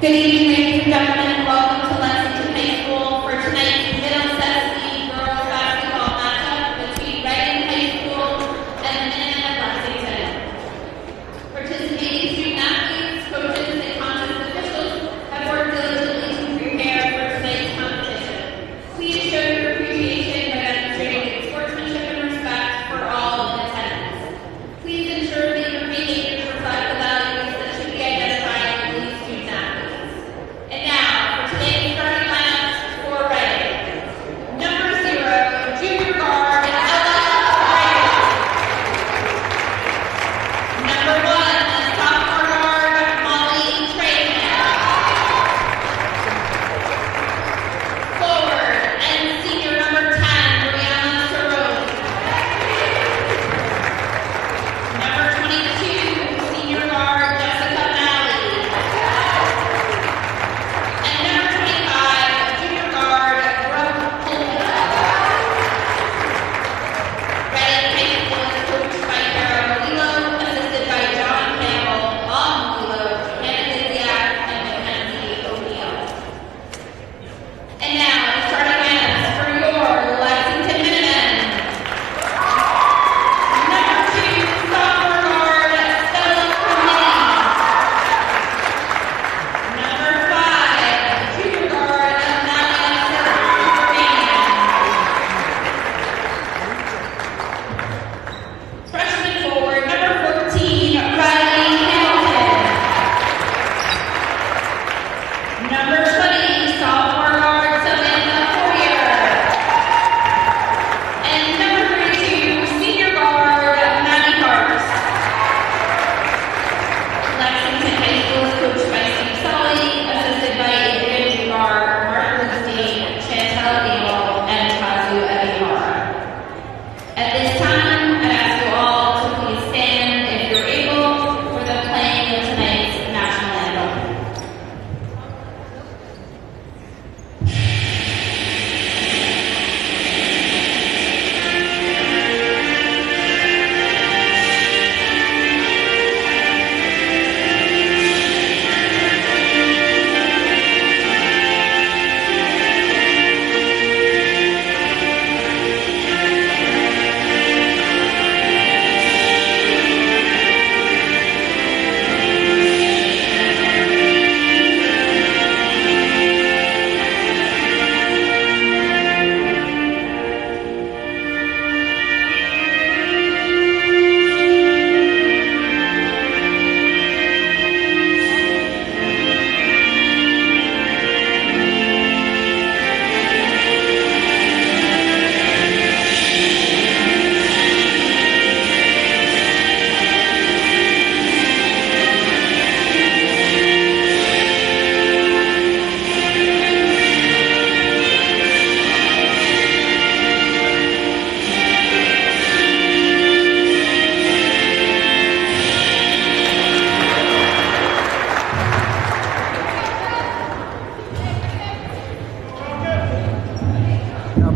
Good evening, ladies and gentlemen. Welcome to Lexington High School for tonight's Middlesex girls basketball matchup between Reading High School and the Minutemen of Lexington. Participating student athletes, coaches, and contest officials have worked diligently to prepare for tonight's competition. Please show your appreciation by demonstrating sportsmanship and respect for all in attendance. Please ensure that your behaviors reflect the values that should be identified with these student athletes. And now, for today's starting lineups for Reading. Number 0, junior guard, Ella Gray. Number 1, sophomore guard, Molly Trahan. Forward and senior number 10, Brianna Sarone. Number 22, senior guard, Jessica Malley. And number 25, junior guard, Brooke Holden. Reading High School is coached by Kara Melillo, assisted by John Campbell, Bob Melillo, Hannah Diziak, and Mackenzie O'Neill. And now, the starting lineups for your Lexington Minutemen. Number 2, sophomore guard, Stella Cremini. Number 5, junior guard, Amalia Serrano. Freshman forward, number 14, Riley Hamilton. Number 20, sophomore guard, Samantha Fourier. And number 32, senior guard, Maddie Parks. Lexington High School is coached by Steve Sully, assisted by Adrian Dugar, Mark Lindstein, Chantel Abel, and Kazu Ebihara. At this time, I'd ask you all to please stand if you're able for the playing of tonight's national anthem.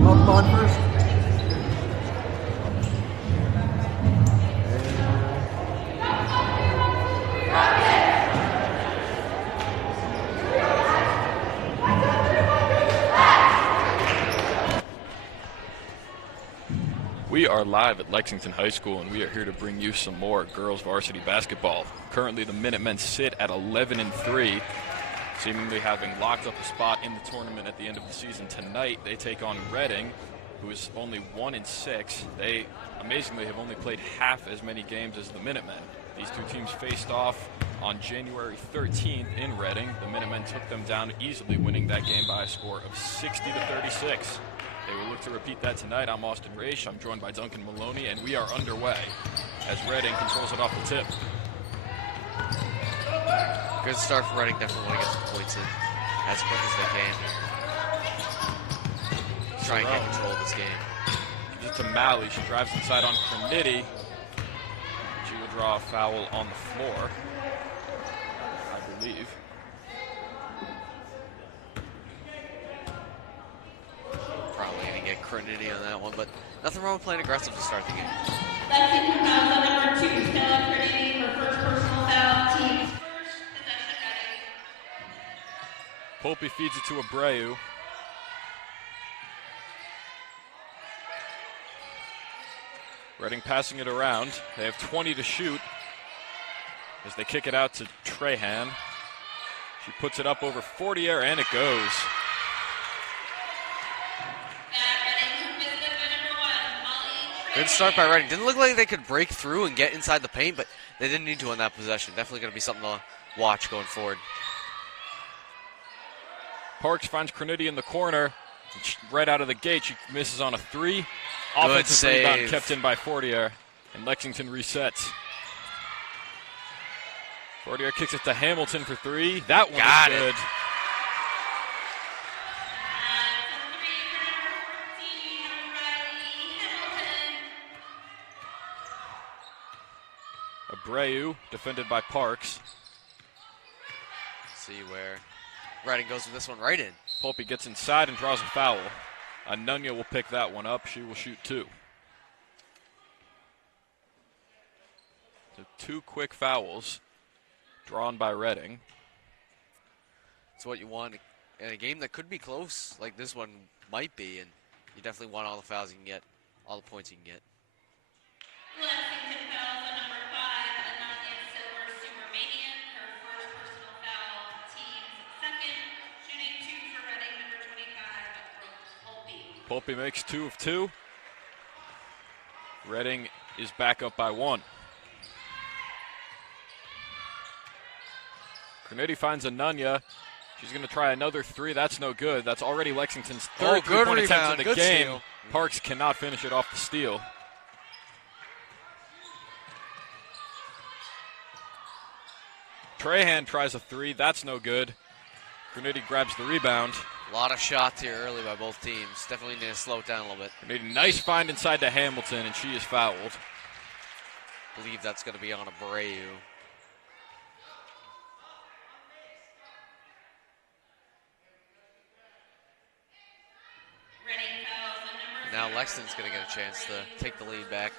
Bob on first. We are live at Lexington High School, and we are here to bring you some more girls varsity basketball. Currently, the Minutemen sit at 11-3, seemingly having locked up a spot in the tournament at the end of the season. Tonight, they take on Reading, who is only 1-6. They, amazingly, have only played half as many games as the Minutemen. These two teams faced off on January 13th in Reading. The Minutemen took them down easily, winning that game by a score of 60-36. They will look to repeat that tonight. I'm Austin Raish. I'm joined by Duncan Maloney, and we are underway as Reading controls it off the tip. Good start for Reading. Definitely want to get some points in as quick as they can. Try and get control of this game. Just to Malley. She drives inside on Crenity. She will draw a foul on the floor, I believe. Probably going to get Crenity on that one, but nothing wrong with playing aggressive to start the game. Lexington fouls on number 2, Stella Crenity, her first personal foul, team's first possession heading. Polpe feeds it to Abreu. Reading passing it around. They have 20 to shoot as they kick it out to Trahan. She puts it up over Fortier, and it goes. Good start by Reading. Didn't look like they could break through and get inside the paint, but they didn't need to on that possession. Definitely going to be something to watch going forward. Parks finds Cronity in the corner. Right out of the gate, she misses on a three. Good Offensive save. rebound kept in by Fortier, and Lexington resets. Fortier kicks it to Hamilton for three. That one Got is it. good. Abreu, defended by Parks. See where Reading goes with this one right in. Polpe gets inside and draws a foul. Anunya will pick that one up. She will shoot two. So 2 quick fouls drawn by Reading. It's what you want in a game that could be close, like this one might be, and you definitely want all the fouls you can get, all the points you can get. Lexington fouls on number 5, Ananya Silver Supermanian, her first personal foul, team's second, shooting 2 for Reading, number 25, Polpe. Polpe makes 2 of 2. Reading is back up by 1. Cronity finds Anunya. She's going to try another three. That's no good. That's already Lexington's third good three-point attempt rebound. of the Good game. steal. Parks cannot finish it off the steal. Trahan tries a three. That's no good. Cronity grabs the rebound. A lot of shots here early by both teams. Definitely need to slow it down a little bit. Cronity, nice find inside to Hamilton, and she is fouled. Believe that's going to be on Abreu. And now Lexington's going to get a chance to take the lead back.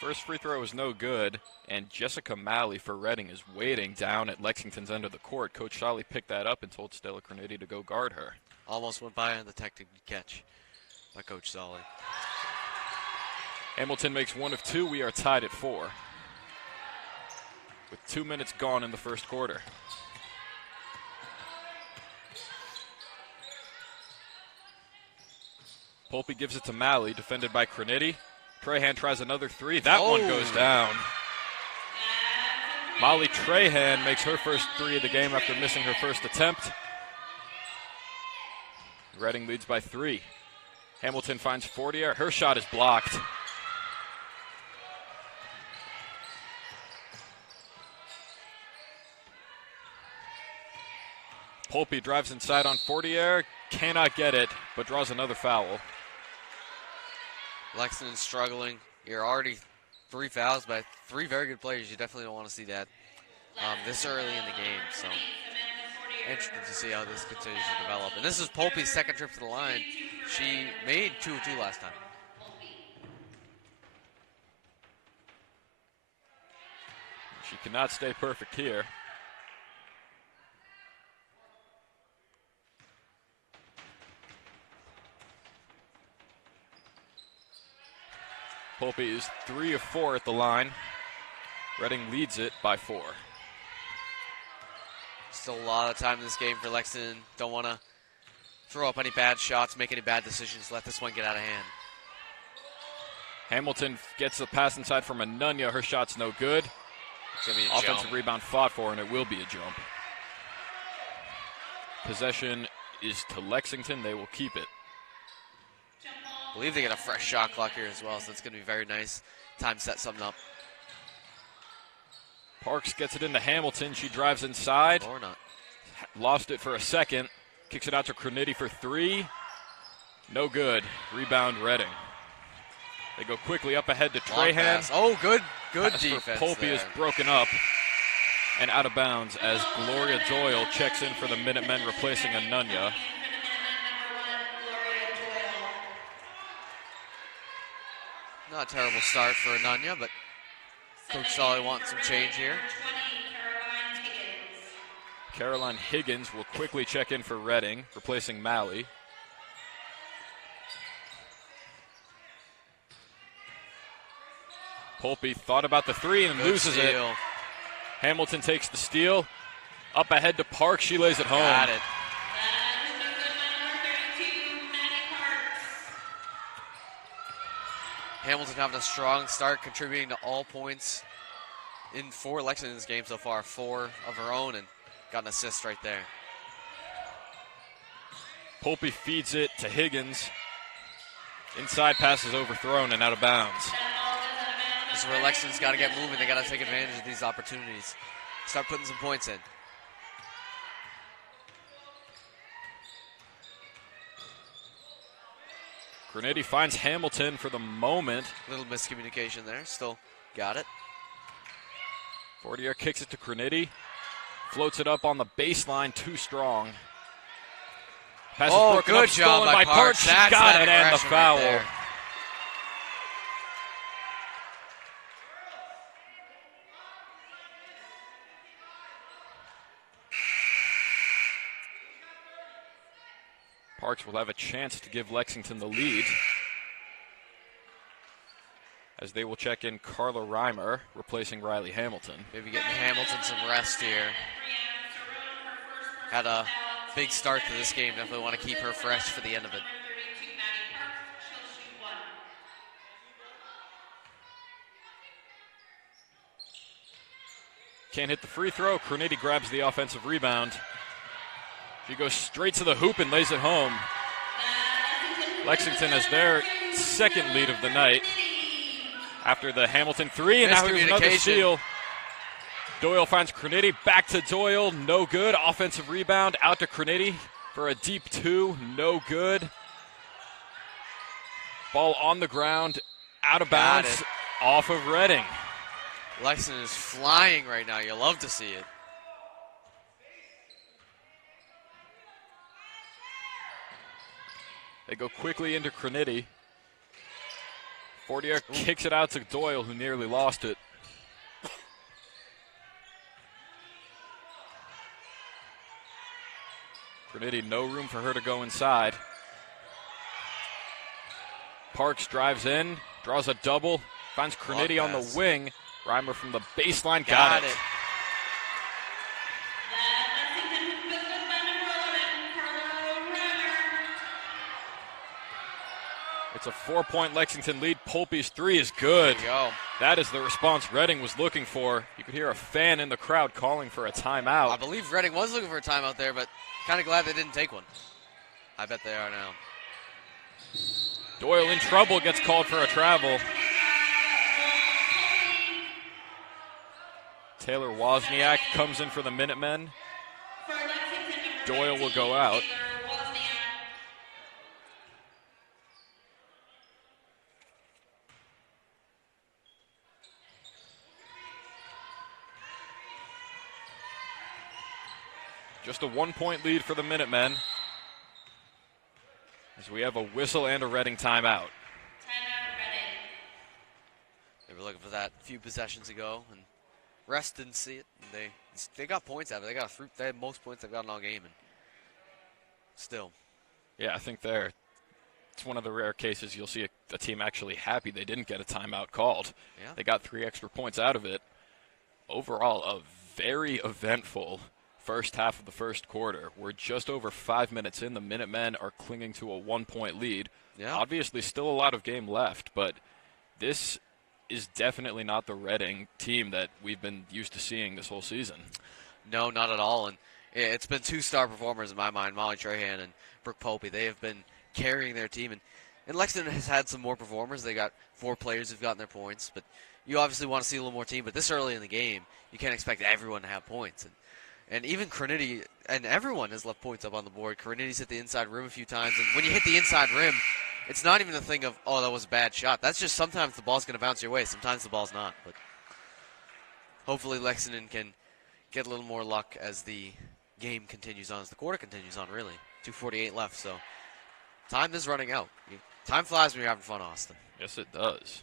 First free throw is no good, and Jessica Malley for Reading is waiting down at Lexington's end of the court. Coach Shiley picked that up and told Stella Cronity to go guard her. Almost went by on the technical catch by Coach Solly. Hamilton makes 1 of 2. We are tied at 4. With 2 minutes gone in the first quarter. Polpe gives it to Malley, defended by Cronity. Trahan tries another three. That one goes down. Molly Trahan makes her first three of the game after missing her first attempt. Reading leads by 3. Hamilton finds Fortier. Her shot is blocked. Polpe drives inside on Fortier. Cannot get it, but draws another foul. Lexington struggling. You're already 3 fouls by 3 very good players. You definitely don't want to see that this early in the game. So interesting to see how this continues to develop. And this is Polpe's second trip to the line. She made 2 of 2 last time. She cannot stay perfect here. Polpe is 3 of 4 at the line. Reading leads it by 4. Still a lot of time in this game for Lexington. Don't want to throw up any bad shots, make any bad decisions. Let this one get out of hand. Hamilton gets the pass inside from Anunya. Her shot's no good. It's going to be a Offensive jump. rebound fought for, and it will be a jump. Possession is to Lexington. They will keep it. I believe they get a fresh shot clock here as well, so it's going to be very nice. Time to set something up. Parks gets it into Hamilton. She drives inside. Or not. Lost it for a second. Kicks it out to Cronity for 3. No good. Rebound Reading. They go quickly up ahead to Long Trahan. pass. Oh, good Pass for defense Polpe there. is broken up and out of bounds as Gloria Doyle checks in for the Minutemen, replacing Anunya. Not a terrible start for Ananya, but Coach Solly wants some change here. Caroline Higgins will quickly check in for Reading, replacing Malley. Polpe thought about the three and loses it. Hamilton takes the steal. Up ahead to Park. She lays it home. Got it. Hamilton having a strong start, contributing to all points in for Lexington's game so far. 4 of her own, and got an assist right there. Polpe feeds it to Higgins. Inside pass is overthrown and out of bounds. This is where Lexington's got to get moving. They got to take advantage of these opportunities. Start putting some points in. Graniti finds Hamilton for the moment. Little miscommunication there. Still got it. Fortier kicks it to Graniti. Floats it up on the baseline. Too strong. Pass is broken good up, job stolen by Park. She got it and the foul. Right. Parks will have a chance to give Lexington the lead, as they will check in Carla Reimer, replacing Riley Hamilton. Maybe getting Hamilton some rest here. Had a big start to this game. Definitely want to keep her fresh for the end of it. Can't hit the free throw. Graniti grabs the offensive rebound. She goes straight to the hoop and lays it home. Lexington has their second lead of the night after the Hamilton three, and now here's another steal. Doyle finds Graniti, back to Doyle, no good. Offensive rebound, out to Graniti for a deep 2, no good. Ball on the ground, out of bounds, off of Reading. Lexington is flying right now. You love to see it. They go quickly into Graniti. Fortier kicks it out to Doyle, who nearly lost it. Graniti, no room for her to go inside. Parks drives in, draws a double, finds Graniti on the wing. Reimer from the baseline, got it. It's a 4-point Lexington lead. Polpe's three is good. There you go. That is the response Reading was looking for. You could hear a fan in the crowd calling for a timeout. I believe Reading was looking for a timeout there, but kind of glad they didn't take one. I bet they are now. Doyle in trouble, gets called for a travel. Taylor Wozniak comes in for the Minutemen. Doyle will go out. Just a 1-point lead for the Minutemen, as we have a whistle and a Reading timeout. They were looking for that a few possessions ago, and Rest didn't see it. And they got points out of it. They had most points they've gotten all game, and still. Yeah, I think it's one of the rare cases you'll see a team actually happy they didn't get a timeout called. Yeah. They got 3 extra points out of it. Overall, a very eventful first half of the first quarter. We're just over 5 minutes in. The Minutemen are clinging to a 1-point lead. Yeah. Obviously, still a lot of game left, but this is definitely not the Reading team that we've been used to seeing this whole season. No, not at all. And it's been 2 star performers in my mind, Molly Trahan and Brooke Polpe. They have been carrying their team. And Lexington has had some more performers. They got 4 players who've gotten their points. But you obviously want to see a little more team. But this early in the game, you can't expect everyone to have points. And even Graniti, and everyone has left points up on the board. Graniti's hit the inside rim a few times. And when you hit the inside rim, it's not even a thing of, oh, that was a bad shot. That's just sometimes the ball's going to bounce your way. Sometimes the ball's not. But hopefully Lexington can get a little more luck as the game continues on, as the quarter continues on, really. 2:48 left, so time is running out. Time flies when you're having fun, Austin. Yes, it does.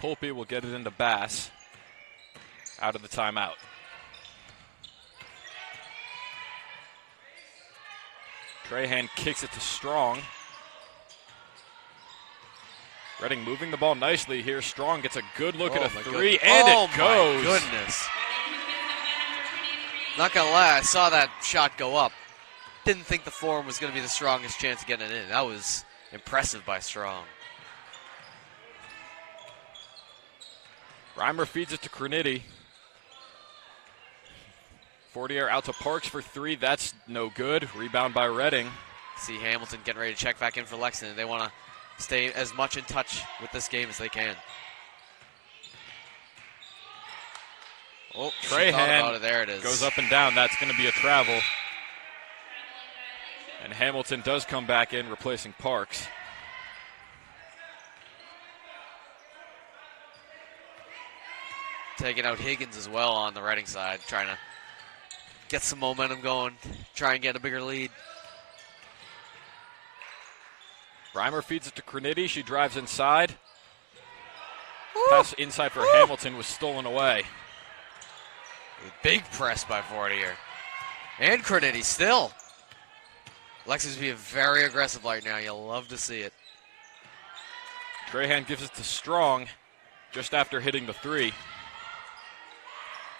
Polpe will get it into Bass out of the timeout. Trahan kicks it to Strong. Reading moving the ball nicely here. Strong gets a good look at a three, and it goes. My goodness. Not gonna lie, I saw that shot go up. Didn't think the form was gonna be the strongest chance of getting it in. That was impressive by Strong. Reimer feeds it to Crenity. Fortier out to Parks for three. That's no good. Rebound by Reading. See Hamilton getting ready to check back in for Lexington. They want to stay as much in touch with this game as they can. Oh, Trahan there it is. Goes up and down. That's going to be a travel. And Hamilton does come back in, replacing Parks. Taking out Higgins as well on the Reading side, trying to get some momentum going, try and get a bigger lead. Reimer feeds it to Crenity. She drives inside. Pass inside for Hamilton was stolen away. Big press by Fortier. And Crenity still. Lexington's being very aggressive right now. You'll love to see it. Trahan gives it to Strong just after hitting the three.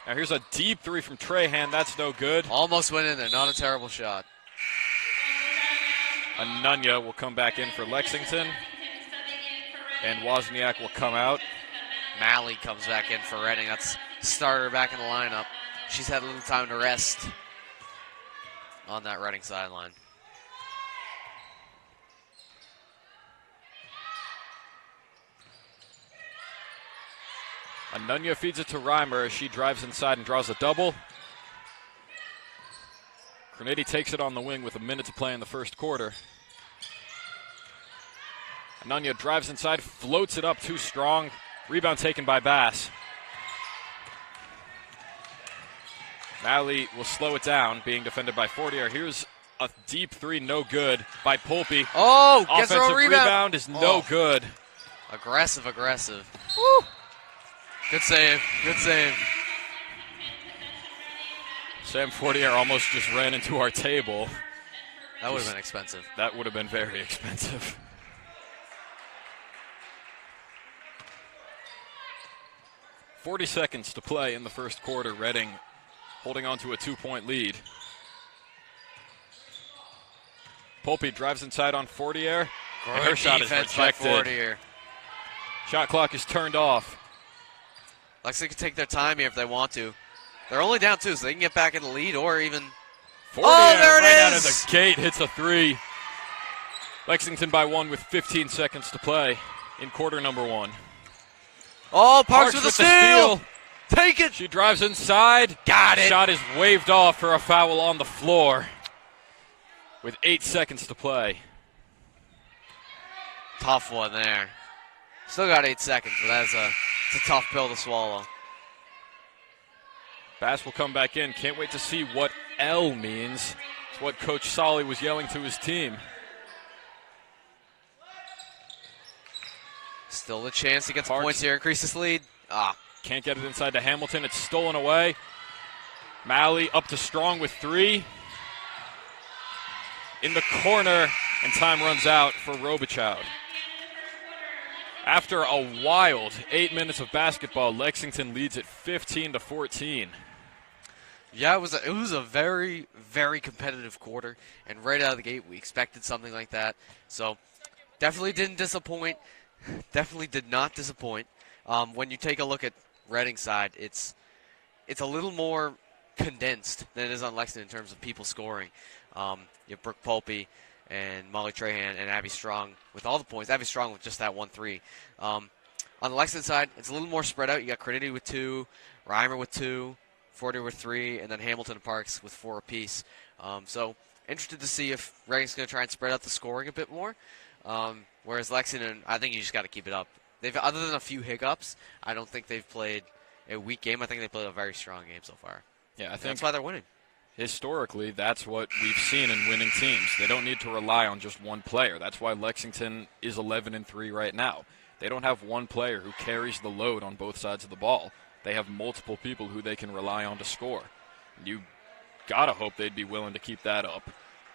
Now here's a deep three from Trahan. That's no good. Almost went in there. Not a terrible shot. Anunya will come back in for Lexington. And Wozniak will come out. Malley comes back in for Reading. That's starter back in the lineup. She's had a little time to rest on that Reading sideline. Anunya feeds it to Reimer as she drives inside and draws a double. Crenity takes it on the wing with a minute to play in the first quarter. Anunya drives inside, floats it up too strong. Rebound taken by Bass. Malley will slow it down, being defended by Fortier. Here's a deep three, no good, by Polpe. Oh, gets her Offensive own rebound. is no good. Aggressive. Woo. Good save. Sam Fortier almost just ran into our table. That would have been expensive. That would have been very expensive. .40 seconds to play in the first quarter. Reading holding on to a 2-point lead. Polpe drives inside on Fortier. And her shot is rejected. Shot clock is turned off. Lexington can take their time here if they want to. They're only down 2, so they can get back in the lead or even. Fortier there it right is! Out of the gate hits a three. Lexington by 1 with 15 seconds to play in quarter number 1. Oh, Parks with the steal. Take it. She drives inside. Got it. Shot is waved off for a foul on the floor with 8 seconds to play. Tough one there. Still got 8 seconds, but it's a tough pill to swallow. Bass will come back in. Can't wait to see what L means. It's what Coach Solly was yelling to his team. Still a chance to get some points here, increase this lead. Can't get it inside to Hamilton. It's stolen away. Malley up to Strong with 3. In the corner, and time runs out for Robichaud. After a wild 8 minutes of basketball, Lexington leads at 15-14. Yeah, it was a very, very competitive quarter, and right out of the gate, we expected something like that. So, definitely didn't disappoint. Definitely did not disappoint. When you take a look at Reading's side, it's a little more condensed than it is on Lexington in terms of people scoring. You have Brooke Polpe and Molly Trahan and Abby Strong with all the points. Abby Strong with just that 1-3. On the Lexington side, it's a little more spread out. You got Crenity with 2, Reimer with 2, Fortier with 3, and then Hamilton and Parks with 4 apiece. So interested to see if Reading's going to try and spread out the scoring a bit more. Whereas Lexington, I think you just got to keep it up. Other than a few hiccups, I don't think they've played a weak game. I think they played a very strong game so far. Yeah, I think that's why they're winning. Historically, that's what we've seen in winning teams. They don't need to rely on just one player. That's why Lexington is 11-3 right now. They don't have one player who carries the load on both sides of the ball. They have multiple people who they can rely on to score. You got to hope they'd be willing to keep that up.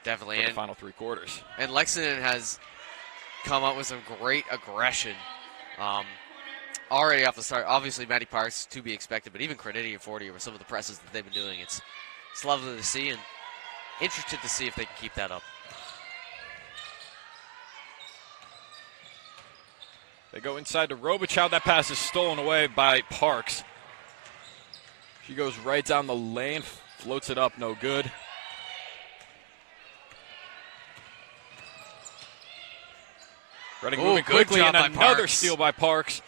Definitely. For the final 3 quarters. And Lexington has come up with some great aggression already off the start. Obviously, Matty Parks to be expected, but even Crenity and 40 with some of the presses that they've been doing, it's lovely to see and interested to see if they can keep that up. They go inside to Robichow. That pass is stolen away by Parks. She goes right down the lane, floats it up, no good. Reading moving quickly, and another steal by Parks.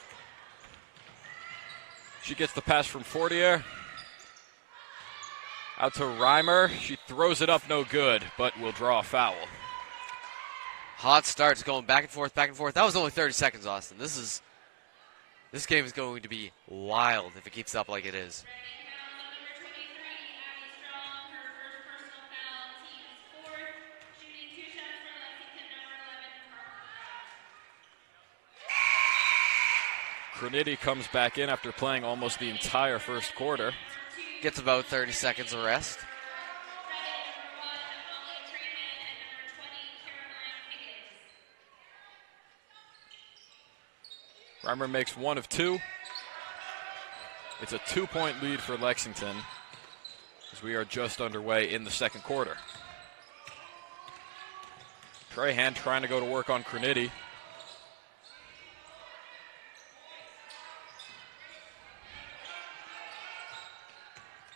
She gets the pass from Fortier. Out to Reimer. She throws it up, no good, but will draw a foul. Hot starts going back and forth, back and forth. That was only 30 seconds, Austin. This game is going to be wild if it keeps up like it is. Crenity comes back in after playing almost the entire first quarter. Gets about 30 seconds of rest. Reimer makes 1 of 2. It's a 2-point lead for Lexington as we are just underway in the second quarter. Trahan trying to go to work on Crenity.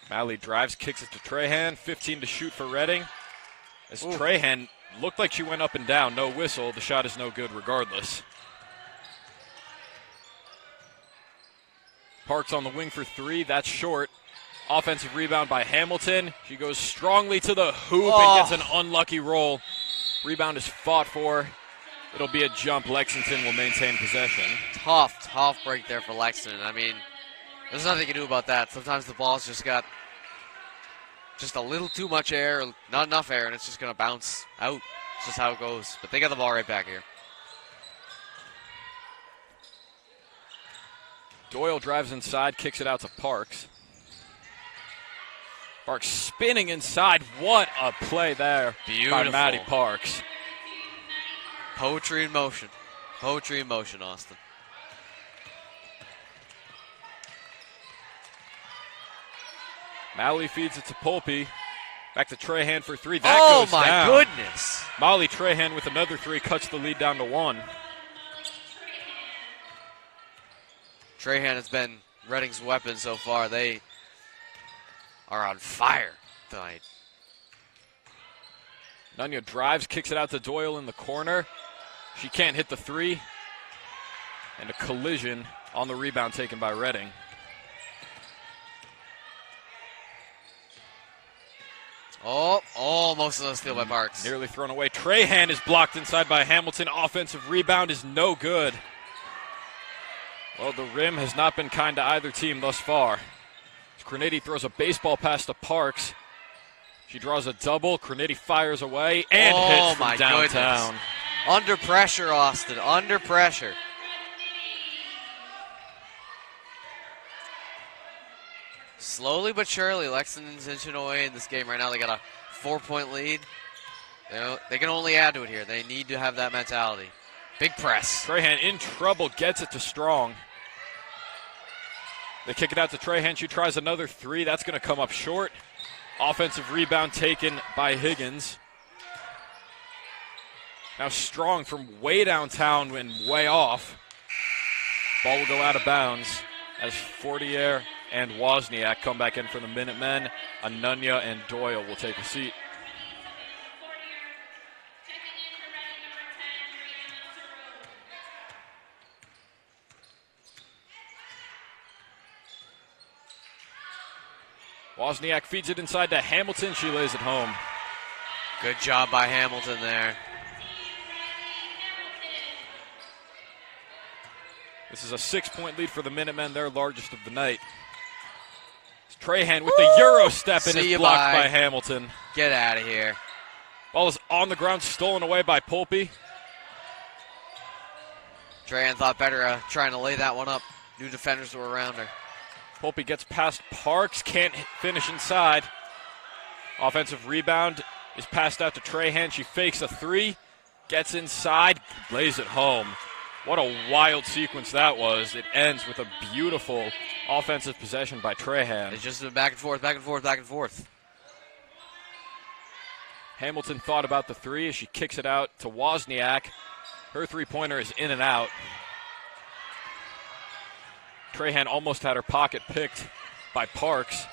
Malley drives, kicks it to Trahan. 15 to shoot for Reading. As Trahan looked like she went up and down. No whistle. The shot is no good regardless. Parks on the wing for 3. That's short. Offensive rebound by Hamilton. She goes strongly to the hoop and gets an unlucky roll. Rebound is fought for. It'll be a jump. Lexington will maintain possession. Tough break there for Lexington. I mean, there's nothing you can do about that. Sometimes the ball's just got just a little too much air, not enough air, and it's just going to bounce out. It's just how it goes. But they got the ball right back here. Doyle drives inside, kicks it out to Parks. Parks spinning inside. What a play there by Maddie Parks. Poetry in motion. Poetry in motion, Austin. Malley feeds it to Polpe. Back to Trahan for 3. That goes down. Oh, my goodness. Molly Trahan with another 3 cuts the lead down to 1. Trahan has been Reading's weapon so far. They are on fire tonight. Nunya drives, kicks it out to Doyle in the corner. She can't hit the 3. And a collision on the rebound taken by Reading. Oh, almost a steal by Parks. Nearly thrown away. Trahan is blocked inside by Hamilton. Offensive rebound is no good. Well, the rim has not been kind to either team thus far. Crenity throws a baseball pass to Parks. She draws a double. Crenity fires away and hits from downtown. Goodness. Under pressure, Austin. Under pressure. Slowly but surely, Lexington's inching away in this game right now. They got a 4-point lead. They can only add to it here. They need to have that mentality. Big press. Trahan in trouble, gets it to Strong. They kick it out to Trahan. She tries another 3. That's going to come up short. Offensive rebound taken by Higgins. Now Strong from way downtown and way off. Ball will go out of bounds as Fortier and Wozniak come back in for the Minutemen. Anunya and Doyle will take a seat. Wozniak feeds it inside to Hamilton. She lays it home. Good job by Hamilton there. This is a 6-point lead for the Minutemen, their largest of the night. Trahan with the Euro step and is blocked by Hamilton. Get out of here. Ball is on the ground, stolen away by Polpe. Trahan thought better trying to lay that one up. New defenders were around her. Polpe gets past Parks, can't finish inside. Offensive rebound is passed out to Trahan. She fakes a three, gets inside, lays it home. What a wild sequence that was. It ends with a beautiful offensive possession by Trahan. It's just been back and forth, back and forth, back and forth. Hamilton thought about the three as she kicks it out to Wozniak. Her three-pointer is in and out. Trahan almost had her pocket picked by Parks.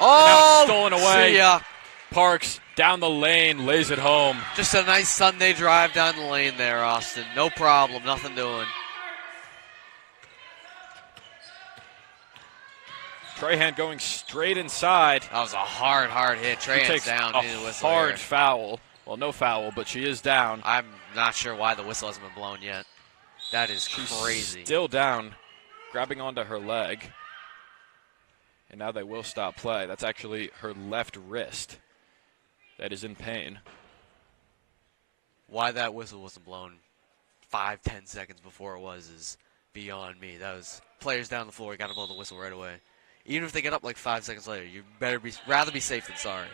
Oh, and now it's stolen away. See ya. Parks down the lane, lays it home. Just a nice Sunday drive down the lane there, Austin. No problem, nothing doing. Trahan going straight inside. That was a hard hit. Trahan's takes down. a Need a whistle hard here. foul. Well, no foul, but she is down. I'm not sure why the whistle hasn't been blown yet. That is She's crazy. still down, grabbing onto her leg. And now they will stop play. That's actually her left wrist that is in pain. Why that whistle wasn't blown 5-10 seconds before it was is beyond me. That was players down the floor. You got to blow the whistle right away. Even if they get up like 5 seconds later, you better rather be safe than sorry.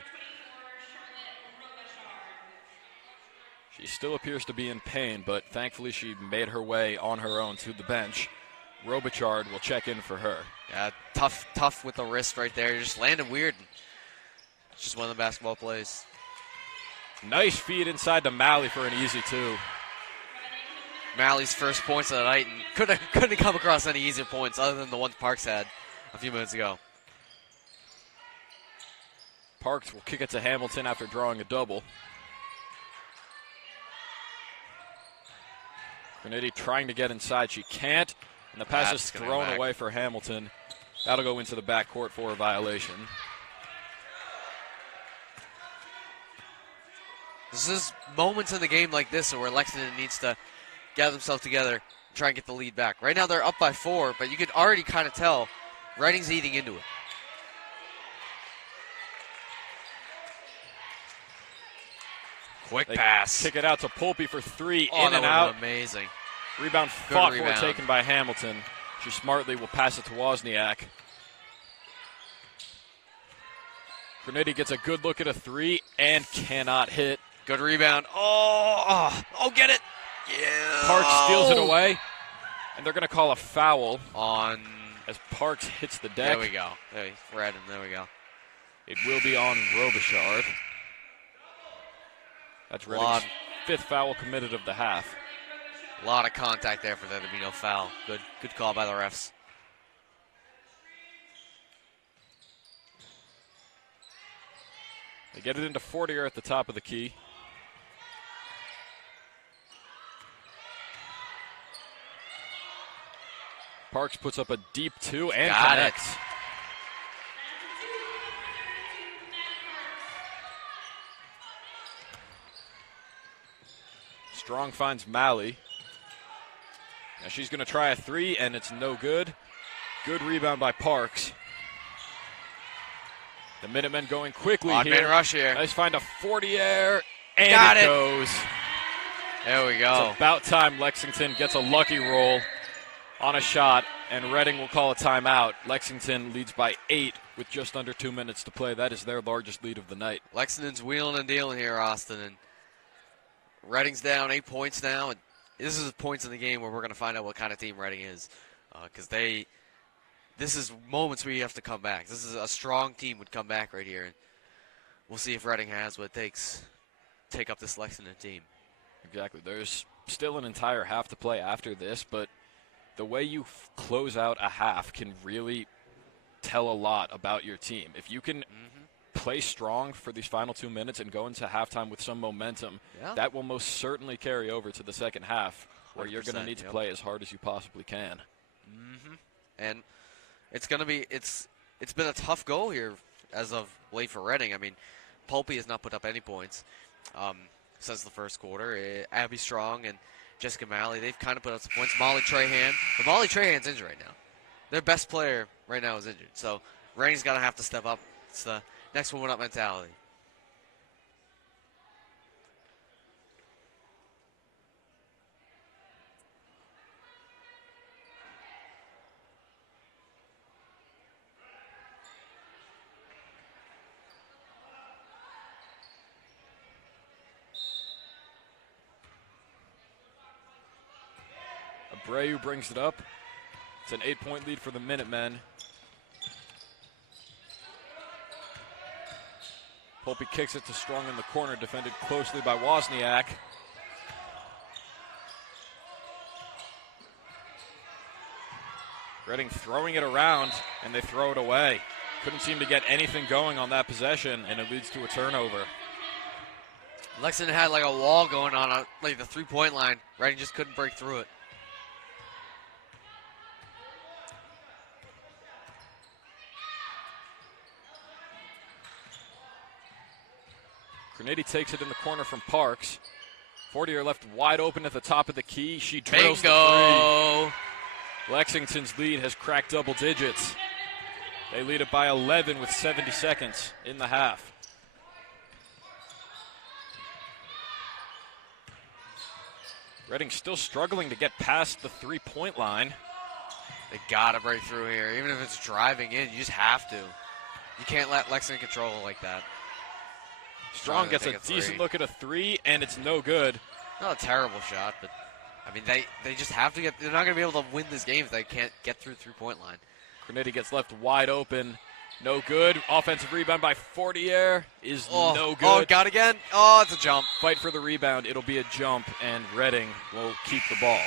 She still appears to be in pain, but thankfully she made her way on her own to the bench. Robichard will check in for her. Yeah, tough with the wrist right there. You're just landing weird. It's just one of the basketball plays. Nice feed inside to Malley for an easy two. Malley's first points of the night, and couldn't come across any easier points other than the ones Parks had a few minutes ago. Parks will kick it to Hamilton after drawing a double. Graniti trying to get inside. She can't. And the pass is thrown away for Hamilton. That'll go into the backcourt for a violation. This is moments in the game like this where Lexington needs to gather themselves together and try and get the lead back. Right now they're up by 4, but you could already kind of tell Reading's eating into it. Quick pass. Kick it out to Polpe for three, Oh, in that and would've out. been amazing. Rebound Good fought rebound. for, taken by Hamilton. She smartly will pass it to Wozniak. Graniti gets a good look at a three and cannot hit. Good rebound. Oh, get it. Yeah. Parks steals it away, and they're going to call a foul On. as Parks hits the deck. There we go. Hey, Red, and there we go. It will be on Robichard. That's Reading's fifth foul committed of the half. A lot of contact there for there to be no foul. Good call by the refs. They get it into Fortier at the top of the key. Parks puts up a deep two and Got it. connects. Strong finds Malley. Now she's going to try a three, and it's no good. Good rebound by Parks. The Minutemen going quickly Odd man here. rush here. Nice find a Fortier, and Got it. goes. There we go. It's about time Lexington gets a lucky roll on a shot, and Reading will call a timeout. Lexington leads by 8 with just under 2 minutes to play. That is their largest lead of the night. Lexington's wheeling and dealing here, Austin, and Reading's down 8 points now. And this is points in the game where we're going to find out what kind of team Reading is, because this is moments where you have to come back. This is a strong team would come back right here, and we'll see if Reading has what it takes to take up this Lexington team. Exactly. There's still an entire half to play after this, but the way you close out a half can really tell a lot about your team. If you can play strong for these final 2 minutes and go into halftime with some momentum, that will most certainly carry over to the second half, where you're going to need to play as hard as you possibly can. And it's going to be it's been a tough goal here as of late for Reading. I mean, Polpe has not put up any points since the first quarter. Abby Strong and Jessica Malley, they've kind of put up some points. Molly Trahan, but Molly Trahan's injured right now. Their best player right now is injured, so Reading's going to have to step up. It's the next woman up mentality. Abreu brings it up. It's an 8-point lead for the Minutemen. Polpe kicks it to Strong in the corner, defended closely by Wozniak. Reading throwing it around, and they throw it away. Couldn't seem to get anything going on that possession, and it leads to a turnover. Lexington had like a wall going on like the three-point line. Reading just couldn't break through it. Grenady takes it in the corner from Parks. Fortier left wide open at the top of the key. She drills the Bingo! three. Lexington's lead has cracked double digits. They lead it by 11 with 70 seconds in the half. Reading still struggling to get past the three-point line. They gotta break through here. Even if it's driving in, you just have to. You can't let Lexington control it like that. Strong gets a decent look at a three, and it's no good. Not a terrible shot, but I mean, they just have to get. They're not going to be able to win this game if they can't get through three-point line. Grenady gets left wide open. No good. Offensive rebound by Fortier is no good. Oh, got again? Oh, it's a jump. Fight for the rebound. It'll be a jump, and Reading will keep the ball.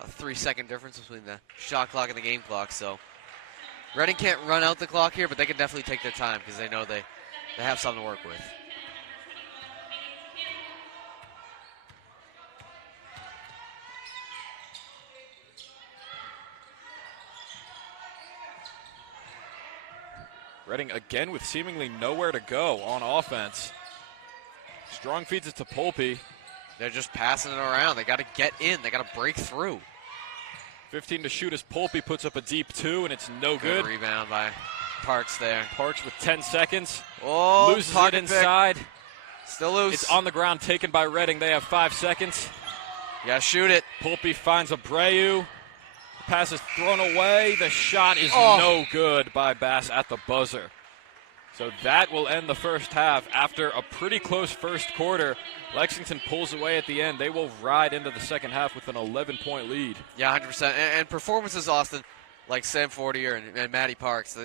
A 3-second difference between the shot clock and the game clock, so Reading can't run out the clock here, but they can definitely take their time because they know they have something to work with. Reading again with seemingly nowhere to go on offense. Strong feeds it to Polpe. They're just passing it around. They got to get in. They got to break through. 15 to shoot as Polpe puts up a deep two, and it's no good. Rebound by Parks there. Parks with 10 seconds. Oh, loses it inside. Pick. Still loose. It's on the ground, taken by Reading. They have 5 seconds. You got to shoot it. Polpe finds Abreu. The pass is thrown away. The shot is no good by Bass at the buzzer. So that will end the first half. After a pretty close first quarter, Lexington pulls away at the end. They will ride into the second half with an 11-point lead. Yeah, 100%. And performances, Austin, like Sam Fortier and Matty Parks,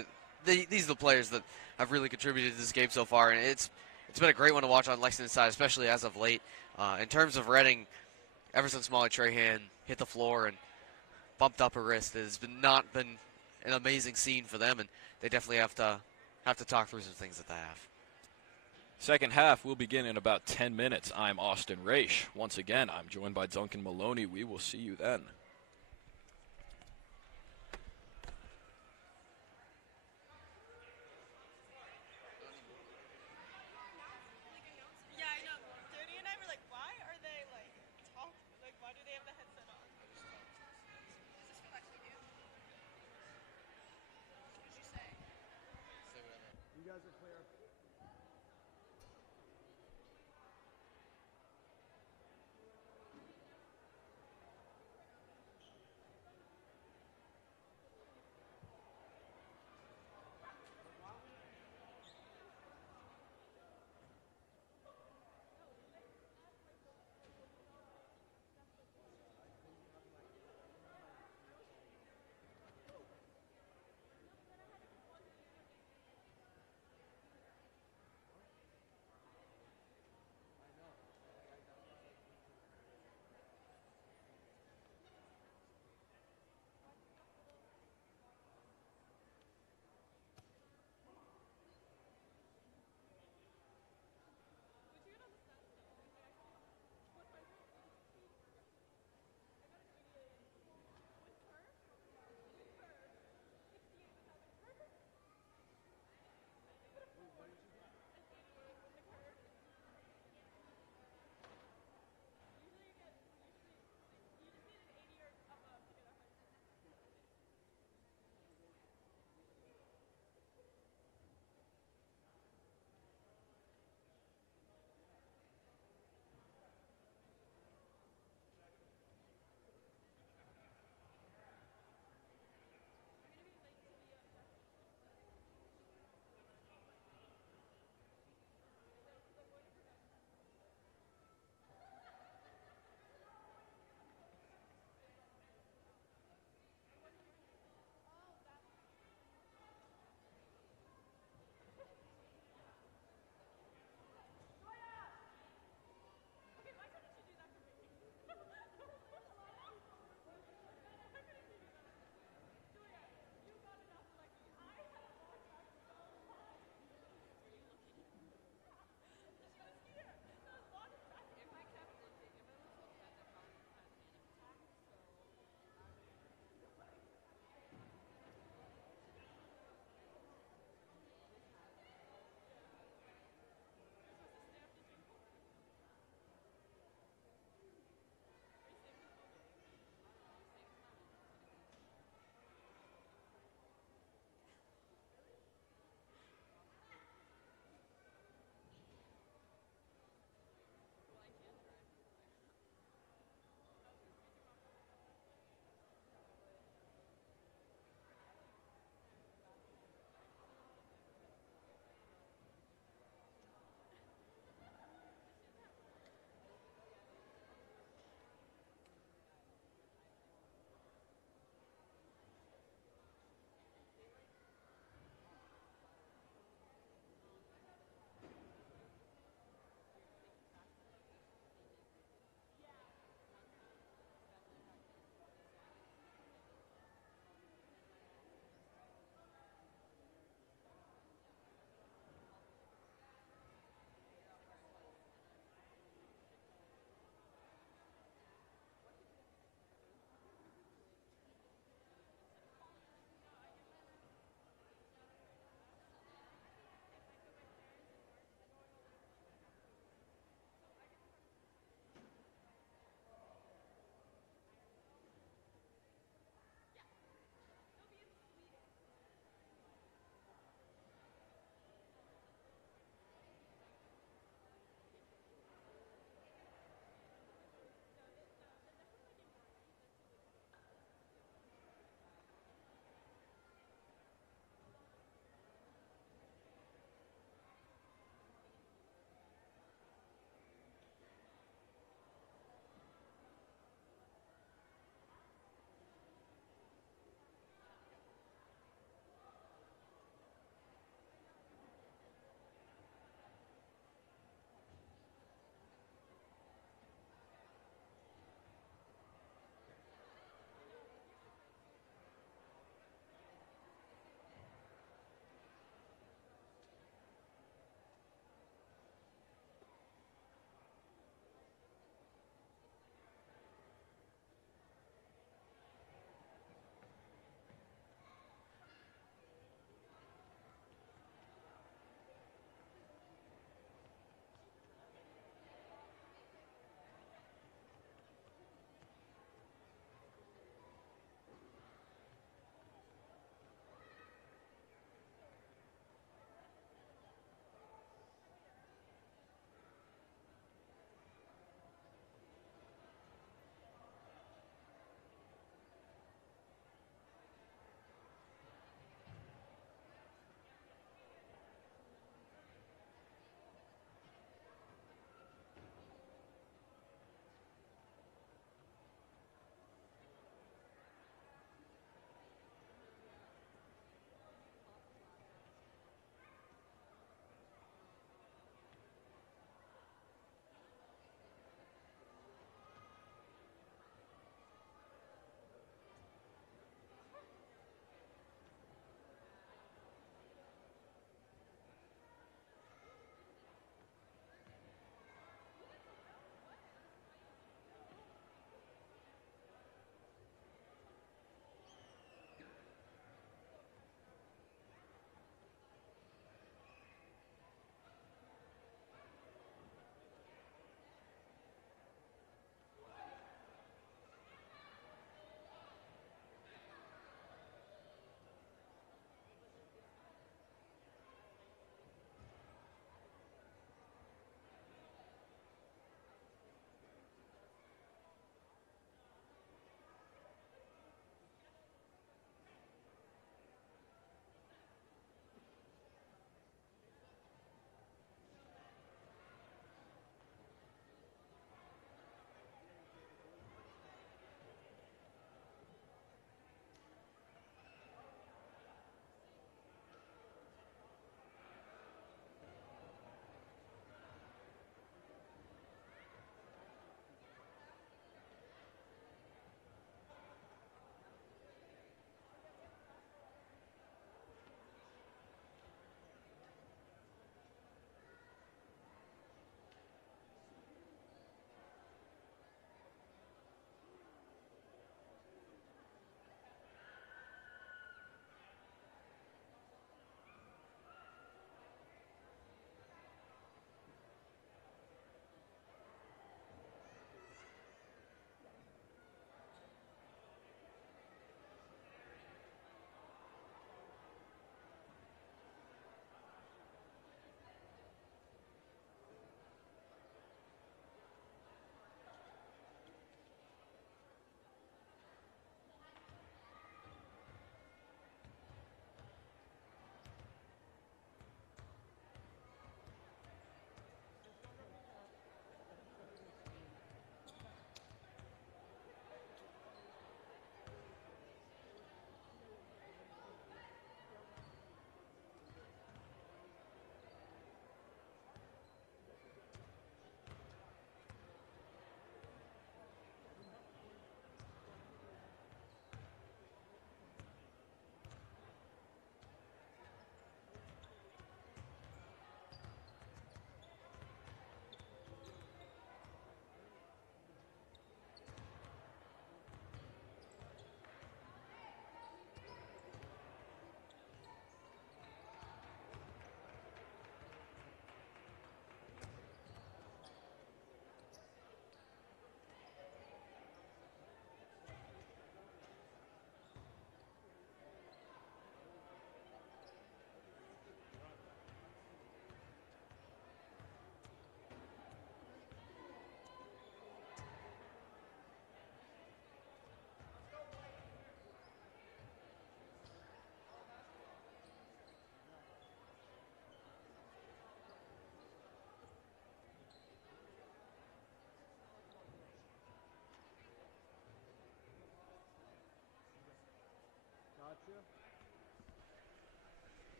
these are the players that have really contributed to this game so far. And it's been a great one to watch on Lexington's side, especially as of late. In terms of Reading, ever since Molly Trahan hit the floor and bumped up her wrist, it's not been an amazing scene for them, and they definitely have to talk through some things at the half. Second half will begin in about 10 minutes. I'm Austin Raish. Once again, I'm joined by Duncan Maloney. We will see you then.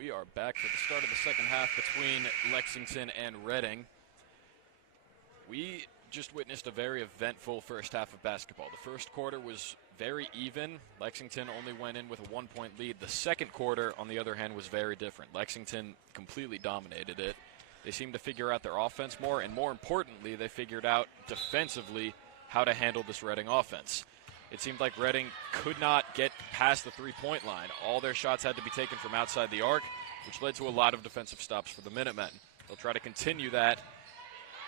We are back for the start of the second half between Lexington and Reading. We just witnessed a very eventful first half of basketball. The first quarter was very even. Lexington only went in with a 1-point lead. The second quarter, on the other hand, was very different. Lexington completely dominated it. They seemed to figure out their offense more, and more importantly, they figured out defensively how to handle this Reading offense. It seemed like Reading could not get past the three-point line. All their shots had to be taken from outside the arc, which led to a lot of defensive stops for the Minutemen. They'll try to continue that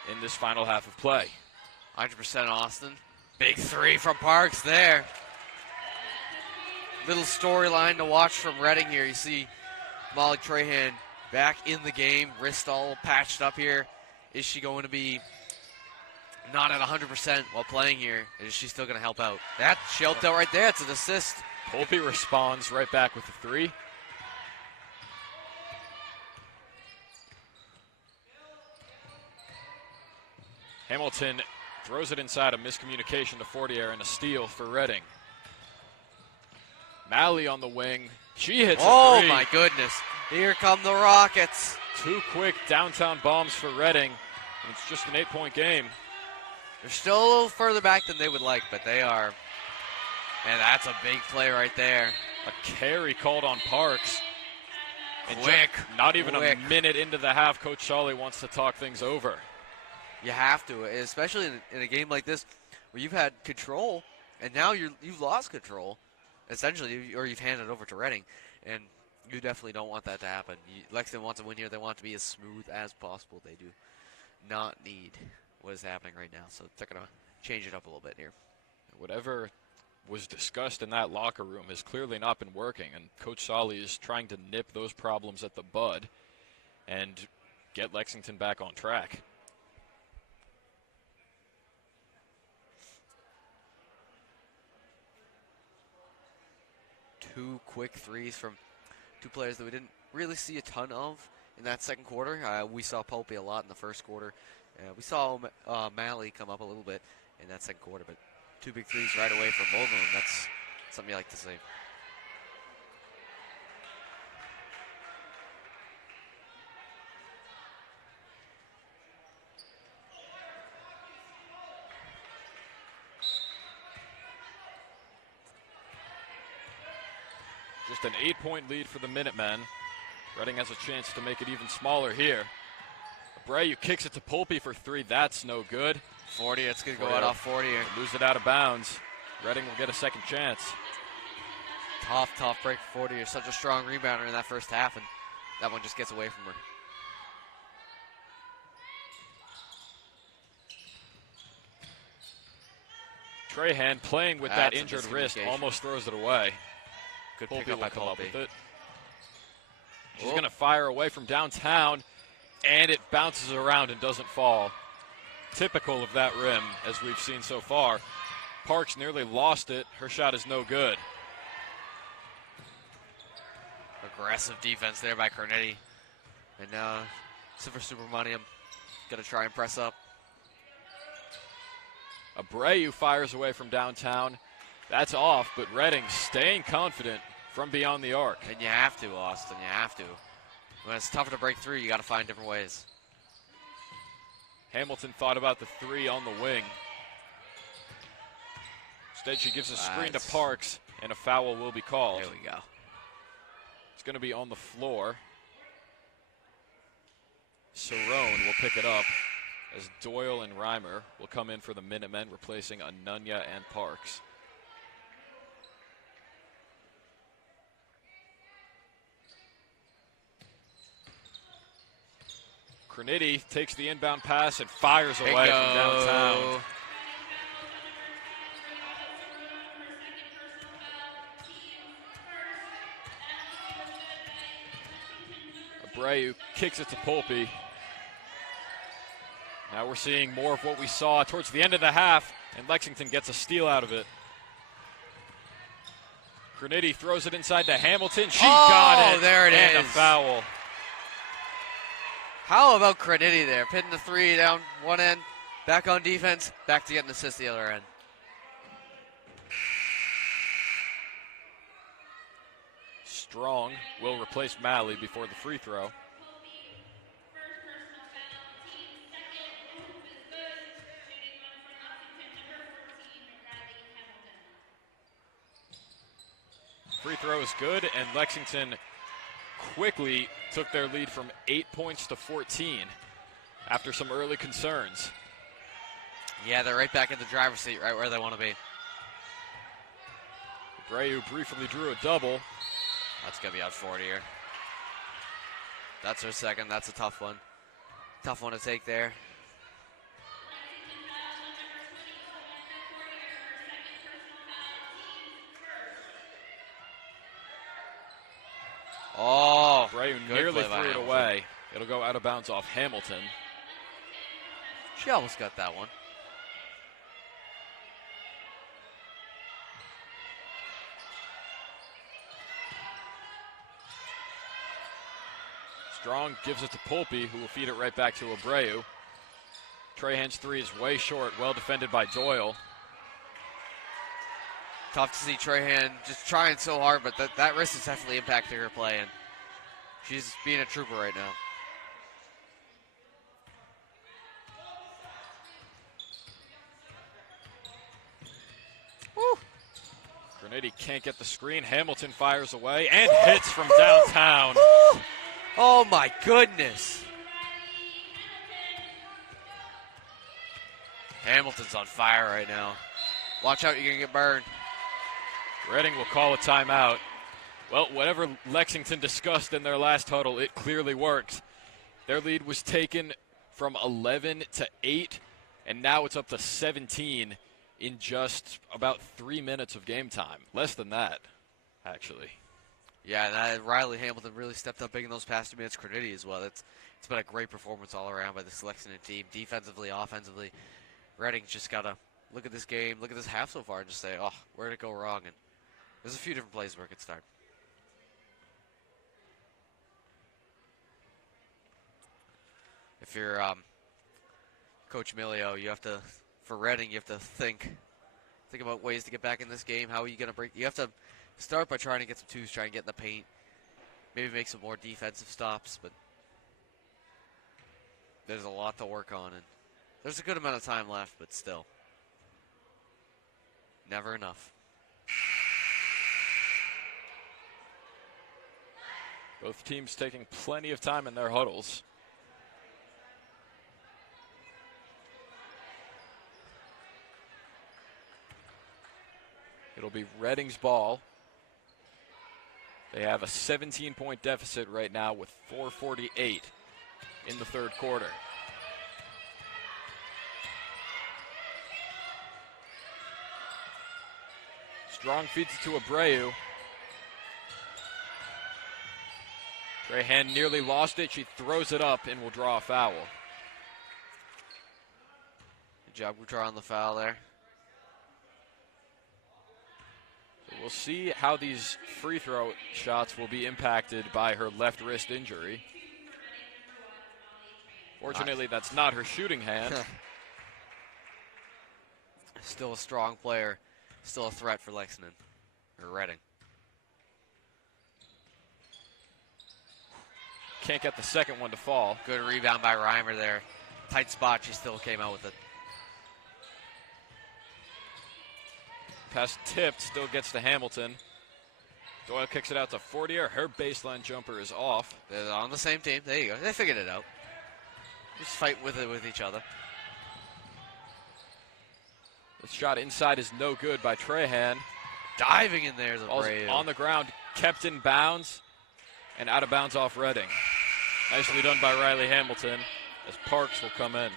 in this final half of play. 100% Austin. Big three from Parks there. Little storyline to watch from Reading here. You see Molly Trahan back in the game, wrist all patched up here. Is she going to be not at 100% while playing here? Is she still going to help out? That she helped out right there. It's an assist. Polpe responds right back with the three. Hamilton throws it inside, a miscommunication to Fortier and a steal for Reading. Malley on the wing. She hits a three. Oh my goodness. Here come the Rockets. Two quick downtown bombs for Reading. And it's just an 8-point game. They're still a little further back than they would like, but they are. And that's a big play right there. A carry called on Parks. And Quick. Not even a minute into the half, Coach Solly wants to talk things over. You have to, especially in a game like this where you've had control, and now you've lost control, essentially, or you've handed it over to Reading, and you definitely don't want that to happen. Lexington wants to win here. They want it to be as smooth as possible. They do not need what is happening right now, so they're going to change it up a little bit here. Whatever was discussed in that locker room has clearly not been working, and Coach Solly is trying to nip those problems at the bud and get Lexington back on track. Two quick threes from two players that we didn't really see a ton of in that second quarter. We saw Polpe a lot in the first quarter. We saw Malley come up a little bit in that second quarter, but two big threes right away from both of them. That's something you like to see. Just an 8-point lead for the Minutemen. Reading has a chance to make it even smaller here. Abreu kicks it to Polpe for three. That's no good. 40, it's going to go out off 40 here. Lose it out of bounds. Reading will get a second chance. Tough break for 40. You're such a strong rebounder in that first half, and that one just gets away from her. Trahan playing with that injured wrist almost throws it away. Good Polpe pick up will by come up Polpe. with it. She's going to fire away from downtown, and it bounces around and doesn't fall. Typical of that rim, as we've seen so far. Parks nearly lost it. Her shot is no good. Aggressive defense there by Cornetti. And now Silver Subramaniam going to try and press up. Abreu fires away from downtown. That's off, but Reading staying confident from beyond the arc. And you have to, Austin, you have to. When it's tougher to break through, you got to find different ways. Hamilton thought about the three on the wing. Instead, she gives a screen to Parks, and a foul will be called. There we go. It's going to be on the floor. Cerrone will pick it up as Doyle and Reimer will come in for the Minutemen, replacing Anunya and Parks. Cornetti takes the inbound pass and fires away from downtown. Abreu kicks it to Polpe. Now we're seeing more of what we saw towards the end of the half, and Lexington gets a steal out of it. Cornetti throws it inside to Hamilton. She got it. There it and is. A foul. How about Cornetti there? Pitting the three down one end, back on defense, back to get an assist the other end. Strong will replace Malley before the free throw. Free throw is good, and Lexington quickly took their lead from 8 points to 14 after some early concerns. Yeah, they're right back in the driver's seat, right where they want to be. Abreu briefly drew a double. That's going to be out 40 here. That's her second. That's a tough one. Tough one to take there. Oh, Abreu nearly threw it away. It'll go out of bounds off Hamilton. She almost got that one. Strong gives it to Pulpe, who will feed it right back to Abreu. Trahan's three is way short, well defended by Doyle. Tough to see Trahan just trying so hard, but that wrist is definitely impacting her play, and she's being a trooper right now. Woo. Grenady can't get the screen. Hamilton fires away and hits from downtown. Oh my goodness. Hamilton's on fire right now. Watch out, you're going to get burned. Reading will call a timeout. Well, whatever Lexington discussed in their last huddle, it clearly worked. Their lead was taken from 11 to 8, and now it's up to 17 in just about 3 minutes of game time. Less than that, actually. Yeah, Riley Hamilton really stepped up big in those past 2 minutes. Grenady as well. It's been a great performance all around by this Lexington team. Defensively, offensively, Reading's just got to look at this game, look at this half so far, and just say, oh, where did it go wrong? And there's a few different plays where it could start. If you're Coach Milio, you have to, for Reading, you have to think about ways to get back in this game. How are you going to break? You have to start by trying to get some twos, try and get in the paint, maybe make some more defensive stops, but there's a lot to work on, and there's a good amount of time left, but still, never enough. Both teams taking plenty of time in their huddles. It'll be Reading's ball. They have a 17-point deficit right now with 4:48 in the third quarter. Strong feeds it to Abreu. Trahan nearly lost it. She throws it up and will draw a foul. Good job drawing the foul there. So we'll see how these free throw shots will be impacted by her left wrist injury. Fortunately, that's not her shooting hand. Still a strong player. Still a threat for Lexington, or Reading. Can't get the second one to fall. Good rebound by Reimer there. Tight spot, she still came out with it. Pass tipped, still gets to Hamilton. Doyle kicks it out to Fortier. Her baseline jumper is off. They're on the same team. There you go. They figured it out. Just fight with each other. The shot inside is no good by Trahan. Diving in there is Abreu. On the ground, kept in bounds, and out of bounds off Reading. Nicely done by Riley Hamilton as Parks will come in.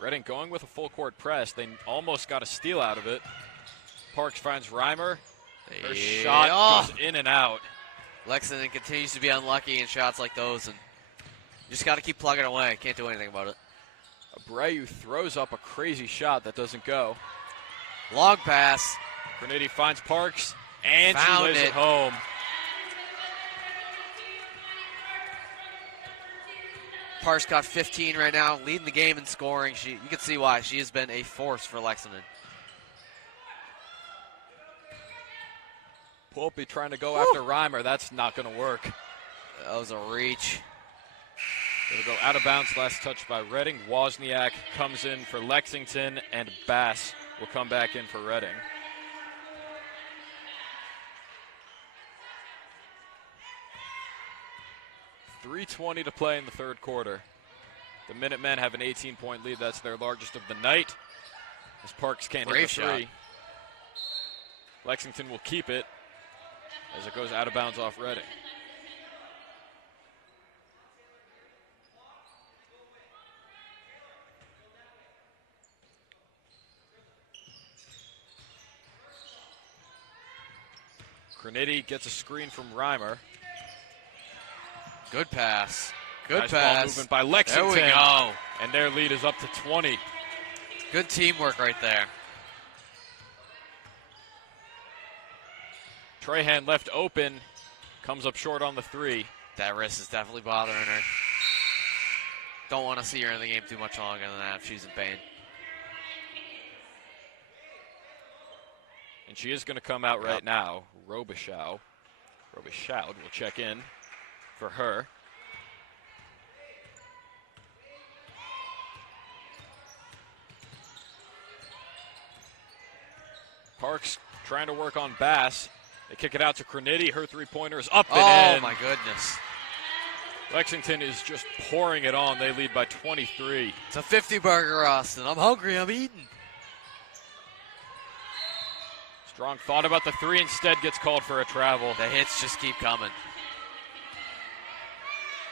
Reading going with a full court press. They almost got a steal out of it. Parks finds Reimer. Her shot goes in and out. Lexington continues to be unlucky in shots like those, and you just got to keep plugging away. Can't do anything about it. Abreu throws up a crazy shot that doesn't go. Long pass. Grenady finds Parks, and Found she lays it it home. Parks got 15 right now, leading the game in scoring. You can see why. She has been a force for Lexington. Polpe trying to go after Reimer. That's not going to work. That was a reach. It'll go out of bounds. Last touch by Reading. Wozniak comes in for Lexington, and Bass will come back in for Reading. .320 to play in the third quarter. The Minutemen have an 18-point lead. That's their largest of the night. As Parks can't hit the three. Lexington will keep it as it goes out of bounds off Reading. Graniti gets a screen from Reimer. Good pass. Good nice pass. Ball movement by Lexington. There we go. And their lead is up to 20. Good teamwork right there. Trahan left open. Comes up short on the three. That wrist is definitely bothering her. Don't want to see her in the game too much longer than that if she's in pain. And she is going to come out right now. Robichaud will check in for her. Parks trying to work on Bass. They kick it out to Graniti. Her three-pointer is up and in. Oh, my goodness. Lexington is just pouring it on. They lead by 23. It's a 50-burger, Austin. I'm hungry. I'm eating. Strong thought about the three, instead gets called for a travel. The hits just keep coming.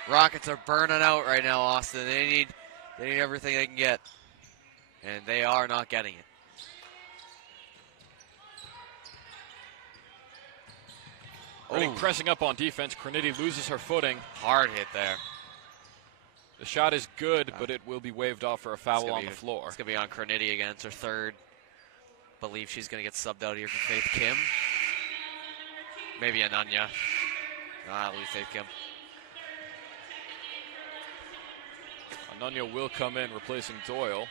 Rockets are burning out right now, Austin. They need everything they can get. And they are not getting it. Reading pressing up on defense. Graniti loses her footing. Hard hit there. The shot is good, but it will be waved off for a foul on the floor. It's going to be on Graniti again. It's her third. Believe she's going to get subbed out here for Faith Kim. Maybe Ananya. I'll leave Faith Kim. Ananya will come in, replacing Doyle.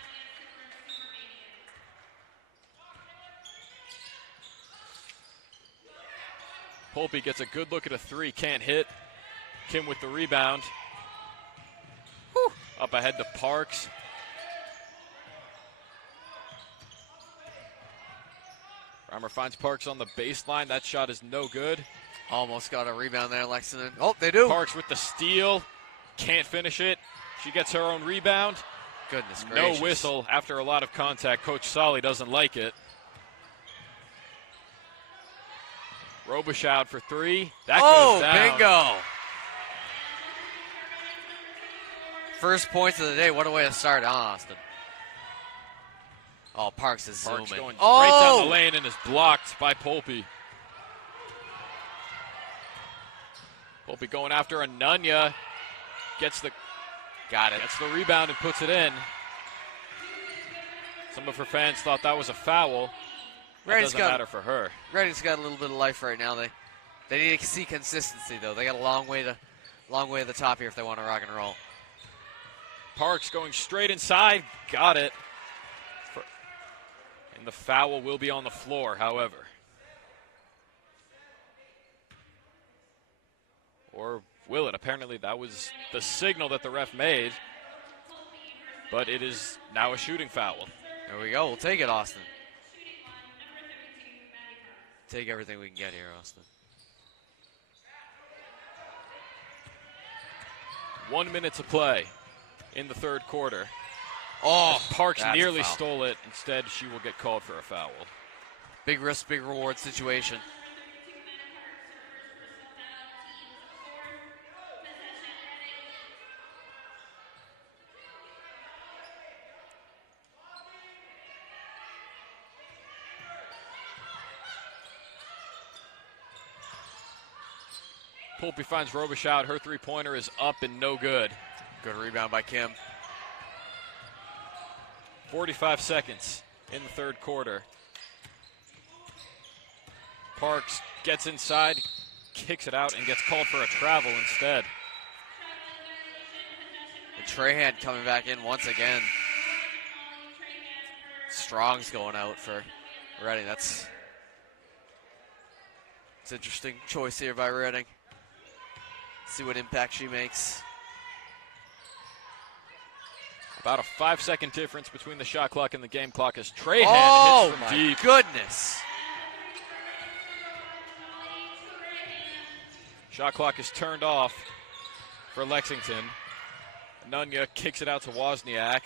Polpe gets a good look at a three, can't hit. Kim with the rebound. Whew. Up ahead to Parks. Reimer finds Parks on the baseline. That shot is no good. Almost got a rebound there, Lexington. Oh, they do. Parks with the steal. Can't finish it. She gets her own rebound. Goodness gracious. No whistle after a lot of contact. Coach Solly doesn't like it. Robichaud for three. That goes down. Bingo. First points of the day. What a way to start, Austin. Oh, Parks is Parks zooming. Going right down the lane and is blocked by Polpe. Polpe going after Ananya. Gets the rebound and puts it in. Some of her fans thought that was a foul. That doesn't matter for her. Reading's got a little bit of life right now. They need to see consistency though. They got a long way to the top here if they want to rock and roll. Parks going straight inside, got it. And the foul will be on the floor, however. Or will it? Apparently that was the signal that the ref made. But it is now a shooting foul. There we go. We'll take it, Austin. Take everything we can get here, Austin. 1 minute to play in the third quarter. Oh, Parks nearly stole it. Instead, she will get called for a foul. Big risk, big reward situation. Polpe finds Robichaud. Her three-pointer is up and no good. Good rebound by Kim. 45 seconds in the third quarter. Parks gets inside, kicks it out, and gets called for a travel instead. And Trahan coming back in once again. Strong's going out for Reading. It's an interesting choice here by Reading. See what impact she makes. About a 5-second difference between the shot clock and the game clock as Trahan hits from deep. Goodness. Shot clock is turned off for Lexington. Nunya kicks it out to Wozniak.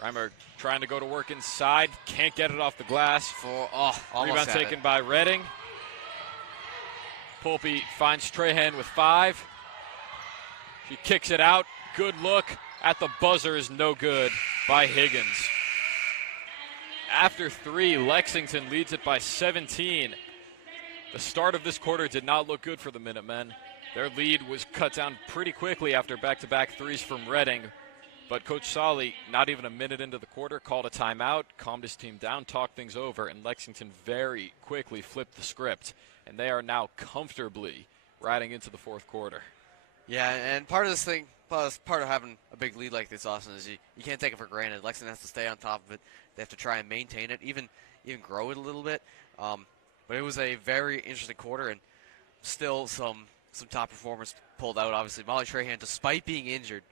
Reimer trying to go to work inside. Can't get it off the glass. Rebound taken by Reading. Pulpe finds Trahan with 5. She kicks it out. Good look at the buzzer is no good by Higgins. After 3, Lexington leads it by 17. The start of this quarter did not look good for the Minutemen. Their lead was cut down pretty quickly after back-to-back threes from Reading. But Coach Solly, not even a minute into the quarter, called a timeout, calmed his team down, talked things over, and Lexington very quickly flipped the script. And they are now comfortably riding into the fourth quarter. Yeah, and part of this thing, part of having a big lead like this, Austin, is you can't take it for granted. Lexington has to stay on top of it. They have to try and maintain it, even grow it a little bit. But it was a very interesting quarter, and still some top performers pulled out. Obviously, Molly Trahan, despite being injured,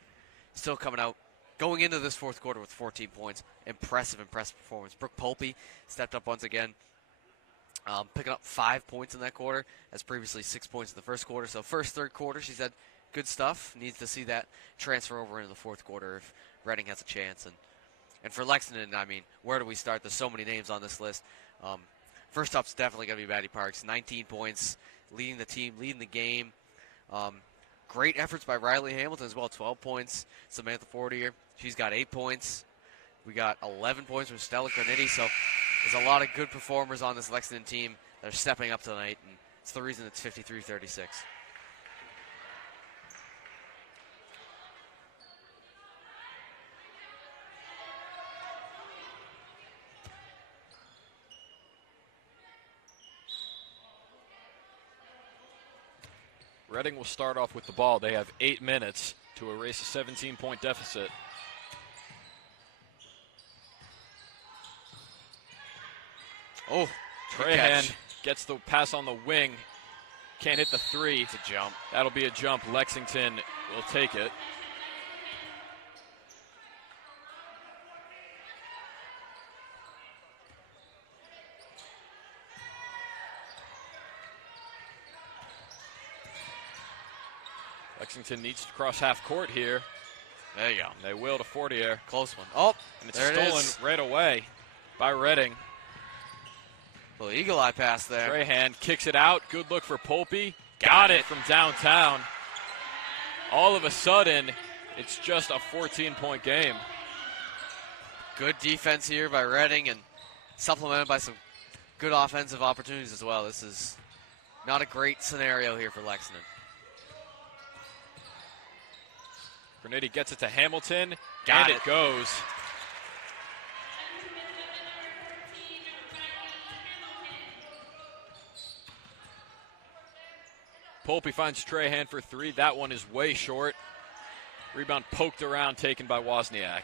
still coming out, going into this fourth quarter with 14 points. Impressive performance. Brooke Pulpe stepped up once again, picking up 5 points in that quarter, as previously 6 points in the first quarter. So third quarter, she said good stuff. Needs to see that transfer over into the fourth quarter if Reading has a chance. And for Lexington, I mean, where do we start? There's so many names on this list. First up's definitely going to be Maddie Parks. 19 points, leading the team, leading the game. Great efforts by Riley Hamilton as well, 12 points. Samantha Fortier, she's got 8 points. We got 11 points from Stella Cornetti. So there's a lot of good performers on this Lexington team that are stepping up tonight, and it's the reason it's 53-36. Reading will start off with the ball. They have 8 minutes to erase a 17-point deficit. Oh, Trahan gets the pass on the wing. Can't hit the 3. It's a jump. That'll be a jump. Lexington will take it. Lexington needs to cross half court here. There you go. And they will to Fortier. Close one. Oh, and it's stolen right away by Reading. Little eagle eye pass there. Trahan kicks it out. Good look for Pulpe. Got it from downtown. All of a sudden, it's just a 14-point game. Good defense here by Reading and supplemented by some good offensive opportunities as well. This is not a great scenario here for Lexington. Cornetti gets it to Hamilton, and it goes. Pulpe finds Trahan for 3. That one is way short. Rebound poked around, taken by Wozniak.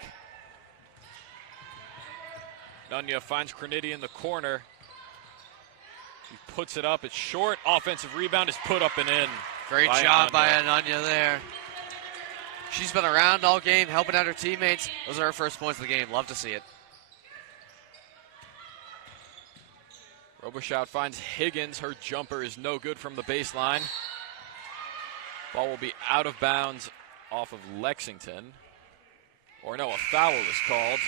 Nunya finds Cornetti in the corner. He puts it up. It's short. Offensive rebound is put up and in. Great job by Nunya there. She's been around all game, helping out her teammates. Those are her first points of the game. Love to see it. Robichaud finds Higgins. Her jumper is no good from the baseline. Ball will be out of bounds off of Lexington. Or no, a foul is called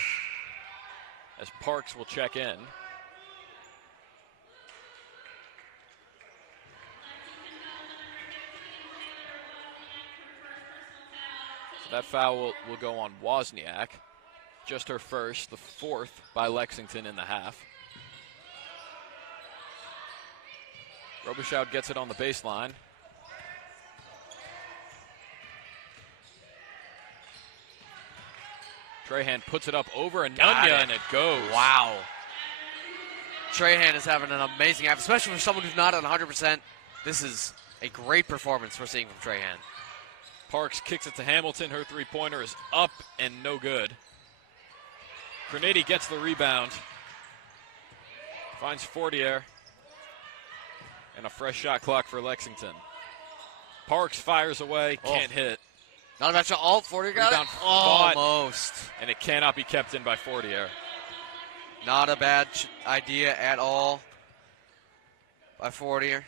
as Parks will check in. That foul will go on Wozniak. Just her first, the 4th by Lexington in the half. Robichaud gets it on the baseline. Trahan puts it up over Nunya, and it goes. Wow. Trahan is having an amazing half, especially for someone who's not at 100%. This is a great performance we're seeing from Trahan. Parks kicks it to Hamilton. Her three-pointer is up and no good. Graniti gets the rebound. Finds Fortier. And a fresh shot clock for Lexington. Parks fires away, can't hit. Not a match of alt. Fortier got Rebound it. fought, Almost. and it cannot be kept in by Fortier. Not a bad idea at all by Fortier.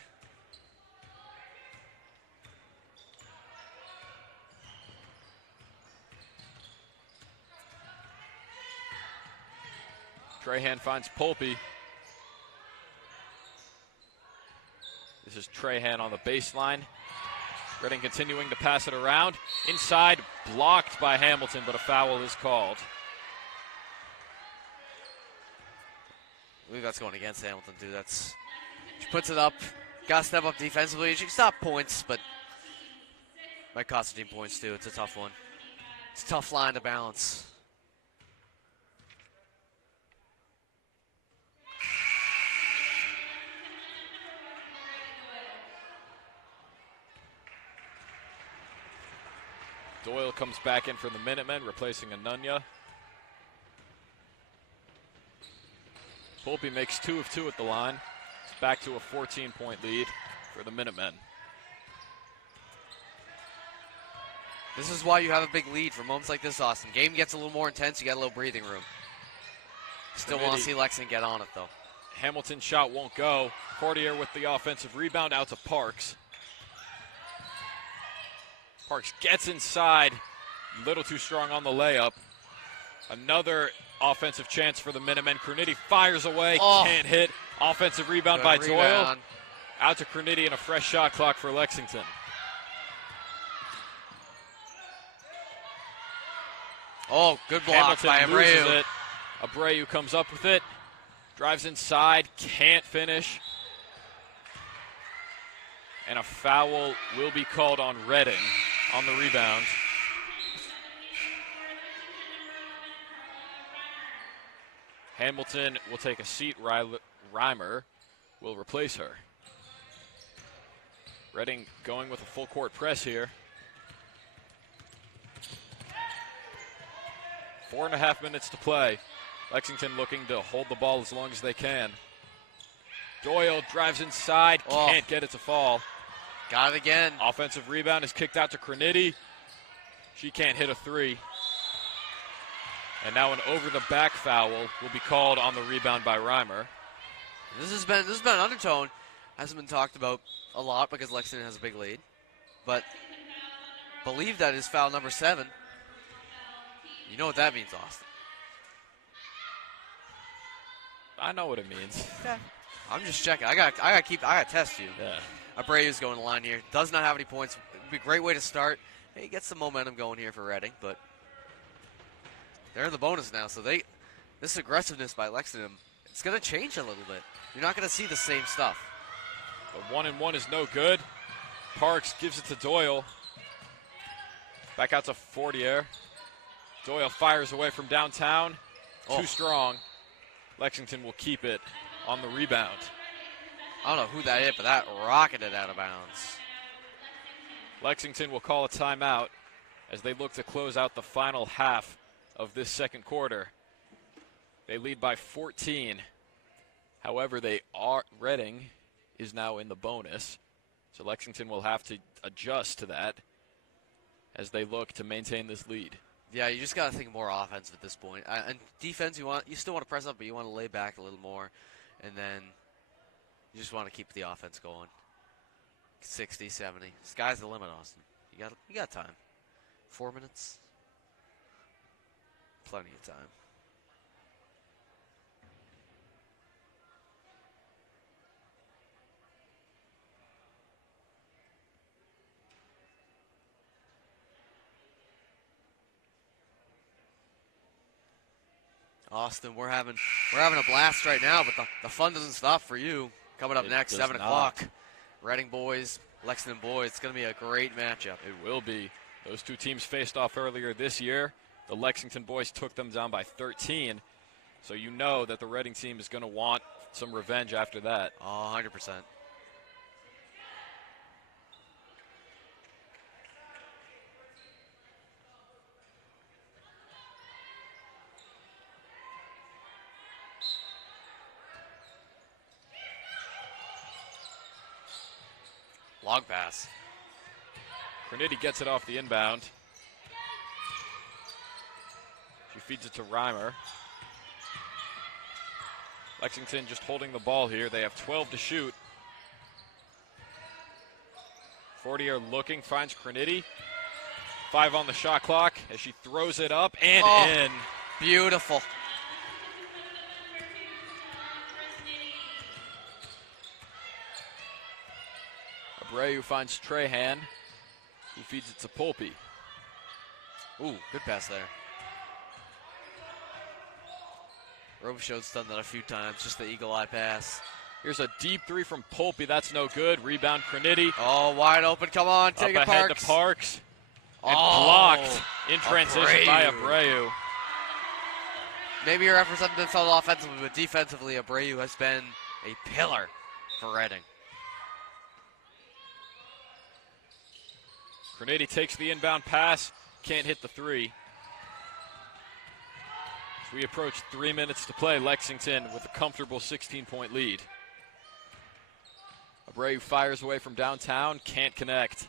Trahan finds Polpe. This is Trahan on the baseline. Reading continuing to pass it around. Inside, blocked by Hamilton, but a foul is called. I believe that's going against Hamilton, too. She puts it up. Got to step up defensively. She can stop points, but might cost the team points, too. It's a tough one. It's a tough line to balance. Doyle comes back in for the Minutemen, replacing Anunya. Polpe makes 2 of 2 at the line. It's back to a 14-point lead for the Minutemen. This is why you have a big lead for moments like this, Austin. Game gets a little more intense, you got a little breathing room. Still want to see Lexington get on it, though. Hamilton's shot won't go. Fortier with the offensive rebound out to Parks. Parks gets inside, a little too strong on the layup. Another offensive chance for the Minutemen. Graniti fires away, can't hit. Offensive rebound by Doyle. Out to Graniti and a fresh shot clock for Lexington. Oh, good block Hamilton by loses Abreu. it. Abreu comes up with it, drives inside, can't finish. And a foul will be called on Reading on the rebound. Hamilton will take a seat. Reimer will replace her. Reading going with a full court press here. 4.5 minutes to play. Lexington looking to hold the ball as long as they can. Doyle drives inside, can't get it to fall. Got it again. Offensive rebound is kicked out to Graniti. She can't hit a three. And now an over-the-back foul will be called on the rebound by Reimer. This has been an undertone. Hasn't been talked about a lot because Lexington has a big lead. But believe that is foul number 7. You know what that means, Austin. I know what it means. Okay. I'm just checking. I got to test you. Yeah. Abreu's going to the line here. Does not have any points. It'd be a great way to start. Hey, get some momentum going here for Reading, but they're in the bonus now, so this aggressiveness by Lexington, it's going to change a little bit. You're not going to see the same stuff. The 1-and-1 is no good. Parks gives it to Doyle. Back out to Fortier. Doyle fires away from downtown. Too strong. Lexington will keep it on the rebound. I don't know who that is, but that rocketed out of bounds. Lexington will call a timeout as they look to close out the final half of this second quarter. They lead by 14. However, Reading is now in the bonus, so Lexington will have to adjust to that as they look to maintain this lead. Yeah, you just got to think more offense at this point. And defense, you still want to press up, but you want to lay back a little more, and then you just want to keep the offense going. 60, 70. Sky's the limit, Austin. You got time. 4 minutes. Plenty of time. Austin, we're having a blast right now, but the fun doesn't stop for you. Coming up next, 7 o'clock. Reading boys, Lexington boys. It's going to be a great matchup. It will be. Those two teams faced off earlier this year. The Lexington boys took them down by 13. So you know that the Reading team is going to want some revenge after that. Oh, 100%. Long pass. Crinity gets it off the inbound. She feeds it to Reimer. Lexington just holding the ball here. They have 12 to shoot. Fortier looking, finds Crinity. 5 on the shot clock as she throws it up and in. Beautiful. Abreu finds Trahan, who feeds it to Polpe. Ooh, good pass there. Robichaud's done that a few times, just the eagle eye pass. Here's a deep 3 from Polpe. That's no good. Rebound Crinity. Oh, wide open. Come on, take it, Up ahead Parks. to Parks. And blocked in transition by Abreu. Maybe your efforts haven't been felt offensively, but defensively, Abreu has been a pillar for Reading. Crinity takes the inbound pass. Can't hit the 3. As we approach 3 minutes to play, Lexington with a comfortable 16-point lead. Abreu fires away from downtown. Can't connect.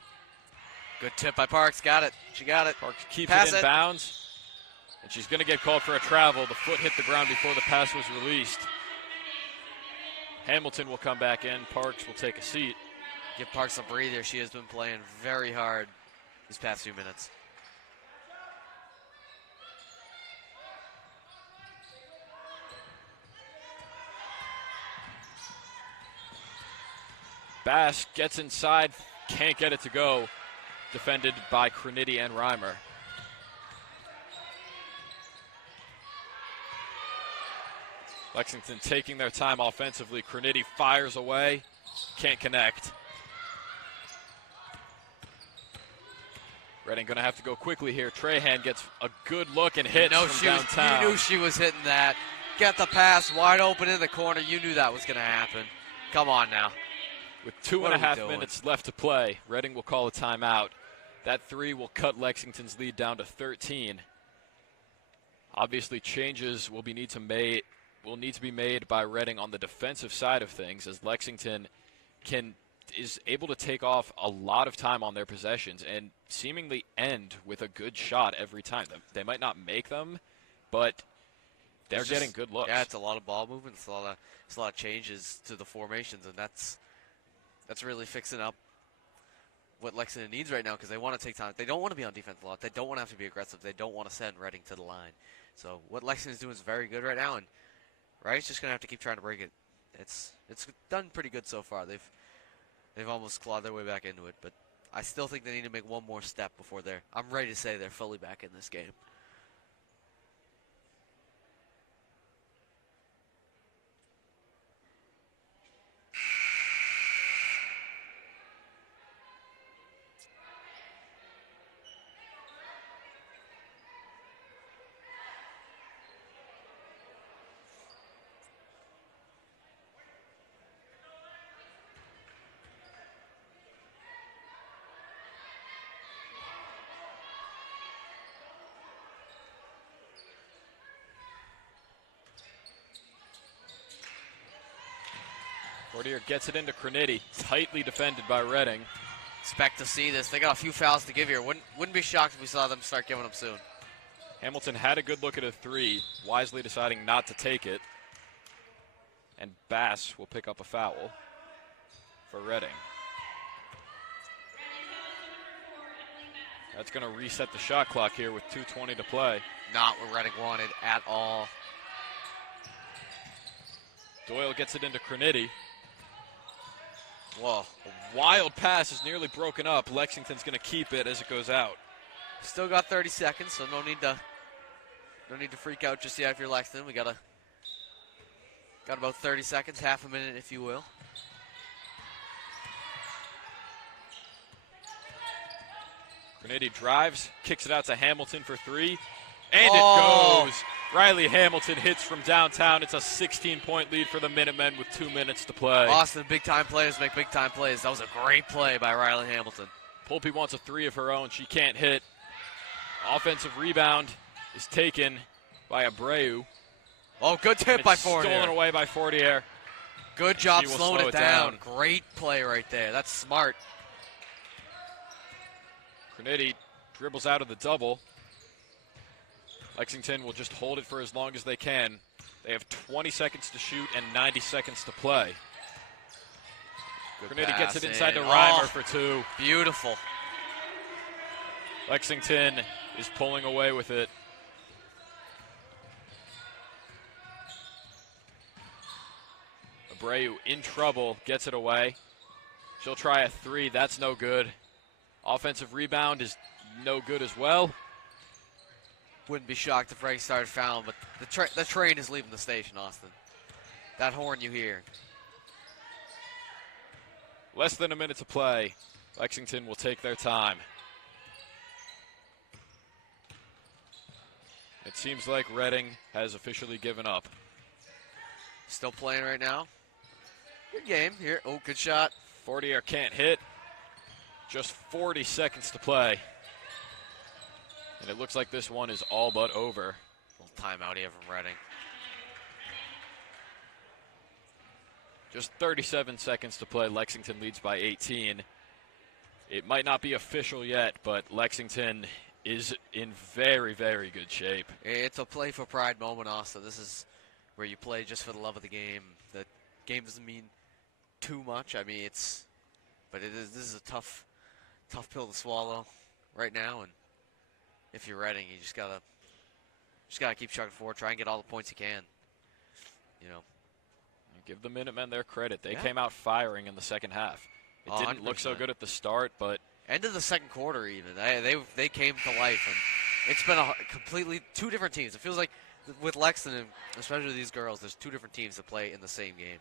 Good tip by Parks. Got it. She got it. Parks keeps Pass it in bounds. And she's going to get called for a travel. The foot hit the ground before the pass was released. Hamilton will come back in. Parks will take a seat. Give Parks a breather. She has been playing very hard these past few minutes. Bass gets inside. Can't get it to go. Defended by Crinity and Reimer. Lexington taking their time offensively. Crinity fires away. Can't connect. Reading going to have to go quickly here. Trahan gets a good look and hits from downtown. You knew she was hitting that. Get the pass wide open in the corner. You knew that was going to happen. Come on now. With 2.5 minutes left to play, Reading will call a timeout. That 3 will cut Lexington's lead down to 13. Obviously, changes will need to be made by Reading on the defensive side of things, as Lexington is able to take off a lot of time on their possessions and seemingly end with a good shot every time. They might not make them, but they're getting good looks. Yeah, it's a lot of ball movement. It's a lot of changes to the formations, and that's really fixing up what Lexington needs right now, because they want to take time. They don't want to be on defense a lot. They don't want to have to be aggressive. They don't want to send Reading to the line. So what Lexington's doing is very good right now, and Reading's just going to have to keep trying to break it. It's done pretty good so far. They've almost clawed their way back into it, but I still think they need to make one more step before I'm ready to say they're fully back in this game. Fortier gets it into Crinity, tightly defended by Reading. Expect to see this. They got a few fouls to give here. Wouldn't be shocked if we saw them start giving them soon. Hamilton had a good look at a 3, wisely deciding not to take it. And Bass will pick up a foul for Reading. That's going to reset the shot clock here with 2:20 to play. Not what Reading wanted at all. Doyle gets it into Crinity. Whoa. A wild pass is nearly broken up. Lexington's going to keep it as it goes out. Still got 30 seconds, so no need to freak out just yet if you're Lexington. We got about 30 seconds, half a minute if you will. Crinity drives, kicks it out to Hamilton for 3, and it goes. Riley Hamilton hits from downtown. It's a 16-point lead for the Minutemen with 2 minutes to play. Austin, big-time players make big-time plays. That was a great play by Riley Hamilton. Polpe wants a 3 of her own. She can't hit. Offensive rebound is taken by Abreu. Oh, good tip by Fortier. Stolen away by Fortier. Good job slowing it down. Great play right there. That's smart. Graniti dribbles out of the double. Lexington will just hold it for as long as they can. They have 20 seconds to shoot and 90 seconds to play. Graniti gets it inside to Reimer for two. Beautiful. Lexington is pulling away with it. Abreu in trouble, gets it away. She'll try a three, that's no good. Offensive rebound is no good as well. Wouldn't be shocked if Ray started fouling, but the train is leaving the station, Austin. That horn you hear. Less than a minute to play. Lexington will take their time. It seems like Reading has officially given up. Still playing right now. Good game here. Oh, good shot. Fortier can't hit. Just 40 seconds to play. And it looks like this one is all but over. Little timeout here from Reading. Just 37 seconds to play. Lexington leads by 18. It might not be official yet, but Lexington is in very, very good shape. It's a play for pride moment, Austin. This is where you play just for the love of the game. The game doesn't mean too much. I mean, this is a tough pill to swallow right now. And if you're Reading, you just gotta keep chugging forward, try and get all the points you can. You know. Give the Minutemen their credit. They Yeah. came out firing in the second half. It didn't look so 100%. good at the start, but End of the second quarter, even they came to life, and it's been a completely two different teams. It feels like with Lexington, especially these girls, there's two different teams that play in the same game,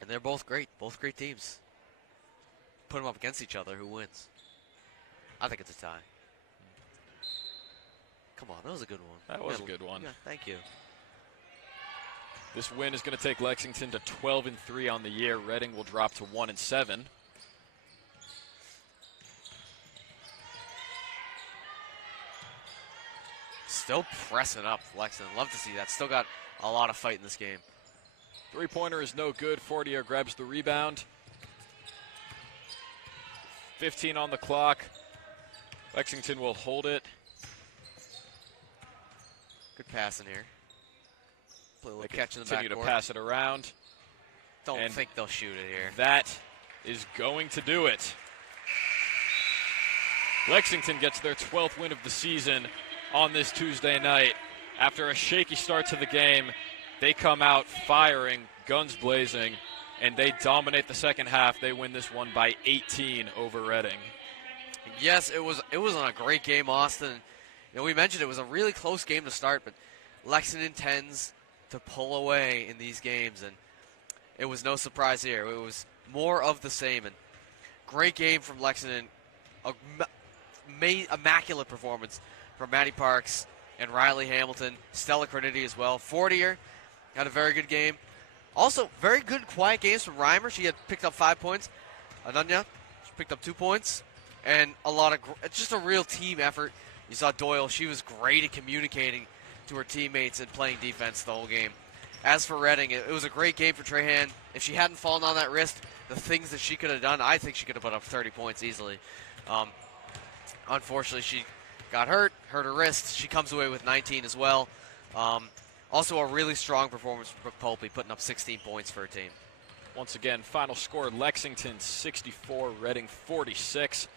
and they're both great teams. Put them up against each other, who wins? I think it's a tie. Come on, that was a good one. That was a good one. Yeah, thank you. This win is going to take Lexington to 12-3 on the year. Reading will drop to 1-7. Still pressing up, Lexington. Love to see that. Still got a lot of fight in this game. Three-pointer is no good. Fortier grabs the rebound. 15 on the clock. Lexington will hold it. Good pass in here. Play a little They catch in the continue to backcourt. pass it around. Don't think they'll shoot it here. That is going to do it. Lexington gets their 12th win of the season on this Tuesday night. After a shaky start to the game, they come out firing, guns blazing, and they dominate the second half. They win this one by 18 over Reading. Yes, it was a great game, Austin. You know, we mentioned it was a really close game to start, but Lexington tends to pull away in these games, and it was no surprise here. It was more of the same, and great game from Lexington. Immaculate performance from Maddie Parks and Riley Hamilton. Stella Crediti as well. Fortier had a very good game. Also, very good quiet games from Reimer. She had picked up 5 points. Ananya, she picked up 2 points. And it's just a real team effort. You saw Doyle. She was great at communicating to her teammates and playing defense the whole game. As for Reading, it was a great game for Trahan. If she hadn't fallen on that wrist, the things that she could have done, I think she could have put up 30 points easily. Unfortunately, she got hurt her wrist. She comes away with 19 as well. Also, a really strong performance from Brooke Polpey, putting up 16 points for her team. Once again, final score, Lexington 64, Reading 46.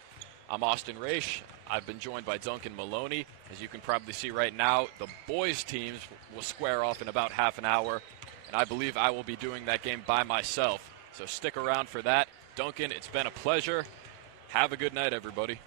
I'm Austin Raish. I've been joined by Duncan Maloney. As you can probably see right now, the boys' teams will square off in about half an hour, and I believe I will be doing that game by myself. So stick around for that. Duncan, it's been a pleasure. Have a good night, everybody.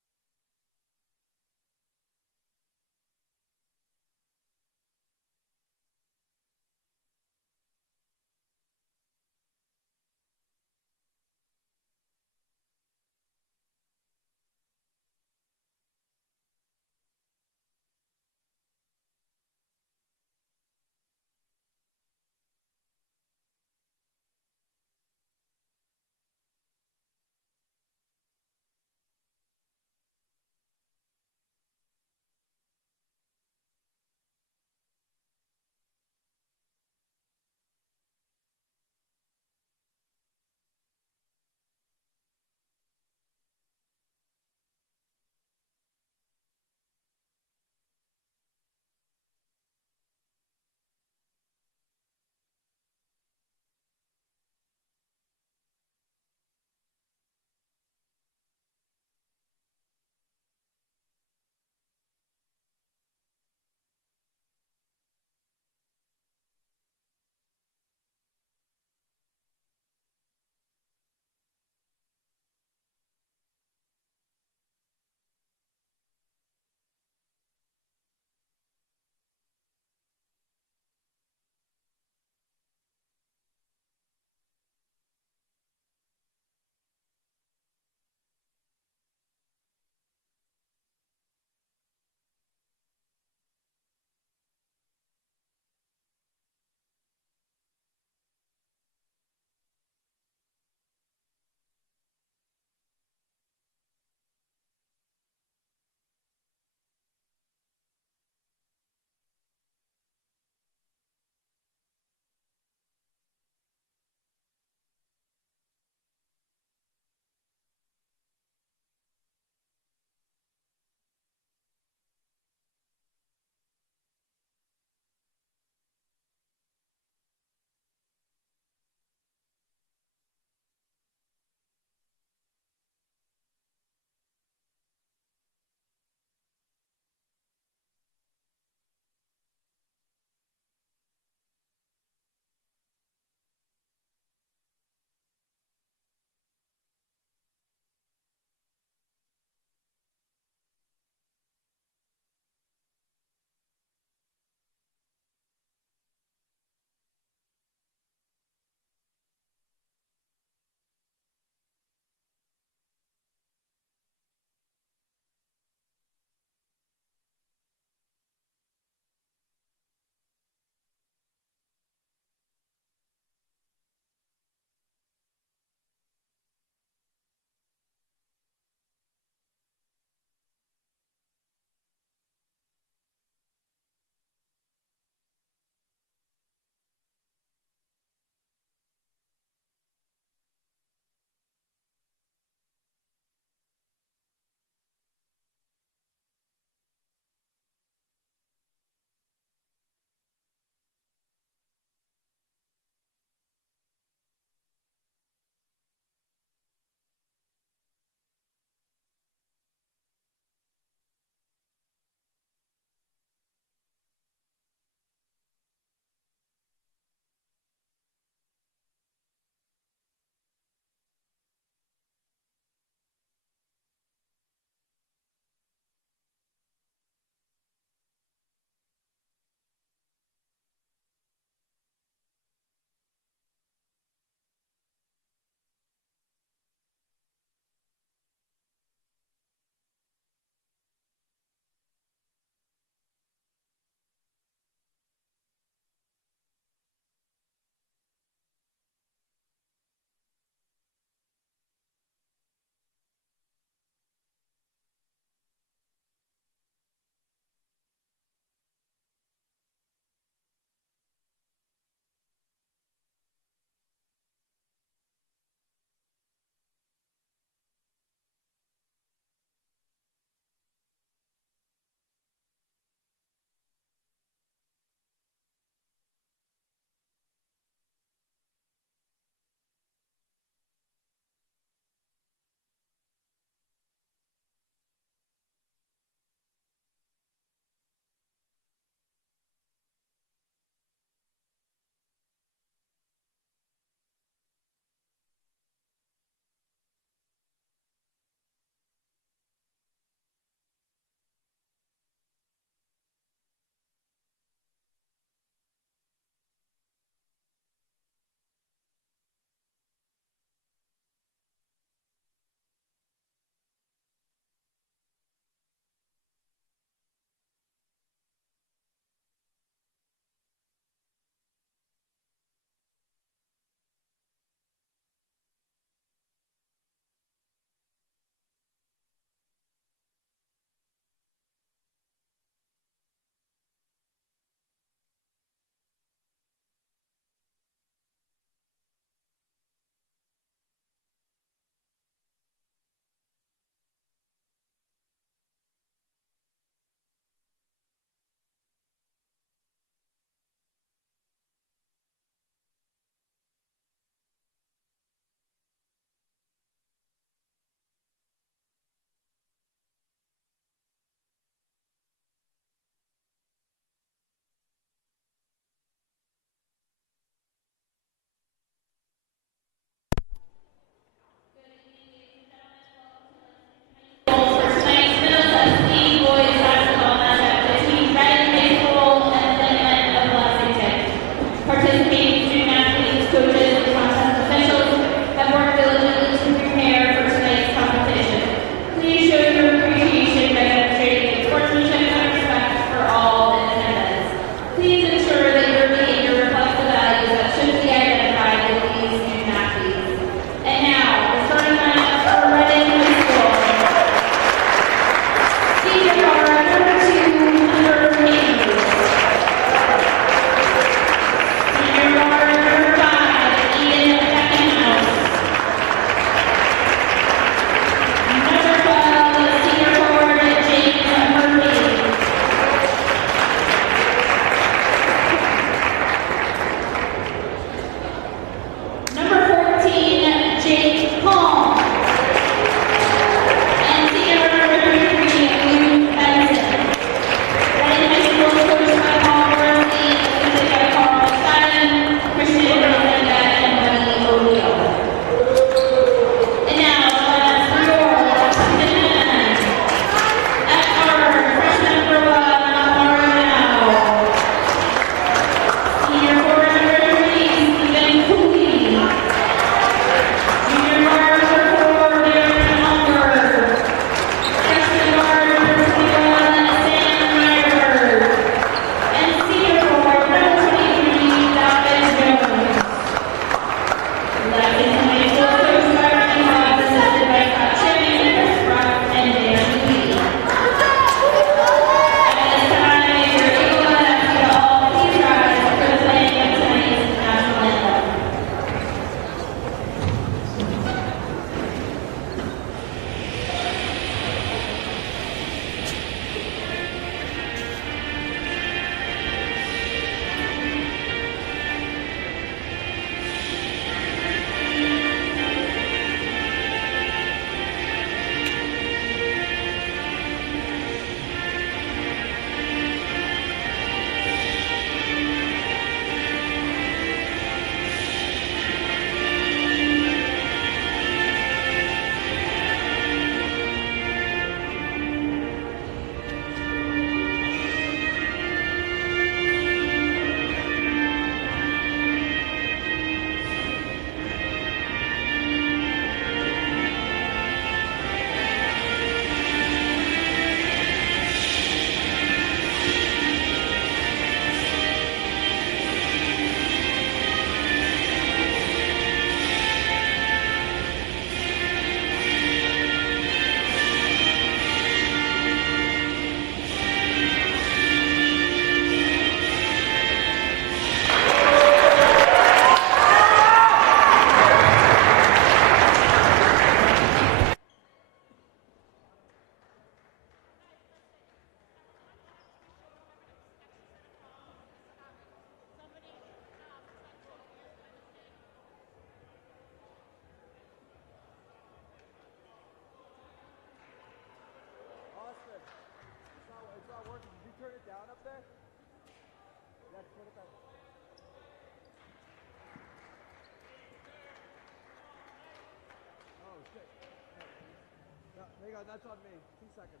That's on me. 2 seconds.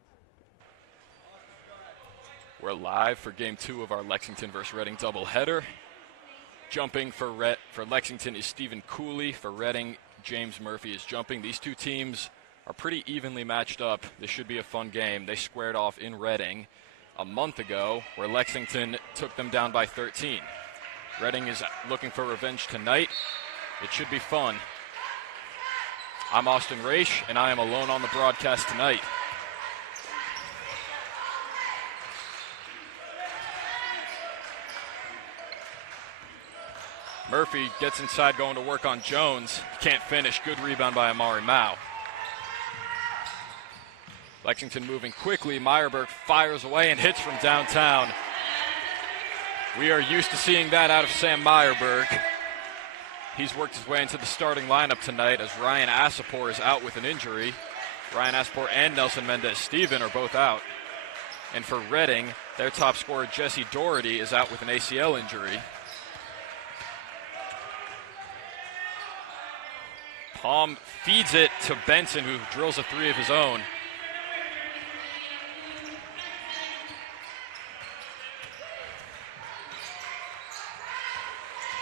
We're live for Game 2 of our Lexington versus Reading doubleheader. Jumping for Lexington is Stephen Cooley. For Reading, James Murphy is jumping. These two teams are pretty evenly matched up. This should be a fun game. They squared off in Reading a month ago, where Lexington took them down by 13. Reading is looking for revenge tonight. It should be fun. I'm Austin Raish, and I am alone on the broadcast tonight. Murphy gets inside, going to work on Jones. Can't finish. Good rebound by Amari Mao. Lexington moving quickly. Meyerberg fires away and hits from downtown. We are used to seeing that out of Sam Meyerberg. He's worked his way into the starting lineup tonight as Ryan Asapor is out with an injury. Ryan Asapor and Nelson Mendez-Steven are both out. And for Reading, their top scorer Jesse Doherty is out with an ACL injury. Palm feeds it to Benson, who drills a three of his own.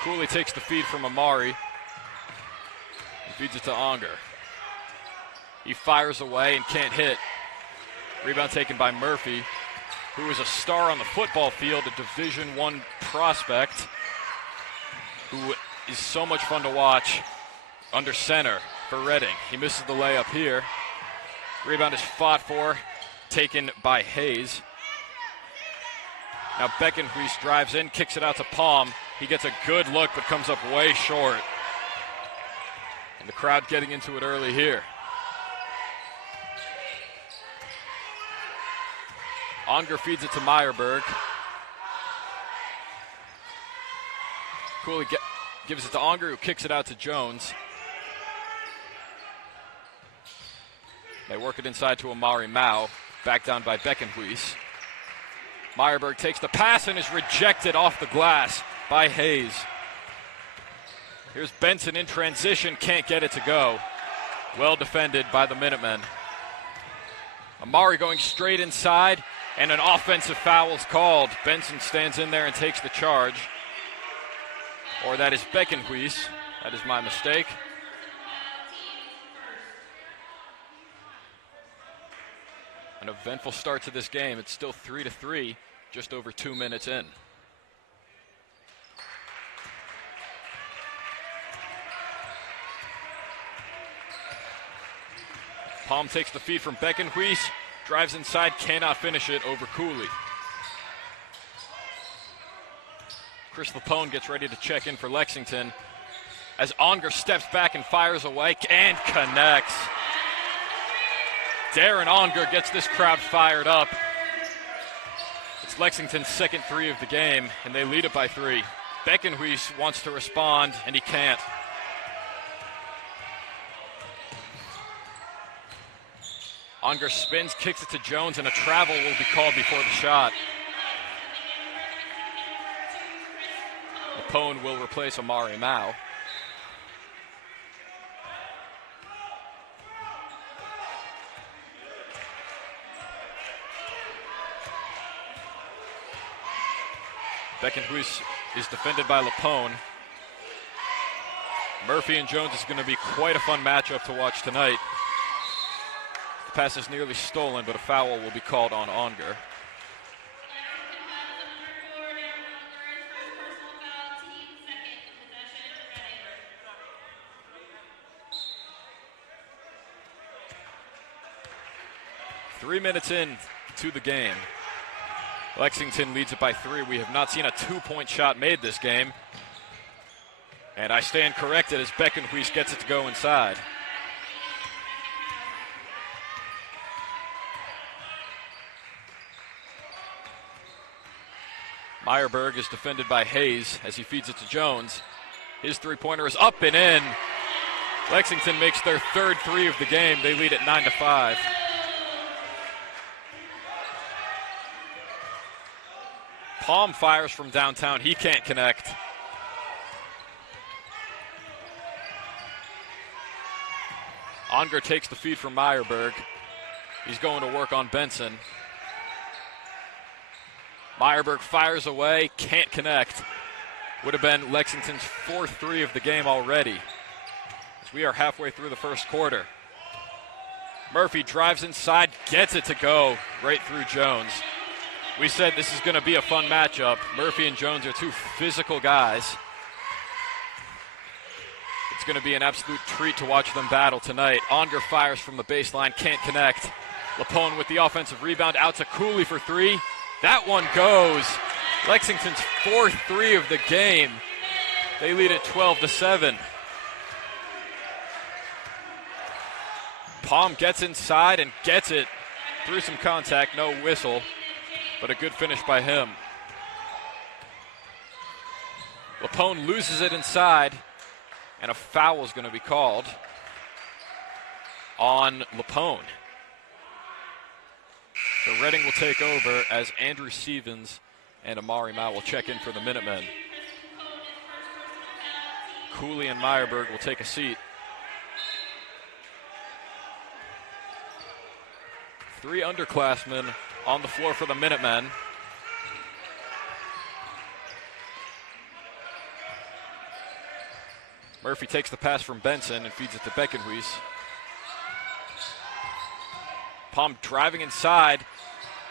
Cooley takes the feed from Amari and feeds it to Onger. He fires away and can't hit. Rebound taken by Murphy, who is a star on the football field, a Division I prospect, who is so much fun to watch under center for Reading. He misses the layup here. Rebound is fought for, taken by Hayes. Now Beckenhuis drives in, kicks it out to Palm. He gets a good look, but comes up way short. And the crowd getting into it early here. Onger feeds it to Meyerberg. Cooley gives it to Onger, who kicks it out to Jones. They work it inside to Amari Mao, back down by Beckenhuis. Meyerberg takes the pass and is rejected off the glass by Hayes. Here's Benson in transition, can't get it to go. Well defended by the Minutemen. Amari going straight inside, and an offensive foul is called. Benson stands in there and takes the charge. Or that is Beckenhuis. That is my mistake. An eventful start to this game. It's still 3-3, just over 2 minutes in. Palm takes the feed from Beckenhuis, drives inside, cannot finish it over Cooley. Chris Lapone gets ready to check in for Lexington as Onger steps back and fires away and connects. Darren Onger gets this crowd fired up. It's Lexington's second three of the game, and they lead it by 3. Beckenhuis wants to respond, and he can't. Onger spins, kicks it to Jones, and a travel will be called before the shot. Lapone will replace Amari Mao. Beckenhuis is defended by Lapone. Murphy and Jones is going to be quite a fun matchup to watch tonight. The pass is nearly stolen, but a foul will be called on Onger. Three minutes in to the game. Lexington leads it by 3. We have not seen a 2-point shot made this game. And I stand corrected as Beckenhuis gets it to go inside. Meyerberg is defended by Hayes as he feeds it to Jones. His three-pointer is up and in. Lexington makes their third 3 of the game. They lead at 9-5. Palm fires from downtown. He can't connect. Onger takes the feed from Meyerberg. He's going to work on Benson. Meyerberg fires away, can't connect. Would have been Lexington's 4th three of the game already. As we are halfway through the first quarter. Murphy drives inside, gets it to go right through Jones. We said this is going to be a fun matchup. Murphy and Jones are two physical guys. It's going to be an absolute treat to watch them battle tonight. Onger fires from the baseline, can't connect. Lapone with the offensive rebound, out to Cooley for three. That one goes. Lexington's 4th three of the game. They lead at 12-7. Palm gets inside and gets it through some contact, no whistle, but a good finish by him. Lapone loses it inside, and a foul is going to be called on Lapone. So Reading will take over as Andrew Stevens and Amari Mao will check in for the Minutemen. Cooley and Meyerberg will take a seat. 3 underclassmen on the floor for the Minutemen. Murphy takes the pass from Benson and feeds it to Beckenhuis. Palm driving inside,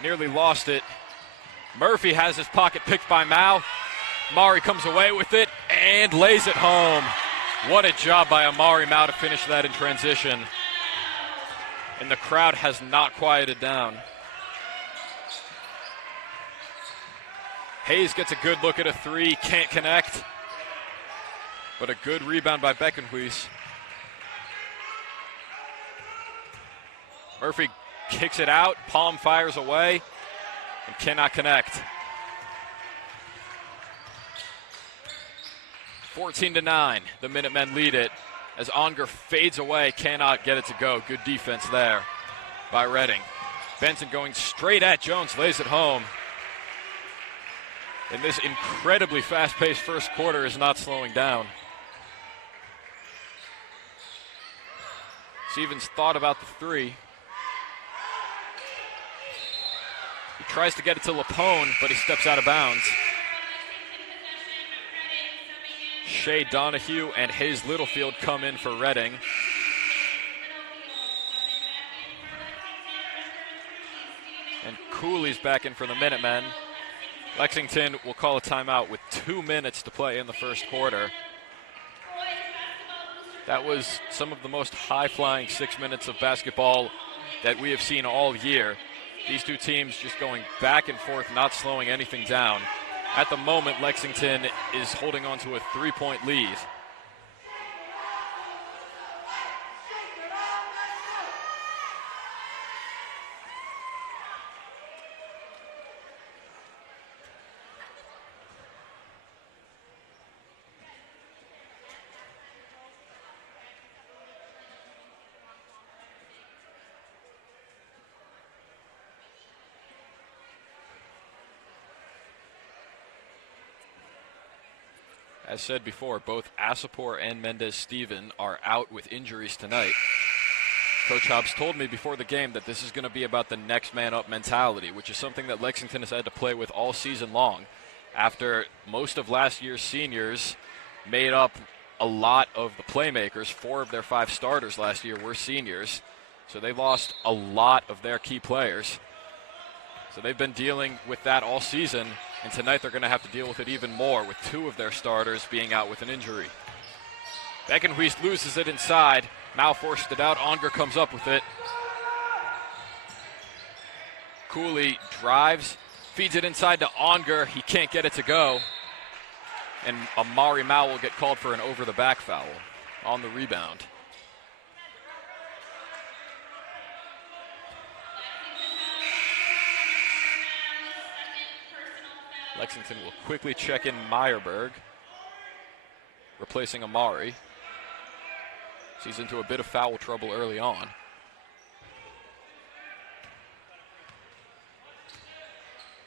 nearly lost it. Murphy has his pocket picked by Mao. Amari comes away with it and lays it home. What a job by Amari Mao to finish that in transition. And the crowd has not quieted down. Hayes gets a good look at a three, can't connect. But a good rebound by Beckenhuis. Murphy kicks it out, Palm fires away, and cannot connect. 14-9, the Minutemen lead it as Onger fades away, cannot get it to go. Good defense there by Reading. Benson going straight at Jones, lays it home. And this incredibly fast-paced first quarter is not slowing down. Stevens thought about the three. He tries to get it to Lapone, but he steps out of bounds. Shea Donahue and Hayes Littlefield come in for Reading. And Cooley's back in for the Minutemen. Lexington will call a timeout with 2 minutes to play in the first quarter. That was some of the most high-flying 6 minutes of basketball that we have seen all year. These two teams just going back and forth, not slowing anything down. At the moment, Lexington is holding on to a 3-point lead. As said before, both Asapor and Mendez-Steven are out with injuries tonight. Coach Hobbs told me before the game that this is going to be about the next man up mentality, which is something that Lexington has had to play with all season long. After most of last year's seniors made up a lot of the playmakers, 4 of their 5 starters last year were seniors. So they lost a lot of their key players. So they've been dealing with that all season. And tonight they're going to have to deal with it even more with 2 of their starters being out with an injury. Beckenhuis loses it inside. Mao forced it out. Onger comes up with it. Cooley drives, feeds it inside to Onger. He can't get it to go. And Amari Mao will get called for an over-the-back foul on the rebound. Lexington will quickly check in Meyerberg, replacing Amari. She's into a bit of foul trouble early on.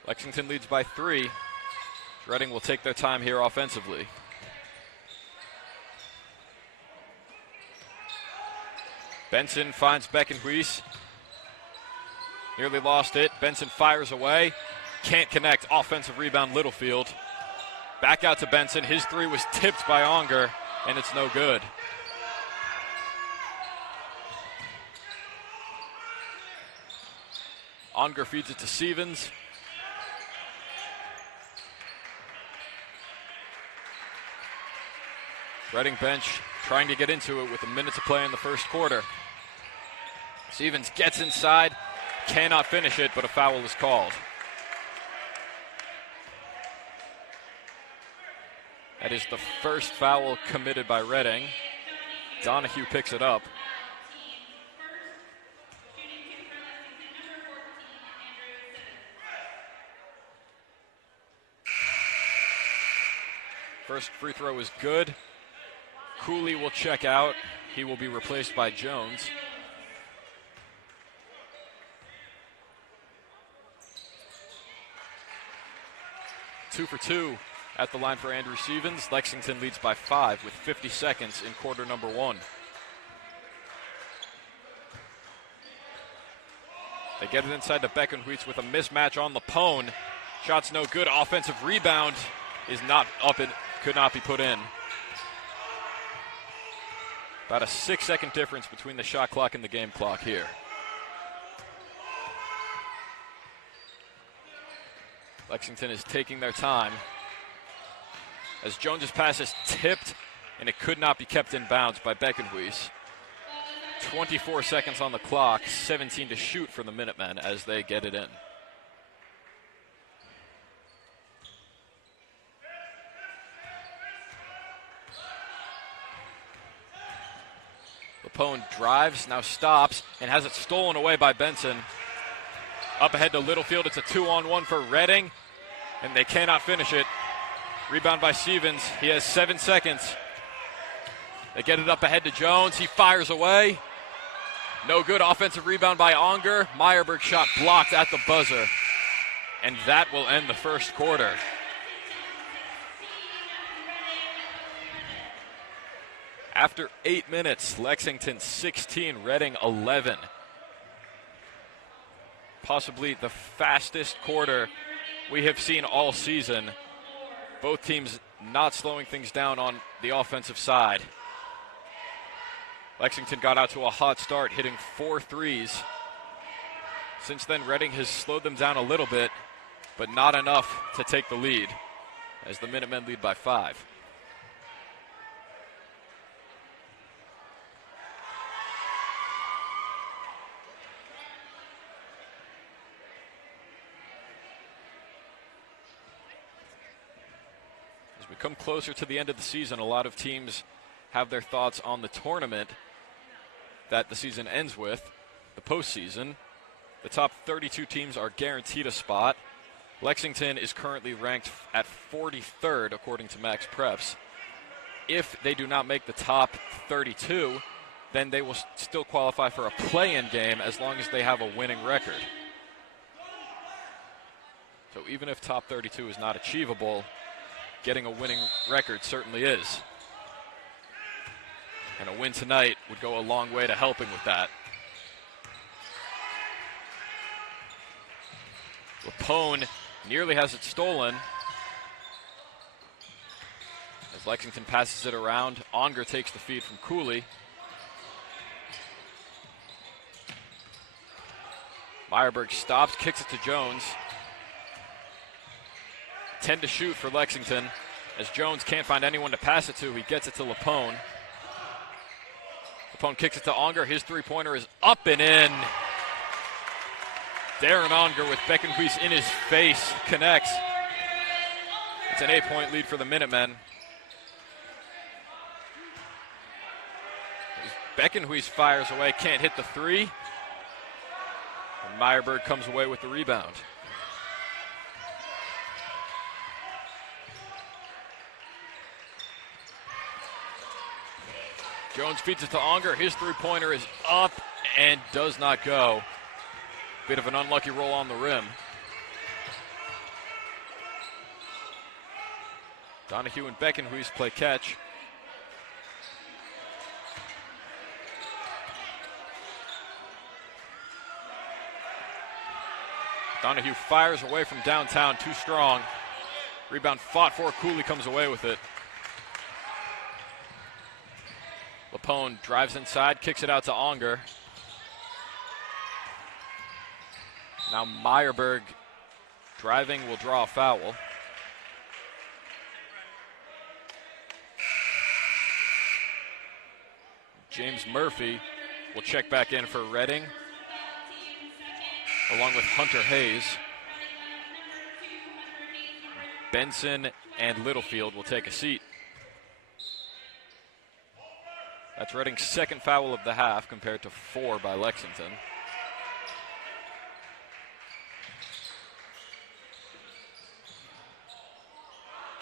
Lexington leads by 3. Reading will take their time here offensively. Benson finds Beckenhuis. Nearly lost it. Benson fires away. Can't connect. Offensive rebound, Littlefield. Back out to Benson. His three was tipped by Onger, and it's no good. Onger feeds it to Stevens. Reading bench trying to get into it with a minute to play in the first quarter. Stevens gets inside, cannot finish it, but a foul is called. That is the first foul committed by Reading. Donahue picks it up. First free throw is good. Cooley will check out. He will be replaced by Jones. Two for two at the line for Andrew Stevens. Lexington leads by 5 with 50 seconds in quarter number 1. They get it inside to Beckenhuis with a mismatch on Lapone. Shot's no good. Offensive rebound is not up and could not be put in. About a 6-second difference between the shot clock and the game clock here. Lexington is taking their time as Jones's pass is tipped and it could not be kept in bounds by Beckenhuis. 24 seconds on the clock, 17 to shoot for the Minutemen as they get it in. Lapone drives, now stops, and has it stolen away by Benson. Up ahead to Littlefield, it's a 2-on-1 for Reading, and they cannot finish it. Rebound by Stevens, he has 7 seconds. They get it up ahead to Jones, he fires away. No good. Offensive rebound by Onger. Meyerberg shot blocked at the buzzer, and that will end the first quarter. After 8 minutes, Lexington 16, Reading 11. Possibly the fastest quarter we have seen all season. Both teams not slowing things down on the offensive side. Lexington got out to a hot start, hitting 4 threes. Since then, Reading has slowed them down a little bit, but not enough to take the lead, as the Minutemen lead by 5. As we come closer to the end of the season, a lot of teams have their thoughts on the tournament that the season ends with, the postseason. The top 32 teams are guaranteed a spot. Lexington is currently ranked at 43rd, according to Max Preps. If they do not make the top 32, then they will still qualify for a play-in game as long as they have a winning record. So even if top 32 is not achievable, getting a winning record certainly is. And a win tonight would go a long way to helping with that. Lapone nearly has it stolen. As Lexington passes it around, Onger takes the feed from Cooley. Meyerberg stops, kicks it to Jones. 10 to shoot for Lexington. As Jones can't find anyone to pass it to, he gets it to Lapone. Lapone kicks it to Onger. His three-pointer is up and in. Darren Onger with Beckenhuis in his face connects. It's an 8-point lead for the Minutemen. Beckenhuis fires away, can't hit the three. And Meyerberg comes away with the rebound. Jones feeds it to Onger. His three-pointer is up and does not go. Bit of an unlucky roll on the rim. Donahue and Beckenhuis play catch. Donahue fires away from downtown, too strong. Rebound fought for, Cooley comes away with it. Lapone drives inside, kicks it out to Onger. Now Meyerberg driving will draw a foul. James Murphy will check back in for Reading, along with Hunter Hayes. Benson and Littlefield will take a seat. That's Reading's second foul of the half, compared to 4 by Lexington.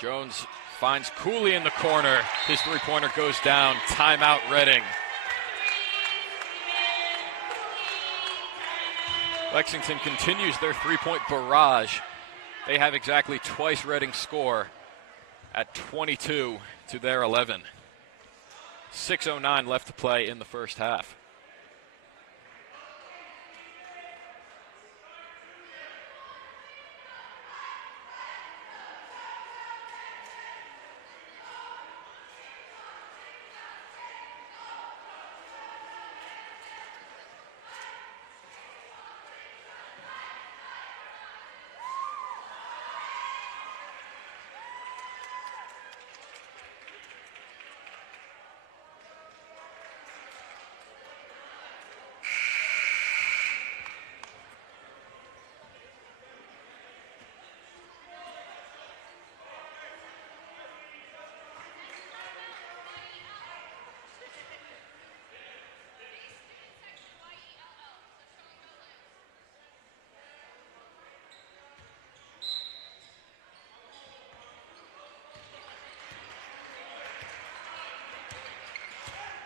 Jones finds Cooley in the corner. His three-pointer goes down. Timeout, Reading. Lexington continues their three-point barrage. They have exactly twice Reading's score at 22 to their 11. 6:09 left to play in the first half.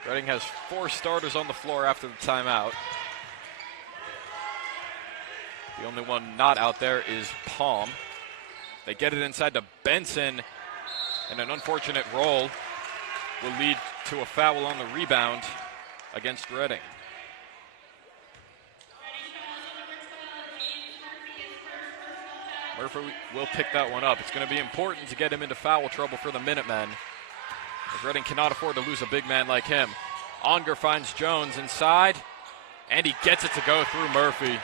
Reading has 4 starters on the floor after the timeout. The only one not out there is Palm. They get it inside to Benson, and an unfortunate roll will lead to a foul on the rebound against Reading. Murphy will pick that one up. It's going to be important to get him into foul trouble for the Minutemen, as Reading cannot afford to lose a big man like him. Onger finds Jones inside, and he gets it to go through Murphy.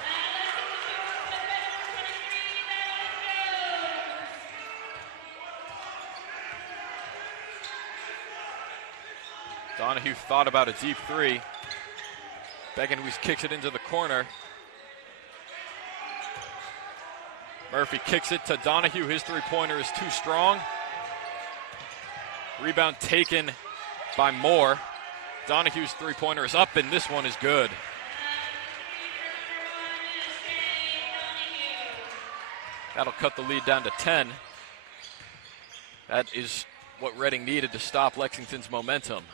Donahue thought about a deep three. Beckenhuis kicks it into the corner. Murphy kicks it to Donahue. His three-pointer is too strong. Rebound taken by Moore. Donahue's three-pointer is up, and this one is good. That'll cut the lead down to 10. That is what Reading needed to stop Lexington's momentum.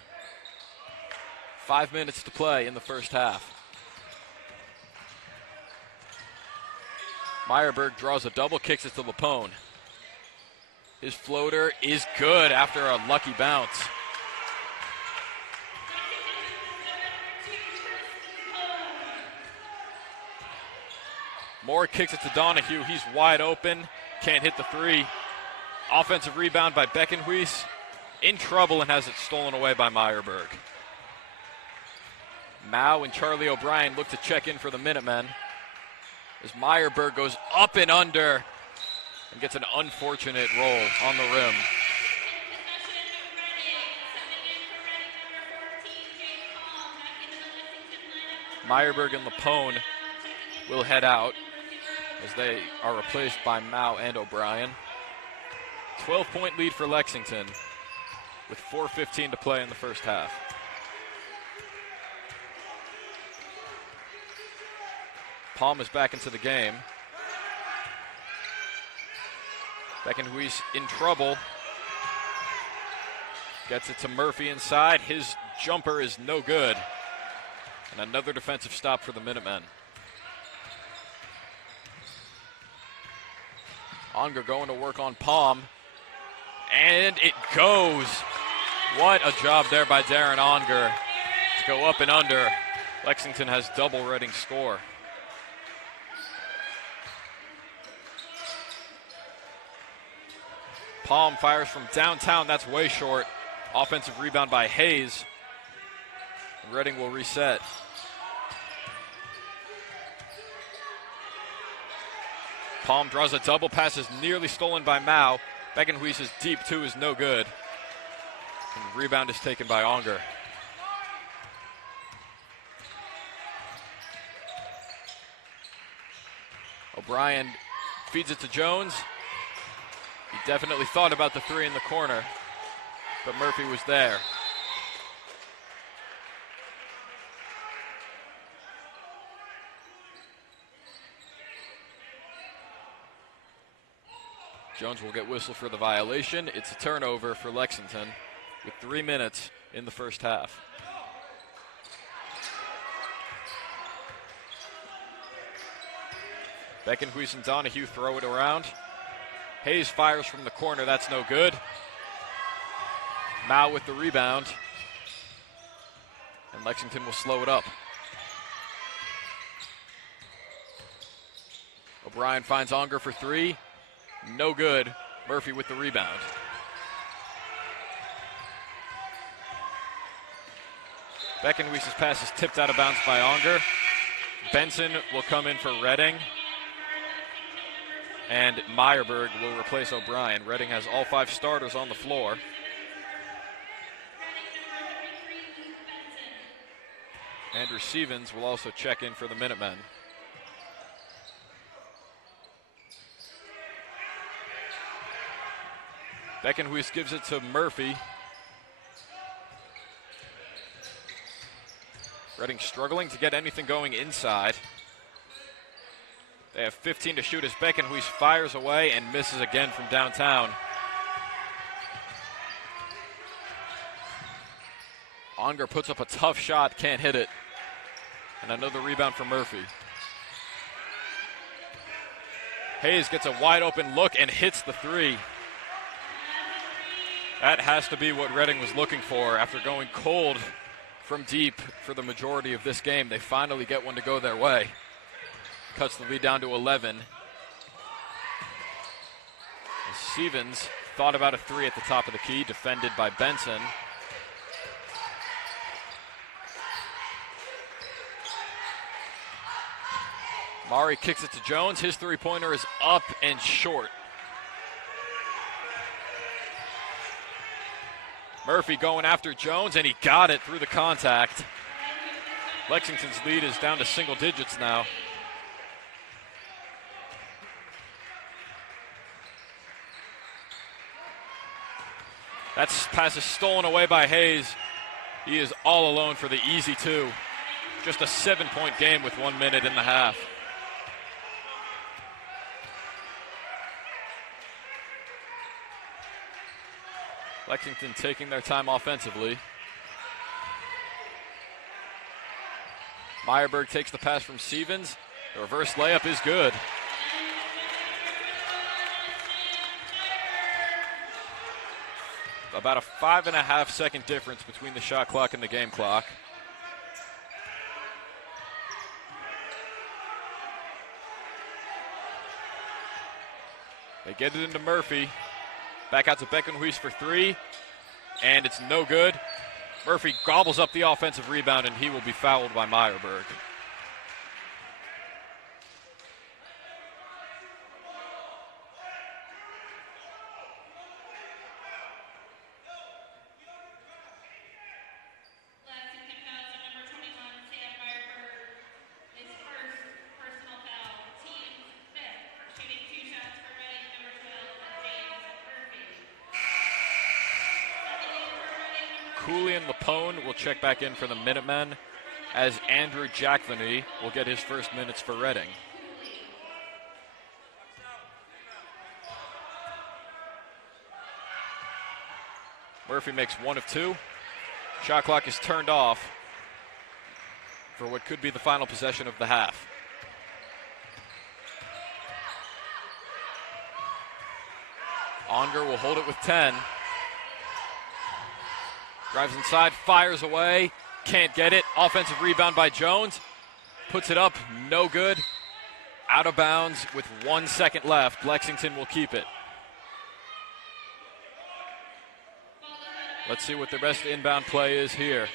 5 minutes to play in the first half. Meyerberg draws a double, kicks it to Lapone. His floater is good after a lucky bounce. Moore kicks it to Donahue. He's wide open. Can't hit the three. Offensive rebound by Beckenhuis. In trouble and has it stolen away by Meyerberg. Mao and Charlie O'Brien look to check in for the Minutemen, as Meyerberg goes up and under and gets an unfortunate roll on the rim. Meyerberg and Lapone will head out as they are replaced by Mao and O'Brien. 12-point lead for Lexington with 4:15 to play in the first half. Palm is back into the game. Beckenhuis in trouble. Gets it to Murphy inside. His jumper is no good. And another defensive stop for the Minutemen. Onger going to work on Palm. And it goes. What a job there by Darren Onger to go up and under. Lexington has double Reading's score. Palm fires from downtown. That's way short. Offensive rebound by Hayes. Reading will reset. Palm draws a double pass, is nearly stolen by Mao. Beckenhuis's deep two is no good. And the rebound is taken by Onger. O'Brien feeds it to Jones. He definitely thought about the three in the corner, but Murphy was there. Jones will get whistled for the violation. It's a turnover for Lexington with 3 minutes in the first half. Beckenhuis and Donahue throw it around. Hayes fires from the corner. That's no good. Mao with the rebound. And Lexington will slow it up. O'Brien finds Onger for three. No good. Murphy with the rebound. Beckenhuis's pass is tipped out of bounds by Onger. Benson will come in for Reading. And Meyerberg will replace O'Brien. Reading has all 5 starters on the floor. Andrew Stevens will also check in for the Minutemen. Beckenhuis gives it to Murphy. Reading struggling to get anything going inside. They have 15 to shoot as Beckenhuis fires away and misses again from downtown. Onger puts up a tough shot, can't hit it. And another rebound for Murphy. Hayes gets a wide open look and hits the three. That has to be what Reading was looking for after going cold from deep for the majority of this game. They finally get one to go their way. Cuts the lead down to 11. Stevens thought about a three at the top of the key, defended by Benson. Mari kicks it to Jones. His three-pointer is up and short. Murphy going after Jones, and he got it through the contact. Lexington's lead is down to single digits now. That pass is stolen away by Hayes. He is all alone for the easy two. Just a 7-point game with 1 minute in the half. Lexington taking their time offensively. Meyerberg takes the pass from Stevens. The reverse layup is good. About a 5.5 second difference between the shot clock and the game clock. They get it into Murphy. Back out to Beckenhuis for three, and it's no good. Murphy gobbles up the offensive rebound, and he will be fouled by Meyerberg. Lapone will check back in for the Minutemen as Andrew Jackvany will get his first minutes for Reading. Murphy makes 1 of 2. Shot clock is turned off for what could be the final possession of the half. Onger will hold it with 10. Drives inside, fires away, can't get it. Offensive rebound by Jones. Puts it up, no good. Out of bounds with 1 second left. Lexington will keep it. Let's see what the best inbound play is here.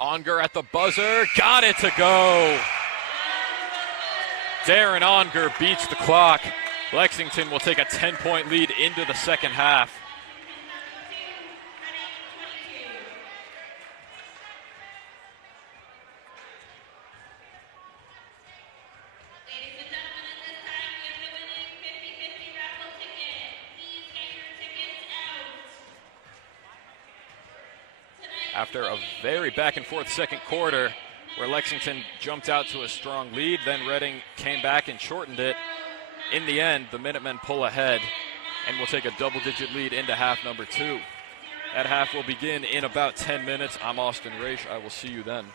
Onger at the buzzer, got it to go. Darren Onger beats the clock. Lexington will take a 10-point lead into the second half. Ladies and gentlemen, at this time, we have the winning 50-50 raffle ticket. Please get your tickets out. After a very back-and-forth second quarter where Lexington jumped out to a strong lead, then Reading came back and shortened it. In the end, the Minutemen pull ahead and will take a double-digit lead into half number 2. That half will begin in about 10 minutes. I'm Austin Raish. I will see you then.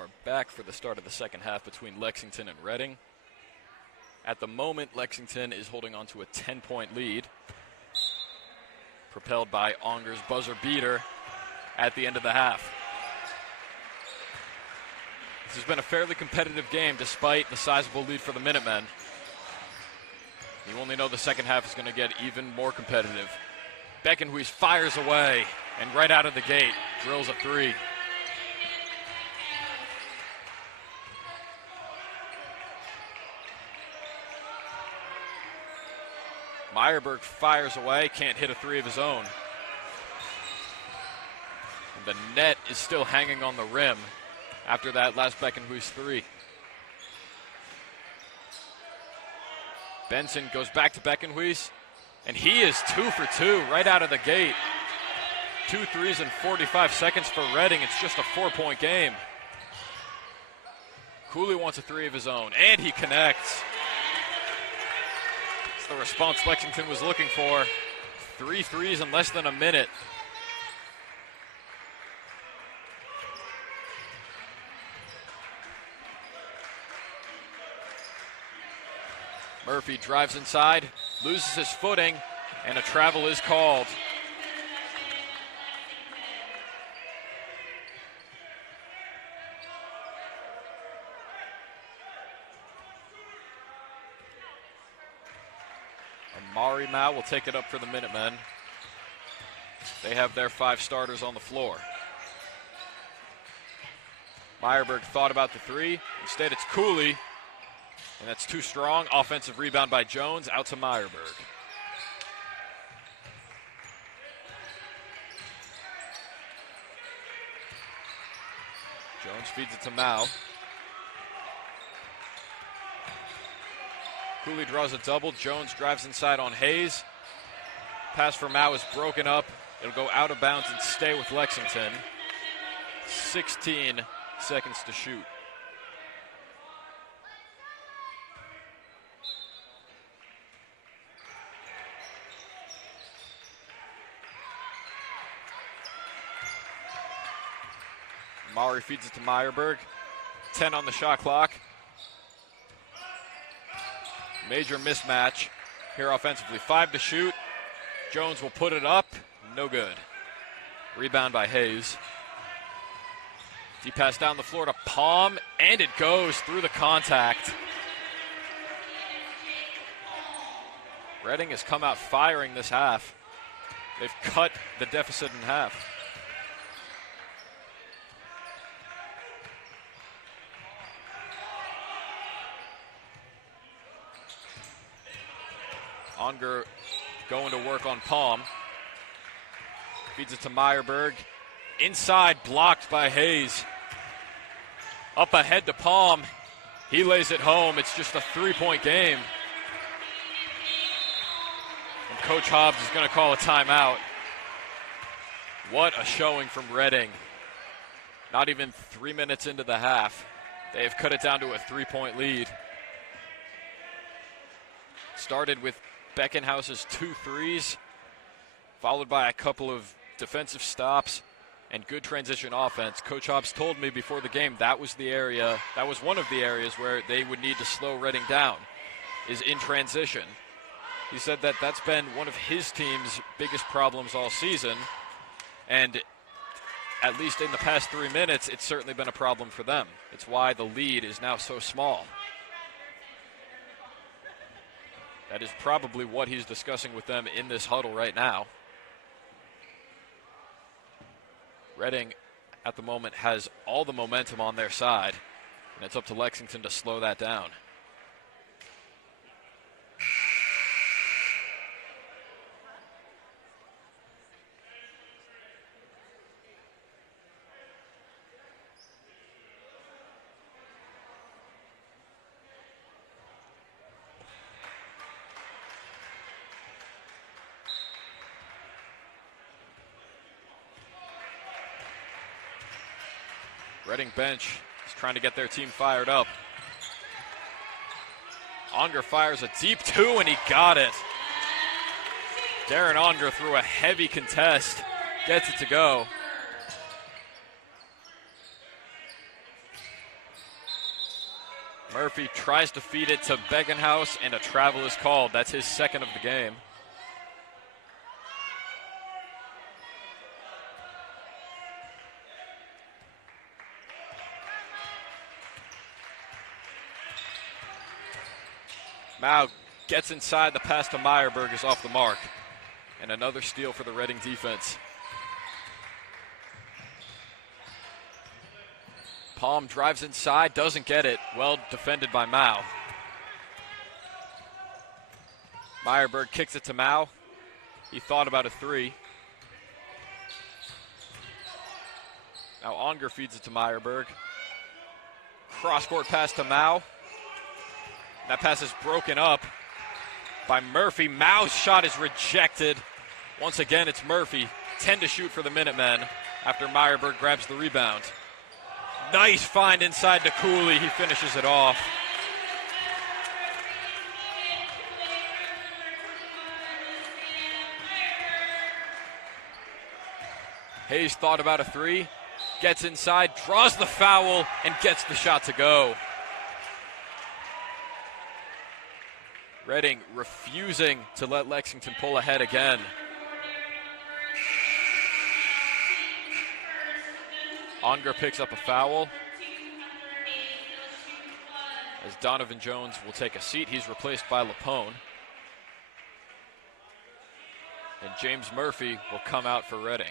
are back for the start of the second half between Lexington and Reading. At the moment, Lexington is holding on to a 10-point lead, propelled by Onger's buzzer beater at the end of the half. This has been a fairly competitive game despite the sizable lead for the Minutemen. You only know the second half is going to get even more competitive. Beckenhuis fires away, and right out of the gate, drills a three. Meyerberg fires away, can't hit a three of his own. And the net is still hanging on the rim after that last Beckenhuis three. Benson goes back to Beckenhuis, and he is 2 for 2 right out of the gate. 2 threes in 45 seconds for Reading. It's just a 4-point game. Cooley wants a three of his own, and he connects. It's the response Lexington was looking for. 3 threes in less than a minute. Murphy drives inside, loses his footing, and a travel is called. Amari Mao will take it up for the Minutemen. They have their 5 starters on the floor. Meyerberg thought about the three. Instead, it's Cooley. And that's too strong. Offensive rebound by Jones, out to Meyerberg. Jones feeds it to Mao. Cooley draws a double. Jones drives inside on Hayes. Pass for Mao is broken up. It'll go out of bounds and stay with Lexington. 16 seconds to shoot. Maury feeds it to Meyerberg. 10 on the shot clock. Major mismatch here offensively. 5 to shoot. Jones will put it up. No good. Rebound by Hayes. Deep pass down the floor to Palm, and it goes through the contact. Reading has come out firing this half. They've cut the deficit in half. Onger going to work on Palm. Feeds it to Meyerberg. Inside, blocked by Hayes. Up ahead to Palm. He lays it home. It's just a 3-point game. And Coach Hobbs is going to call a timeout. What a showing from Reading. Not even 3 minutes into the half. They have cut it down to a 3-point lead. Started with Beckenhouse's 2 threes, followed by a couple of defensive stops and good transition offense. Coach Hobbs told me before the game that was one of the areas where they would need to slow Reading down, is in transition. He said that that's been one of his team's biggest problems all season, and at least in the past 3 minutes, it's certainly been a problem for them. It's why the lead is now so small. That is probably what he's discussing with them in this huddle right now. Reading, at the moment, has all the momentum on their side, and it's up to Lexington to slow that down. Reading bench is trying to get their team fired up. Onger fires a deep 2, and he got it. Darren Onger threw a heavy contest, gets it to go. Murphy tries to feed it to Beckenhouse, and a travel is called. That's his second of the game. Mao gets inside. The pass to Meyerberg is off the mark. And another steal for the Reading defense. Palm drives inside, doesn't get it. Well defended by Mao. Meyerberg kicks it to Mao. He thought about a three. Now Onger feeds it to Meyerberg. Cross-court pass to Mao. That pass is broken up by Murphy. Mao's shot is rejected. Once again, it's Murphy. 10 to shoot for the Minutemen after Meyerberg grabs the rebound. Nice find inside to Cooley. He finishes it off. Hayes thought about a three. Gets inside, draws the foul, and gets the shot to go. Reading refusing to let Lexington pull ahead again. Onger picks up a foul as Donovan Jones will take a seat. He's replaced by Lapone. And James Murphy will come out for Reading.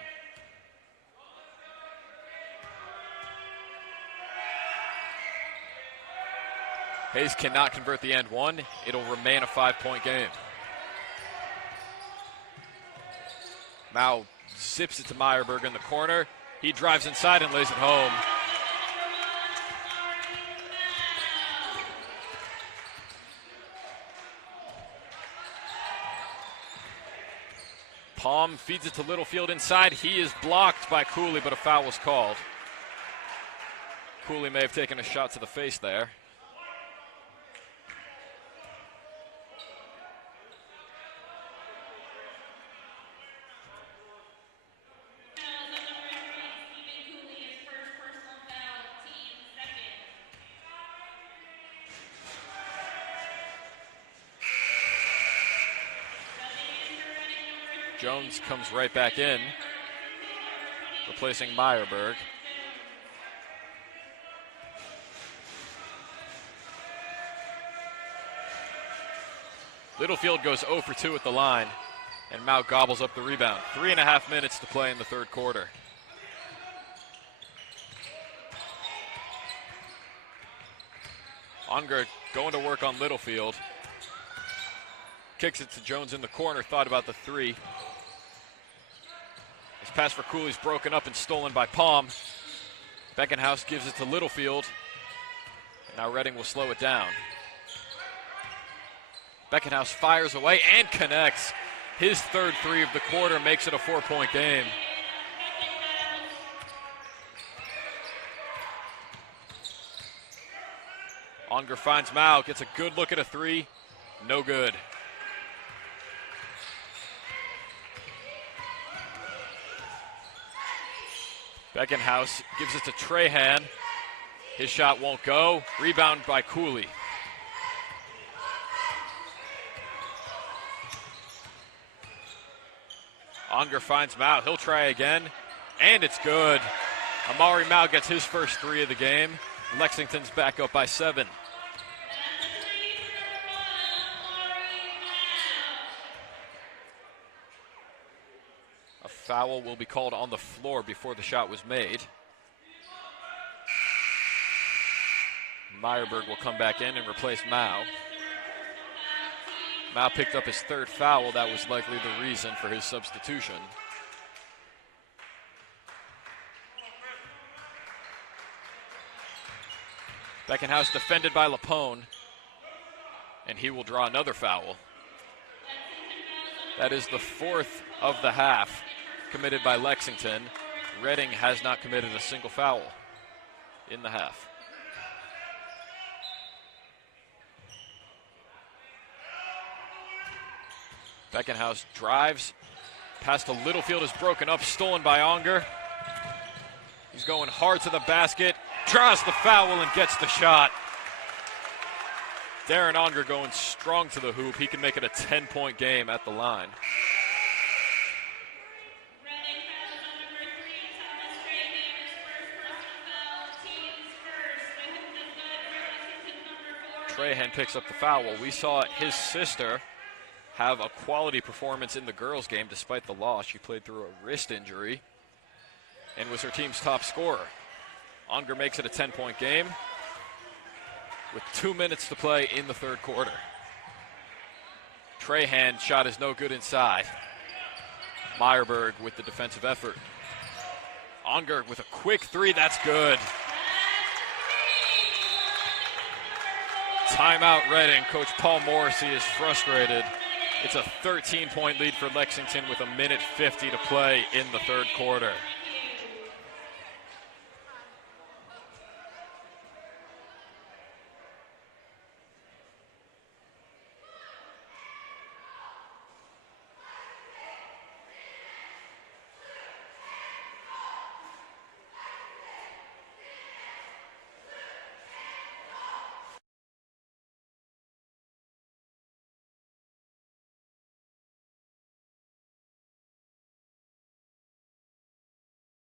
Hayes cannot convert the end one. It'll remain a 5-point game. Mao zips it to Meyerberg in the corner. He drives inside and lays it home. Palm feeds it to Littlefield inside. He is blocked by Cooley, but a foul was called. Cooley may have taken a shot to the face there. Jones comes right back in, replacing Meyerberg. Littlefield goes 0 for 2 at the line, and Mao gobbles up the rebound. 3.5 minutes to play in the third quarter. Onger going to work on Littlefield. Kicks it to Jones in the corner, thought about the three. This pass for Cooley's broken up and stolen by Palm. Beckenhouse gives it to Littlefield. And now Reading will slow it down. Beckenhouse fires away and connects. His third three of the quarter makes it a 4-point game. Onger finds Mao, gets a good look at a three. No good. Beckenhouse gives it to Trahan. His shot won't go. Rebound by Cooley. Onger finds Mao. He'll try again. And it's good. Amari Mao gets his first three of the game. Lexington's back up by 7. A foul will be called on the floor before the shot was made. Meyerberg will come back in and replace Mao. Mao picked up his third foul. That was likely the reason for his substitution. Beckenhouse defended by Lapone, and he will draw another foul. That is the fourth of the half committed by Lexington. Reading has not committed a single foul in the half. Beckenhouse drives. Pass to Littlefield is broken up, stolen by Onger. He's going hard to the basket, draws the foul and gets the shot. Darren Onger going strong to the hoop. He can make it a 10-point game at the line. Trahan picks up the foul. Well, we saw his sister have a quality performance in the girls' game despite the loss. She played through a wrist injury and was her team's top scorer. Onger makes it a 10-point game with 2 minutes to play in the third quarter. Trahan shot is no good inside. Meyerberg with the defensive effort. Onger with a quick three, that's good. Timeout Reading. Coach Paul Morrissey is frustrated. It's a 13-point lead for Lexington with 1:50 to play in the third quarter.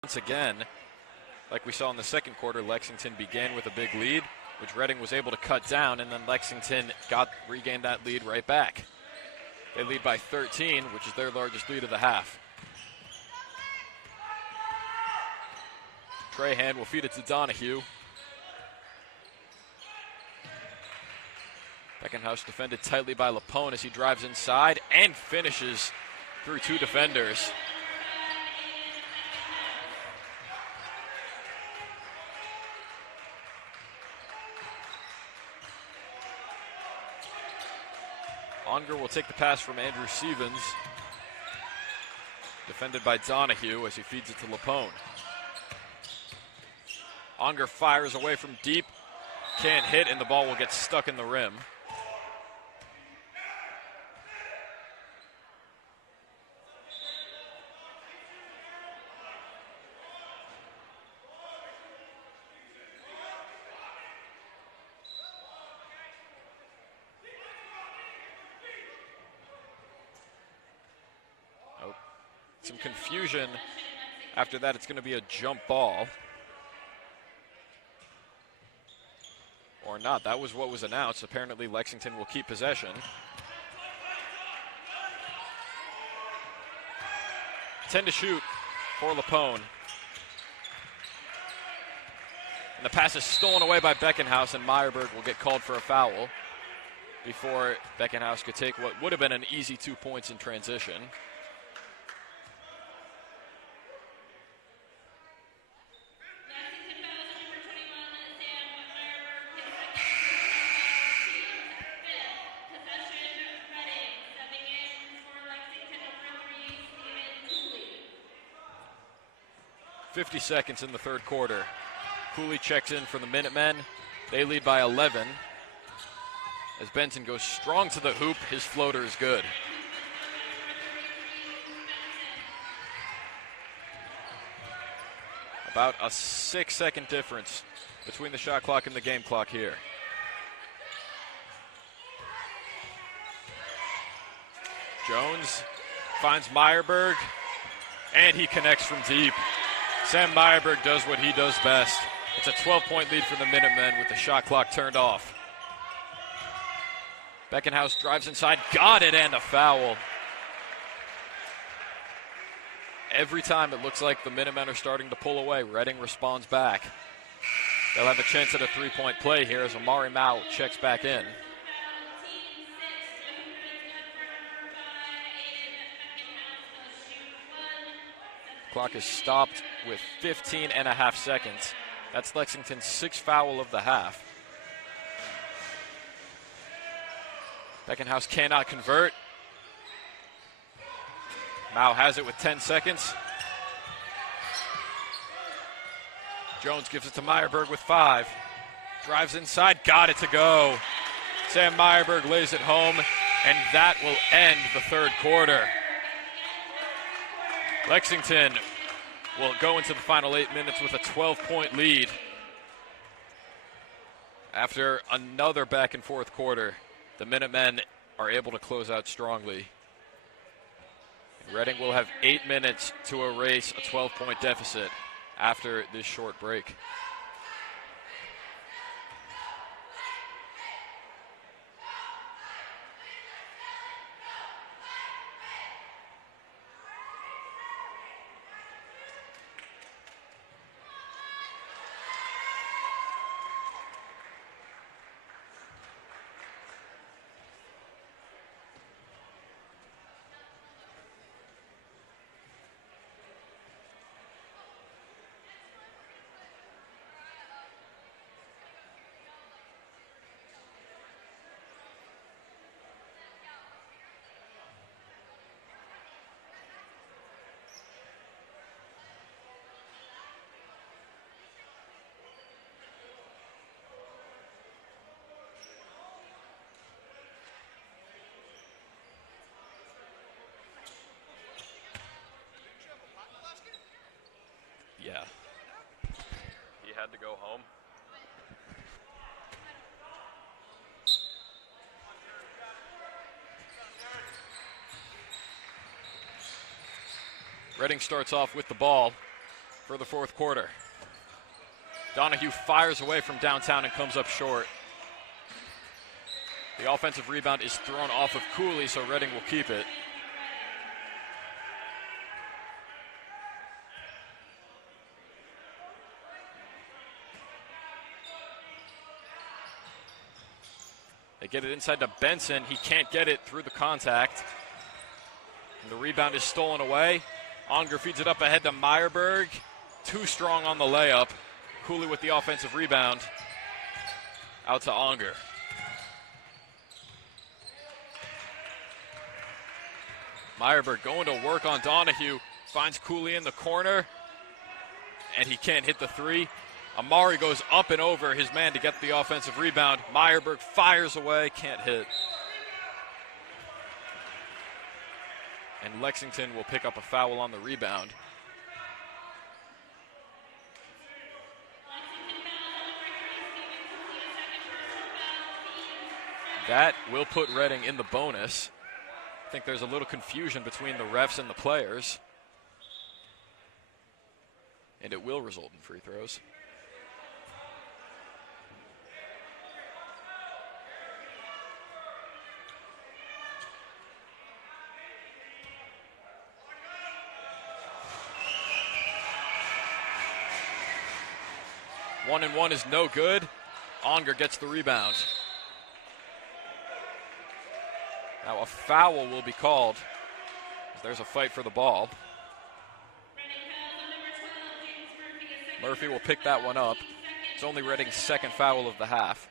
Once again, like we saw in the second quarter, Lexington began with a big lead, which Reading was able to cut down, and then Lexington regained that lead right back. They lead by 13, which is their largest lead of the half. Trahan will feed it to Donahue. Beckenhouse defended tightly by Lapone as he drives inside and finishes through two defenders. Onger will take the pass from Andrew Stevens. Defended by Donahue as he feeds it to Lapone. Onger fires away from deep. Can't hit, and the ball will get stuck in the rim. Some confusion. After that, it's going to be a jump ball. Or not. That was what was announced. Apparently, Lexington will keep possession. 10 to shoot for Lapone. And the pass is stolen away by Beckenhouse, and Meyerberg will get called for a foul before Beckenhouse could take what would have been an easy 2 points in transition. .50 seconds in the third quarter. Cooley checks in for the Minutemen. They lead by 11. As Benson goes strong to the hoop, his floater is good. About a 6-second difference between the shot clock and the game clock here. Jones finds Meyerberg, and he connects from deep. Sam Meyerberg does what he does best. It's a 12-point lead for the Minutemen with the shot clock turned off. Beckenhouse drives inside, got it, and a foul. Every time it looks like the Minutemen are starting to pull away, Reading responds back. They'll have a chance at a three-point play here as Amari Mao checks back in. Clock is stopped with 15 and a half seconds. That's Lexington's sixth foul of the half. Beckenhouse cannot convert. Mao has it with 10 seconds. Jones gives it to Meyerberg with 5. Drives inside, got it to go. Sam Meyerberg lays it home, and that will end the third quarter. Lexington will go into the final 8 minutes with a 12-point lead. After another back and forth quarter, the Minutemen are able to close out strongly. Reading will have 8 minutes to erase a 12-point deficit after this short break. Yeah. He had to go home. Reading starts off with the ball for the fourth quarter. Donahue fires away from downtown and comes up short. The offensive rebound is thrown off of Cooley, so Reading will keep it. They get it inside to Benson. He can't get it through the contact. And the rebound is stolen away. Onger feeds it up ahead to Meyerberg. Too strong on the layup. Cooley with the offensive rebound. Out to Onger. Meyerberg going to work on Donahue. Finds Cooley in the corner. And he can't hit the three. Amari goes up and over his man to get the offensive rebound. Meyerberg fires away, can't hit. And Lexington will pick up a foul on the rebound. That will put Reading in the bonus. I think there's a little confusion between the refs and the players. And it will result in free throws. One and one is no good. Onger gets the rebound. Now a foul will be called. There's a fight for the ball. Murphy will pick that one up. It's only Reading's second foul of the half.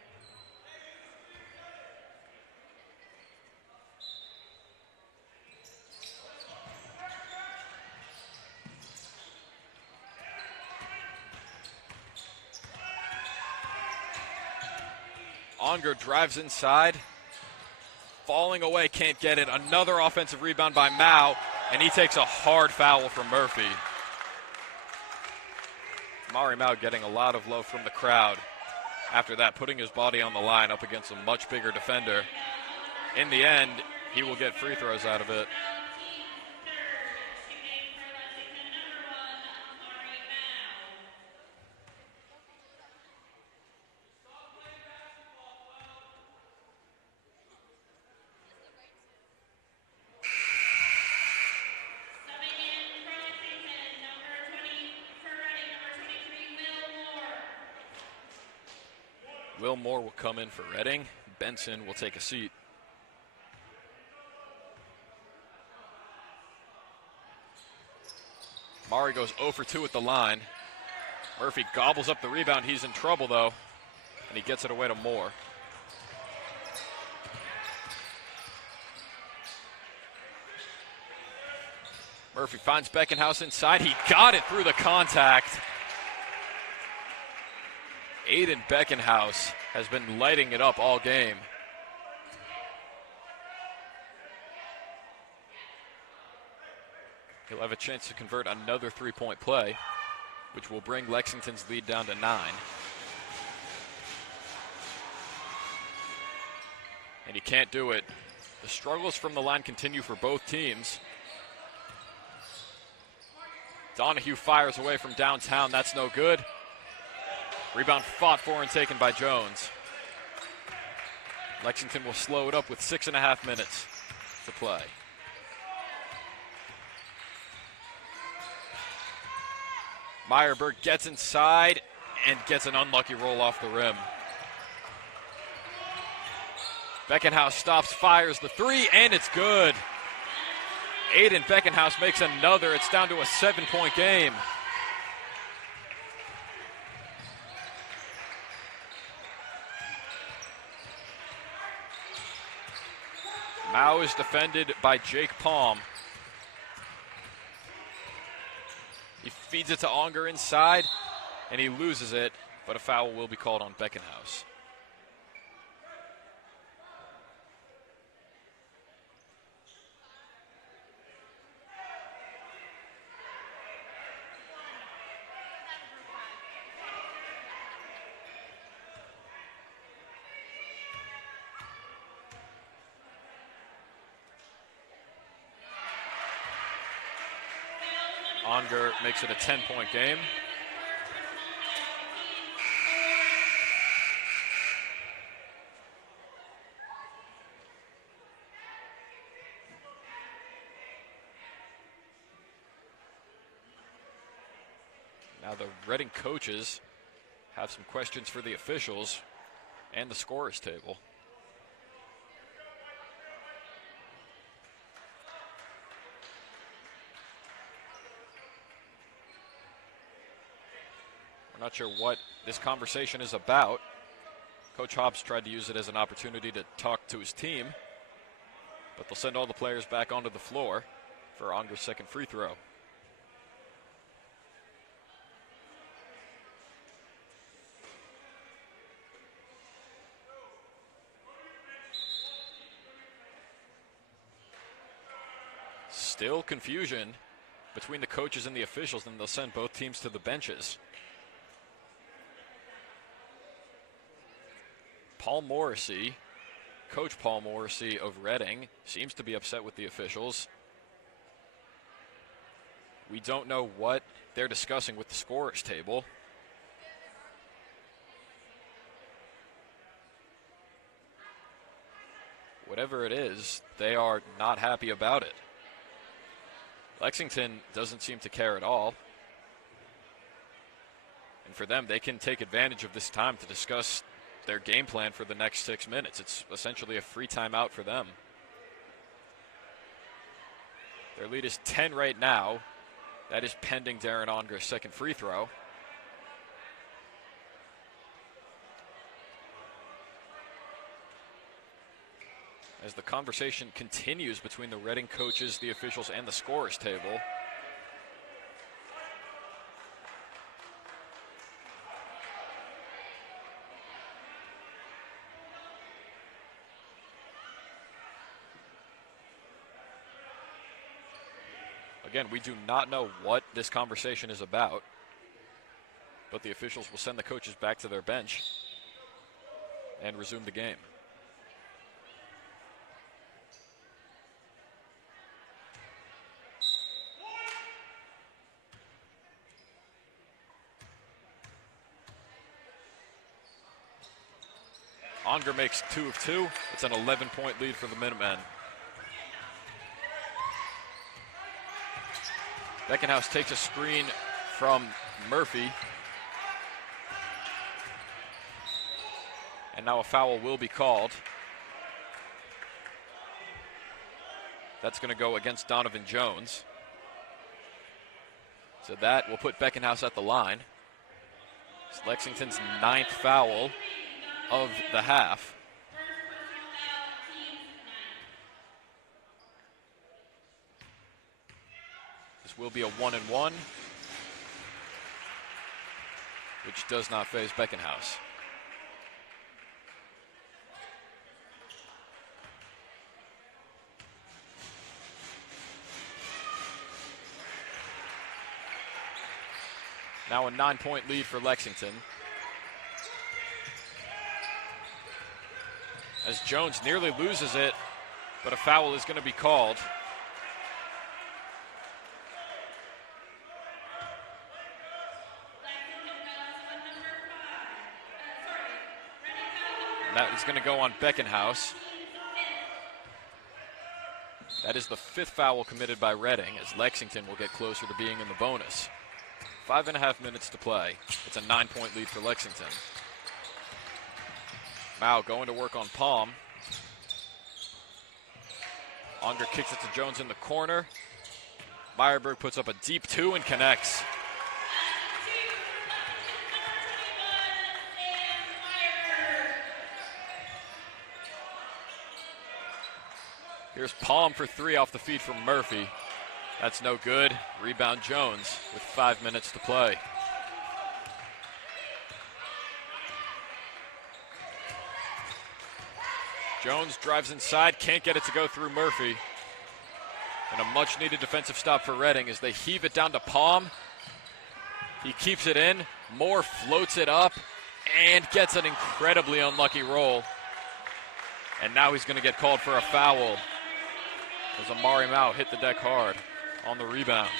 Onger drives inside. Falling away, can't get it. Another offensive rebound by Mao, and he takes a hard foul from Murphy. Mari Mao getting a lot of love from the crowd. After that, putting his body on the line up against a much bigger defender. In the end, he will get free throws out of it. Will Moore will come in for Reading. Benson will take a seat. Mari goes 0 for 2 at the line. Murphy gobbles up the rebound. He's in trouble, though, and he gets it away to Moore. Murphy finds Beckenhouse inside. He got it through the contact. Aiden Beckenhouse has been lighting it up all game. He'll have a chance to convert another three-point play, which will bring Lexington's lead down to 9. can't do it. The struggles from the line continue for both teams. Donahue fires away from downtown. That's no good. Rebound fought for and taken by Jones. Lexington will slow it up with 6.5 minutes to play. Meyerberg gets inside and gets an unlucky roll off the rim. Beckenhouse stops, fires the three, and it's good. Aiden Beckenhouse makes another. It's down to a 7-point game. Mao is defended by Jake Palm. He feeds it to Unger inside, and he loses it, but a foul will be called on Beckenhouse. Unger makes it a 10-point game. Now the Reading coaches have some questions for the officials and the scorers table. We're not sure what this conversation is about. Coach Hobbs tried to use it as an opportunity to talk to his team, but they'll send all the players back onto the floor for Unger's second free throw. Still confusion between the coaches and the officials, and they'll send both teams to the benches. Paul Morrissey, Coach Paul Morrissey of Reading, seems to be upset with the officials. We don't know what they're discussing with the scorers table. Whatever it is, they are not happy about it. Lexington doesn't seem to care at all. And for them, they can take advantage of this time to discuss their game plan for the next 6 minutes. It's essentially a free timeout for them. Their lead is 10 right now. That is pending Darren Unger's second free throw. As the conversation continues between the Reading coaches, the officials, and the scorers table. Again, we do not know what this conversation is about, but the officials will send the coaches back to their bench and resume the game. Unger makes 2 of 2. It's an 11-point lead for the Minutemen. Beckenhouse takes a screen from Murphy. And now a foul will be called. That's going to go against Donovan Jones. So that will put Beckenhouse at the line. It's Lexington's 9th foul of the half. This will be a 1-and-1, which does not faze Beckenhouse. Now a 9-point lead for Lexington. as Jones nearly loses it, but a foul is going to be called. That is going to go on Beckenhouse. That is the 5th foul committed by Reading, as Lexington will get closer to being in the bonus. 5.5 minutes to play. It's a 9-point lead for Lexington. Mao going to work on Palm. Unger kicks it to Jones in the corner. Meyerberg puts up a deep 2 and connects. Here's Palm for 3 off the feed from Murphy. That's no good. Rebound Jones with 5 minutes to play. Jones drives inside, can't get it to go through Murphy. And a much-needed defensive stop for Reading as they heave it down to Palm. He keeps it in. Moore floats it up and gets an incredibly unlucky roll. And now he's going to get called for a foul as Amari Mao hit the deck hard on the rebound.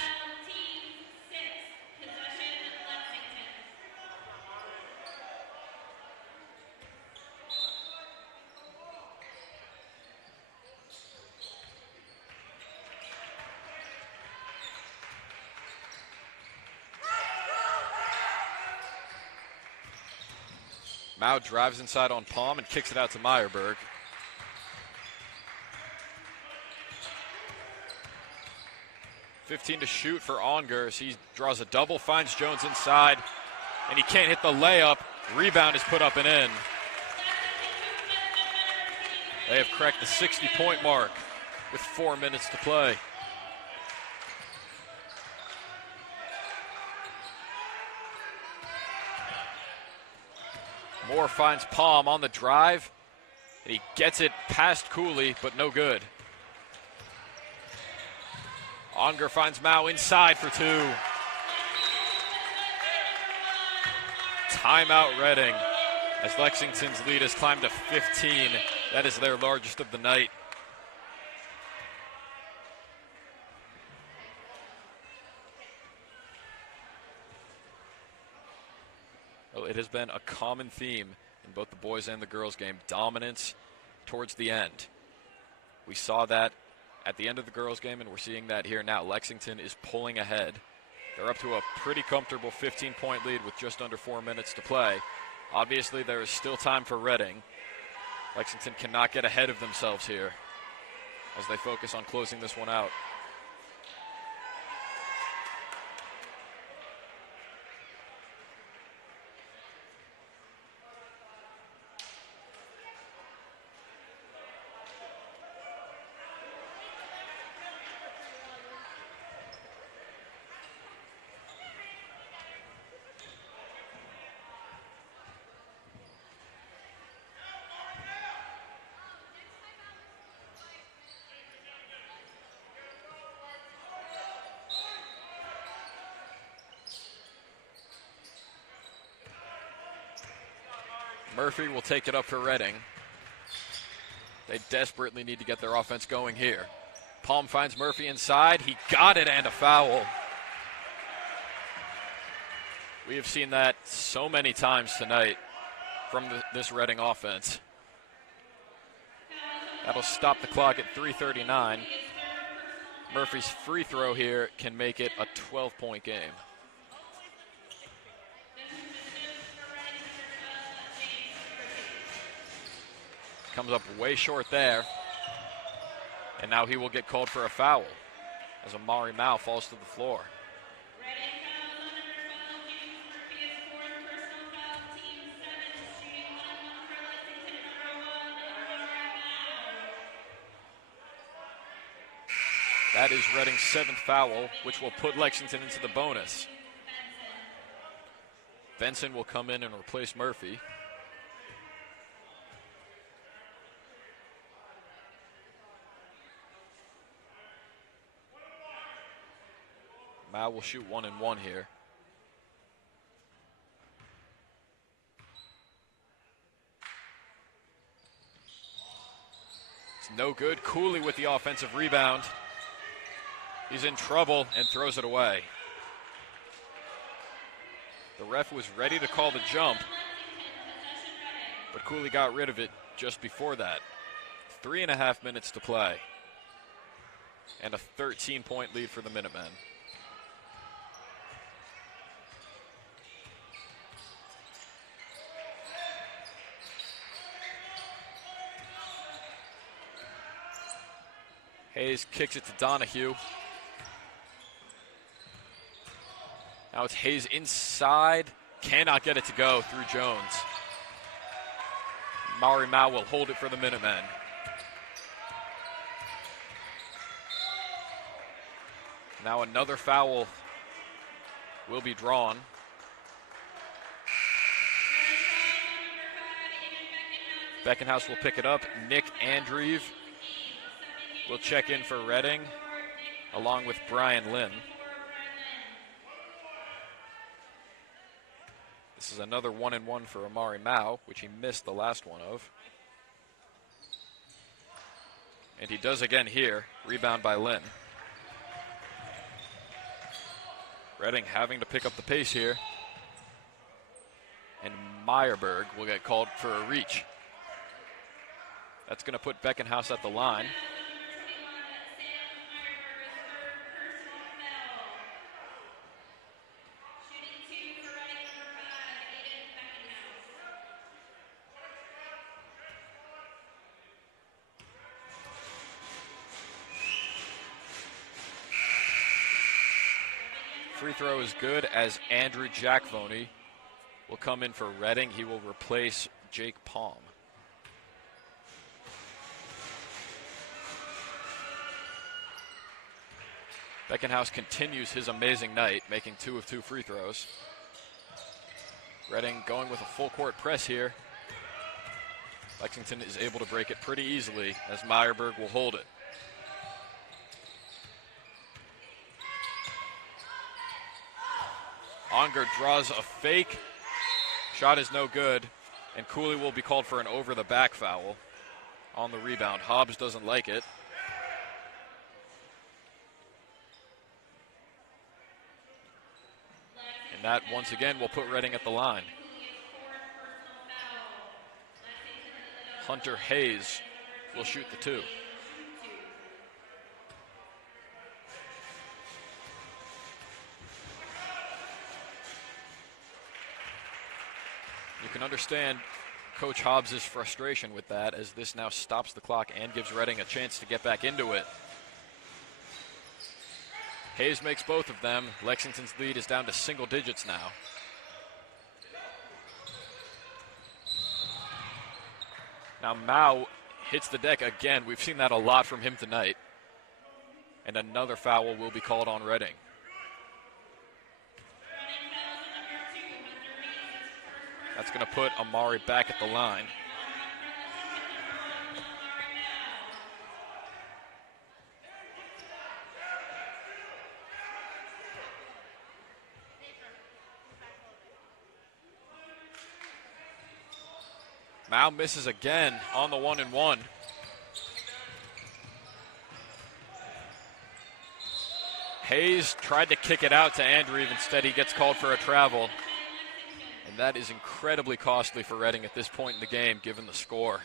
Mao drives inside on Palm and kicks it out to Meyerberg. .15 to shoot for Onger as he draws a double, finds Jones inside, and he can't hit the layup. Rebound is put up and in. They have cracked the 60-point mark with 4 minutes to play. Moore finds Palm on the drive, and he gets it past Cooley, but no good. Onger finds Mao inside for 2. Timeout Reading as Lexington's lead has climbed to 15. That is their largest of the night. Well, it has been a common theme in both the boys and the girls game, dominance towards the end. We saw that at the end of the girls game, and we're seeing that here now. Lexington is pulling ahead. They're up to a pretty comfortable 15-point lead with just under 4 minutes to play. Obviously, there is still time for Reading. Lexington cannot get ahead of themselves here as they focus on closing this one out. Murphy will take it up for Reading. They desperately need to get their offense going here. Palm finds Murphy inside. He got it and a foul. We have seen that so many times tonight from this Reading offense. That'll stop the clock at 3:39. Murphy's free throw here can make it a 12-point game. Comes up way short there. And now he will get called for a foul as Amari Mao falls to the floor. That is Reading's 7th foul, which will put Lexington into the bonus. Benson will come in and replace Murphy. Mao will shoot 1 and 1 here. No good. Cooley with the offensive rebound. He's in trouble and throws it away. The ref was ready to call the jump, but Cooley got rid of it just before that. 3.5 minutes to play. And a 13-point lead for the Minutemen. Hayes kicks it to Donahue. Now it's Hayes inside. Cannot get it to go through Jones. Maury Mao will hold it for the Minutemen. Now another foul will be drawn. Beckenhouse will pick it up. Nick Andreeve will check in for Reading, along with Brian Lynn. This is another 1-and-1 for Amari Mao, which he missed the last one of. And he does again here. Rebound by Lynn. Reading having to pick up the pace here. And Meyerberg will get called for a reach. That's going to put Beckenhouse at the line. Free throw is good as Andrew Jackvoney will come in for Reading. He will replace Jake Palm. Beckenhouse continues his amazing night, making 2 of 2 free throws. Reading going with a full court press here. Lexington is able to break it pretty easily as Meyerberg will hold it. Onger draws a fake. Shot is no good. And Cooley will be called for an over-the-back foul on the rebound. Hobbs doesn't like it. And that, once again, will put Reading at the line. Hunter Hayes will shoot the 2. You can understand Coach Hobbs' frustration with that, as this now stops the clock and gives Reading a chance to get back into it. Hayes makes both of them. Lexington's lead is down to single digits now. Now Mao hits the deck again. We've seen that a lot from him tonight. And another foul will be called on Reading. That's going to put Amari back at the line. Mao misses again on the 1-and-1. Hayes tried to kick it out to Andreeve. Instead, he gets called for a travel. And that is incredibly costly for Reading at this point in the game, given the score.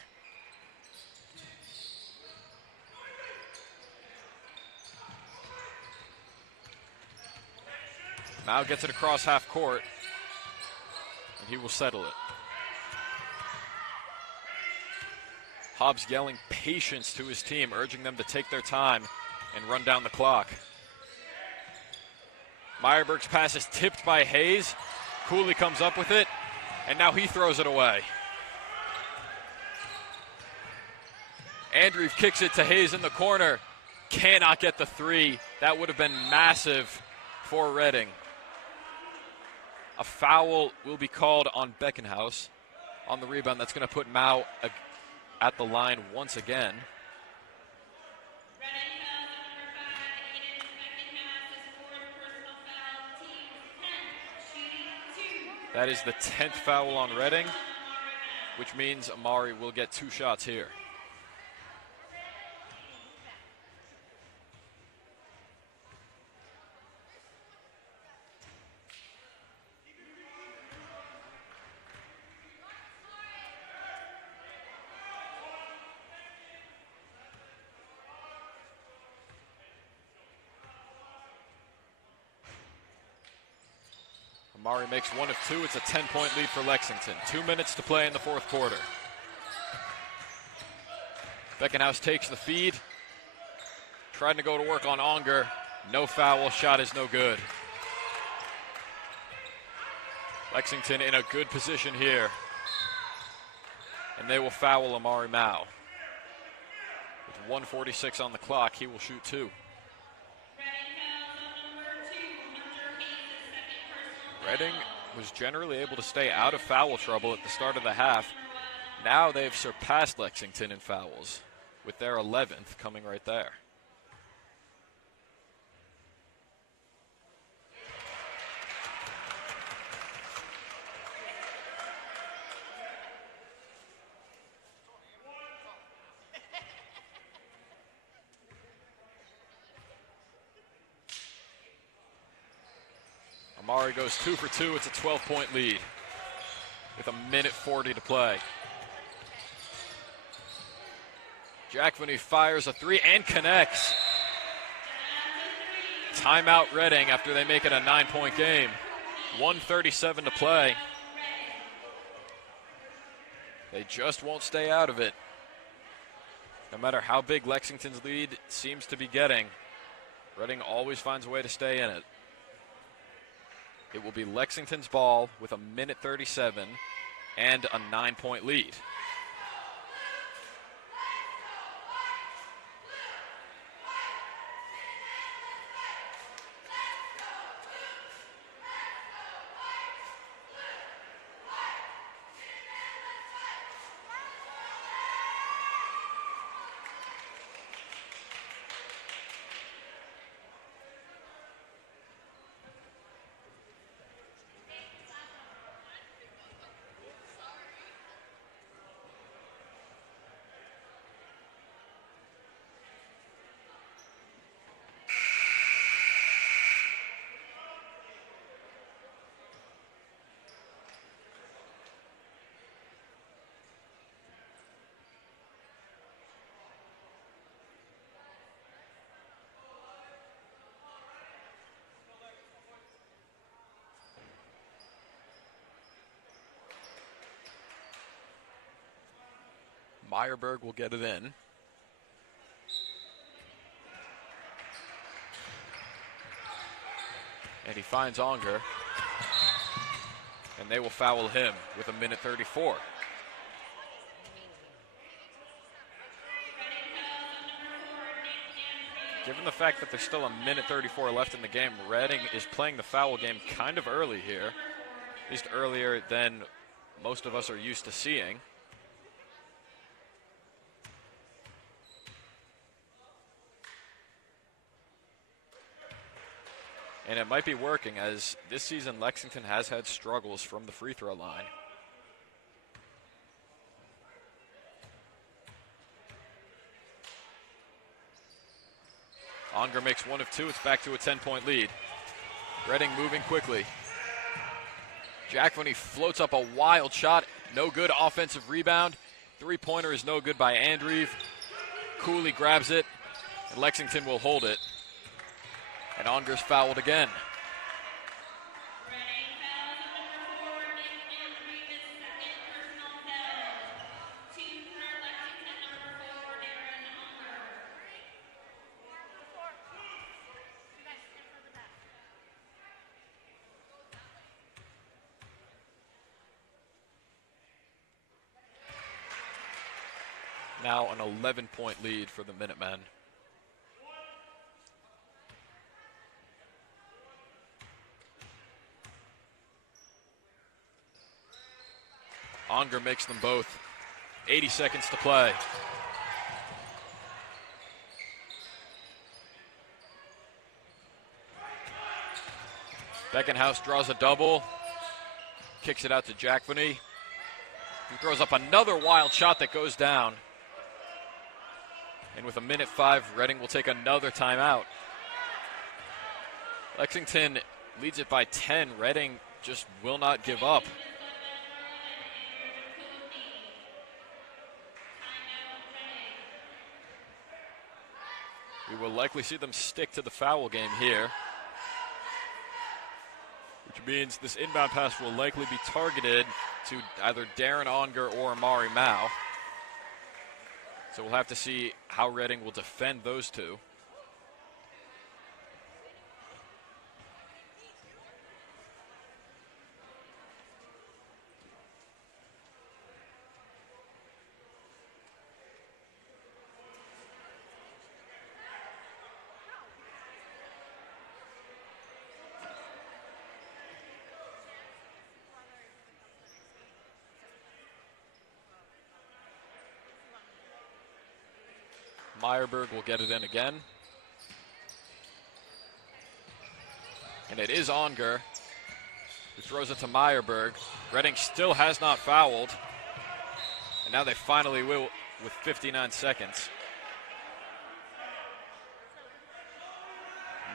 Mao gets it across half court, and he will settle it. Hobbs yelling patience to his team, urging them to take their time and run down the clock. Meyerberg's pass is tipped by Hayes. Cooley comes up with it, and now he throws it away. Andreeve kicks it to Hayes in the corner. Cannot get the 3. That would have been massive for Reading. A foul will be called on Beckenhouse on the rebound. That's going to put Mao at the line once again. That is the 10th foul on Reading, which means Amari will get 2 shots here. Amari makes one of two. It's a 10-point lead for Lexington. 2 minutes to play in the fourth quarter. Beckenhouse takes the feed. Trying to go to work on Onger. No foul. Shot is no good. Lexington in a good position here. And they will foul Amari Mao. With 1:46 on the clock, he will shoot two. Reading was generally able to stay out of foul trouble at the start of the half. Now they've surpassed Lexington in fouls with their 11th coming right there. Amari goes 2 for 2. It's a 12-point lead with 1:40 to play. Jack Vinny fires a three and connects. Timeout Reading after they make it a 9-point game. 1:37 to play. They just won't stay out of it. No matter how big Lexington's lead seems to be getting, Reading always finds a way to stay in it. It will be Lexington's ball with 1:37 and a 9-point lead. Meyerberg will get it in. And he finds Onger. And they will foul him with 1:34. Given the fact that there's still 1:34 left in the game, Reading is playing the foul game kind of early here. At least earlier than most of us are used to seeing. And it might be working, as this season Lexington has had struggles from the free throw line. Onger makes one of two. It's back to a 10-point lead. Reading moving quickly. Jack Vinny floats up a wild shot. No good. Offensive rebound. Three-pointer is no good by Andreev. Cooley grabs it, and Lexington will hold it. And Onger's fouled again. Now an 11-point lead for the Minutemen. Onger makes them both. 80 seconds to play. Beckenhouse draws a double. Kicks it out to Jack Vinny. He throws up another wild shot that goes down. And with 1:05, Reading will take another timeout. Lexington leads it by 10. Reading just will not give up. We will likely see them stick to the foul game here. We which means this inbound pass will likely be targeted to either Darren Onger or Amari Mao. So we'll have to see how Reading will defend those two. Meyerberg will get it in again. And it is Onger who throws it to Meyerberg. Reading still has not fouled. And now they finally will with 59 seconds.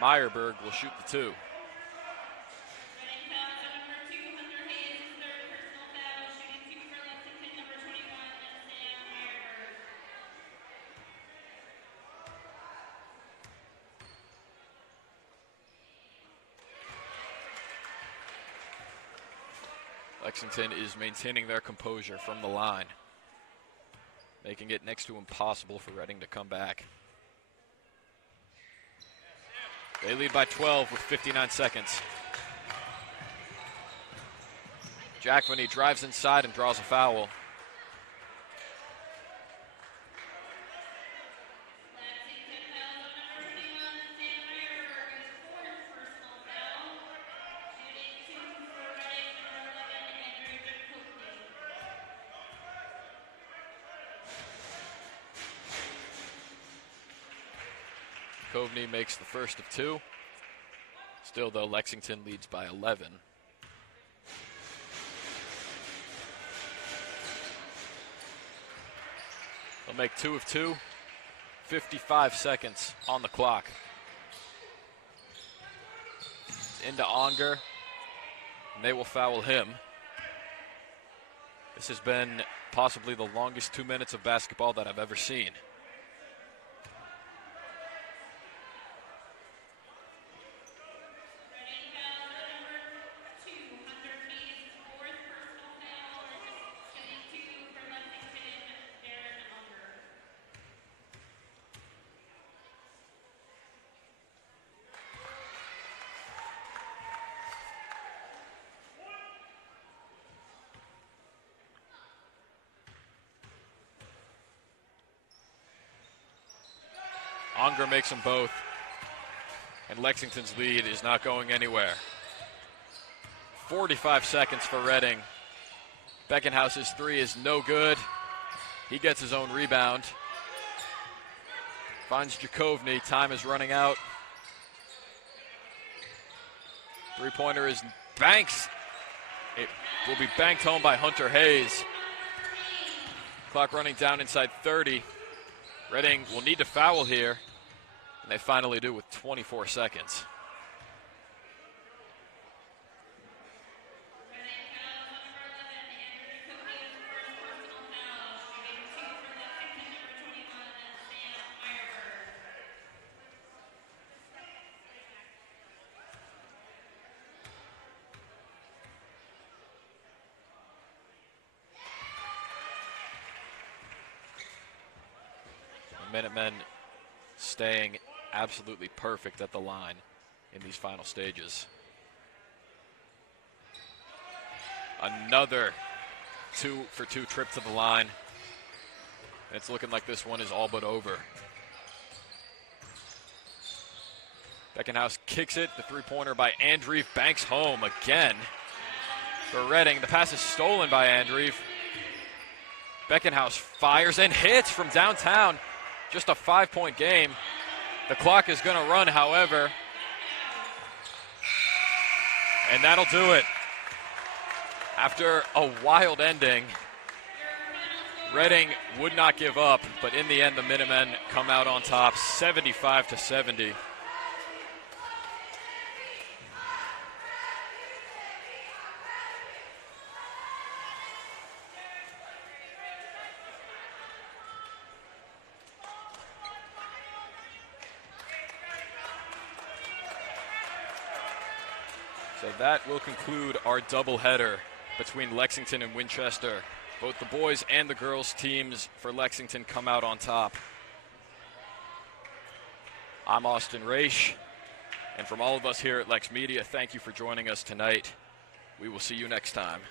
Meyerberg will shoot the two. Lexington is maintaining their composure from the line, making it next to impossible for Reading to come back. They lead by 12 with 59 seconds. Jackman drives inside and draws a foul. Kovney makes the first of two. Still, though, Lexington leads by 11. They'll make 2 of 2. 55 seconds on the clock. Into Onger, and they will foul him. This has been possibly the longest 2 minutes of basketball that I've ever seen. Onger makes them both, and Lexington's lead is not going anywhere. 45 seconds for Reading. Beckenhouse's three is no good. He gets his own rebound. Finds Jakovny. Time is running out. Three-pointer is banks. It will be banked home by Hunter Hayes. Clock running down inside 30. Reading will need to foul here. And they finally do with 24 seconds. Minutemen staying absolutely perfect at the line in these final stages. Another 2-for-2 trip to the line. It's looking like this one is all but over. Beckenhouse kicks it. The three-pointer by Andreev banks home again for Reading. The pass is stolen by Andreev. Beckenhouse fires and hits from downtown. Just a 5-point game. The clock is going to run, however. And that'll do it. After a wild ending, Reading would not give up, but in the end, the Minutemen come out on top, 75-70. So that will conclude our doubleheader between Lexington and Winchester. Both the boys and the girls teams for Lexington come out on top. I'm Austin Raish, and from all of us here at LexMedia, thank you for joining us tonight. We will see you next time.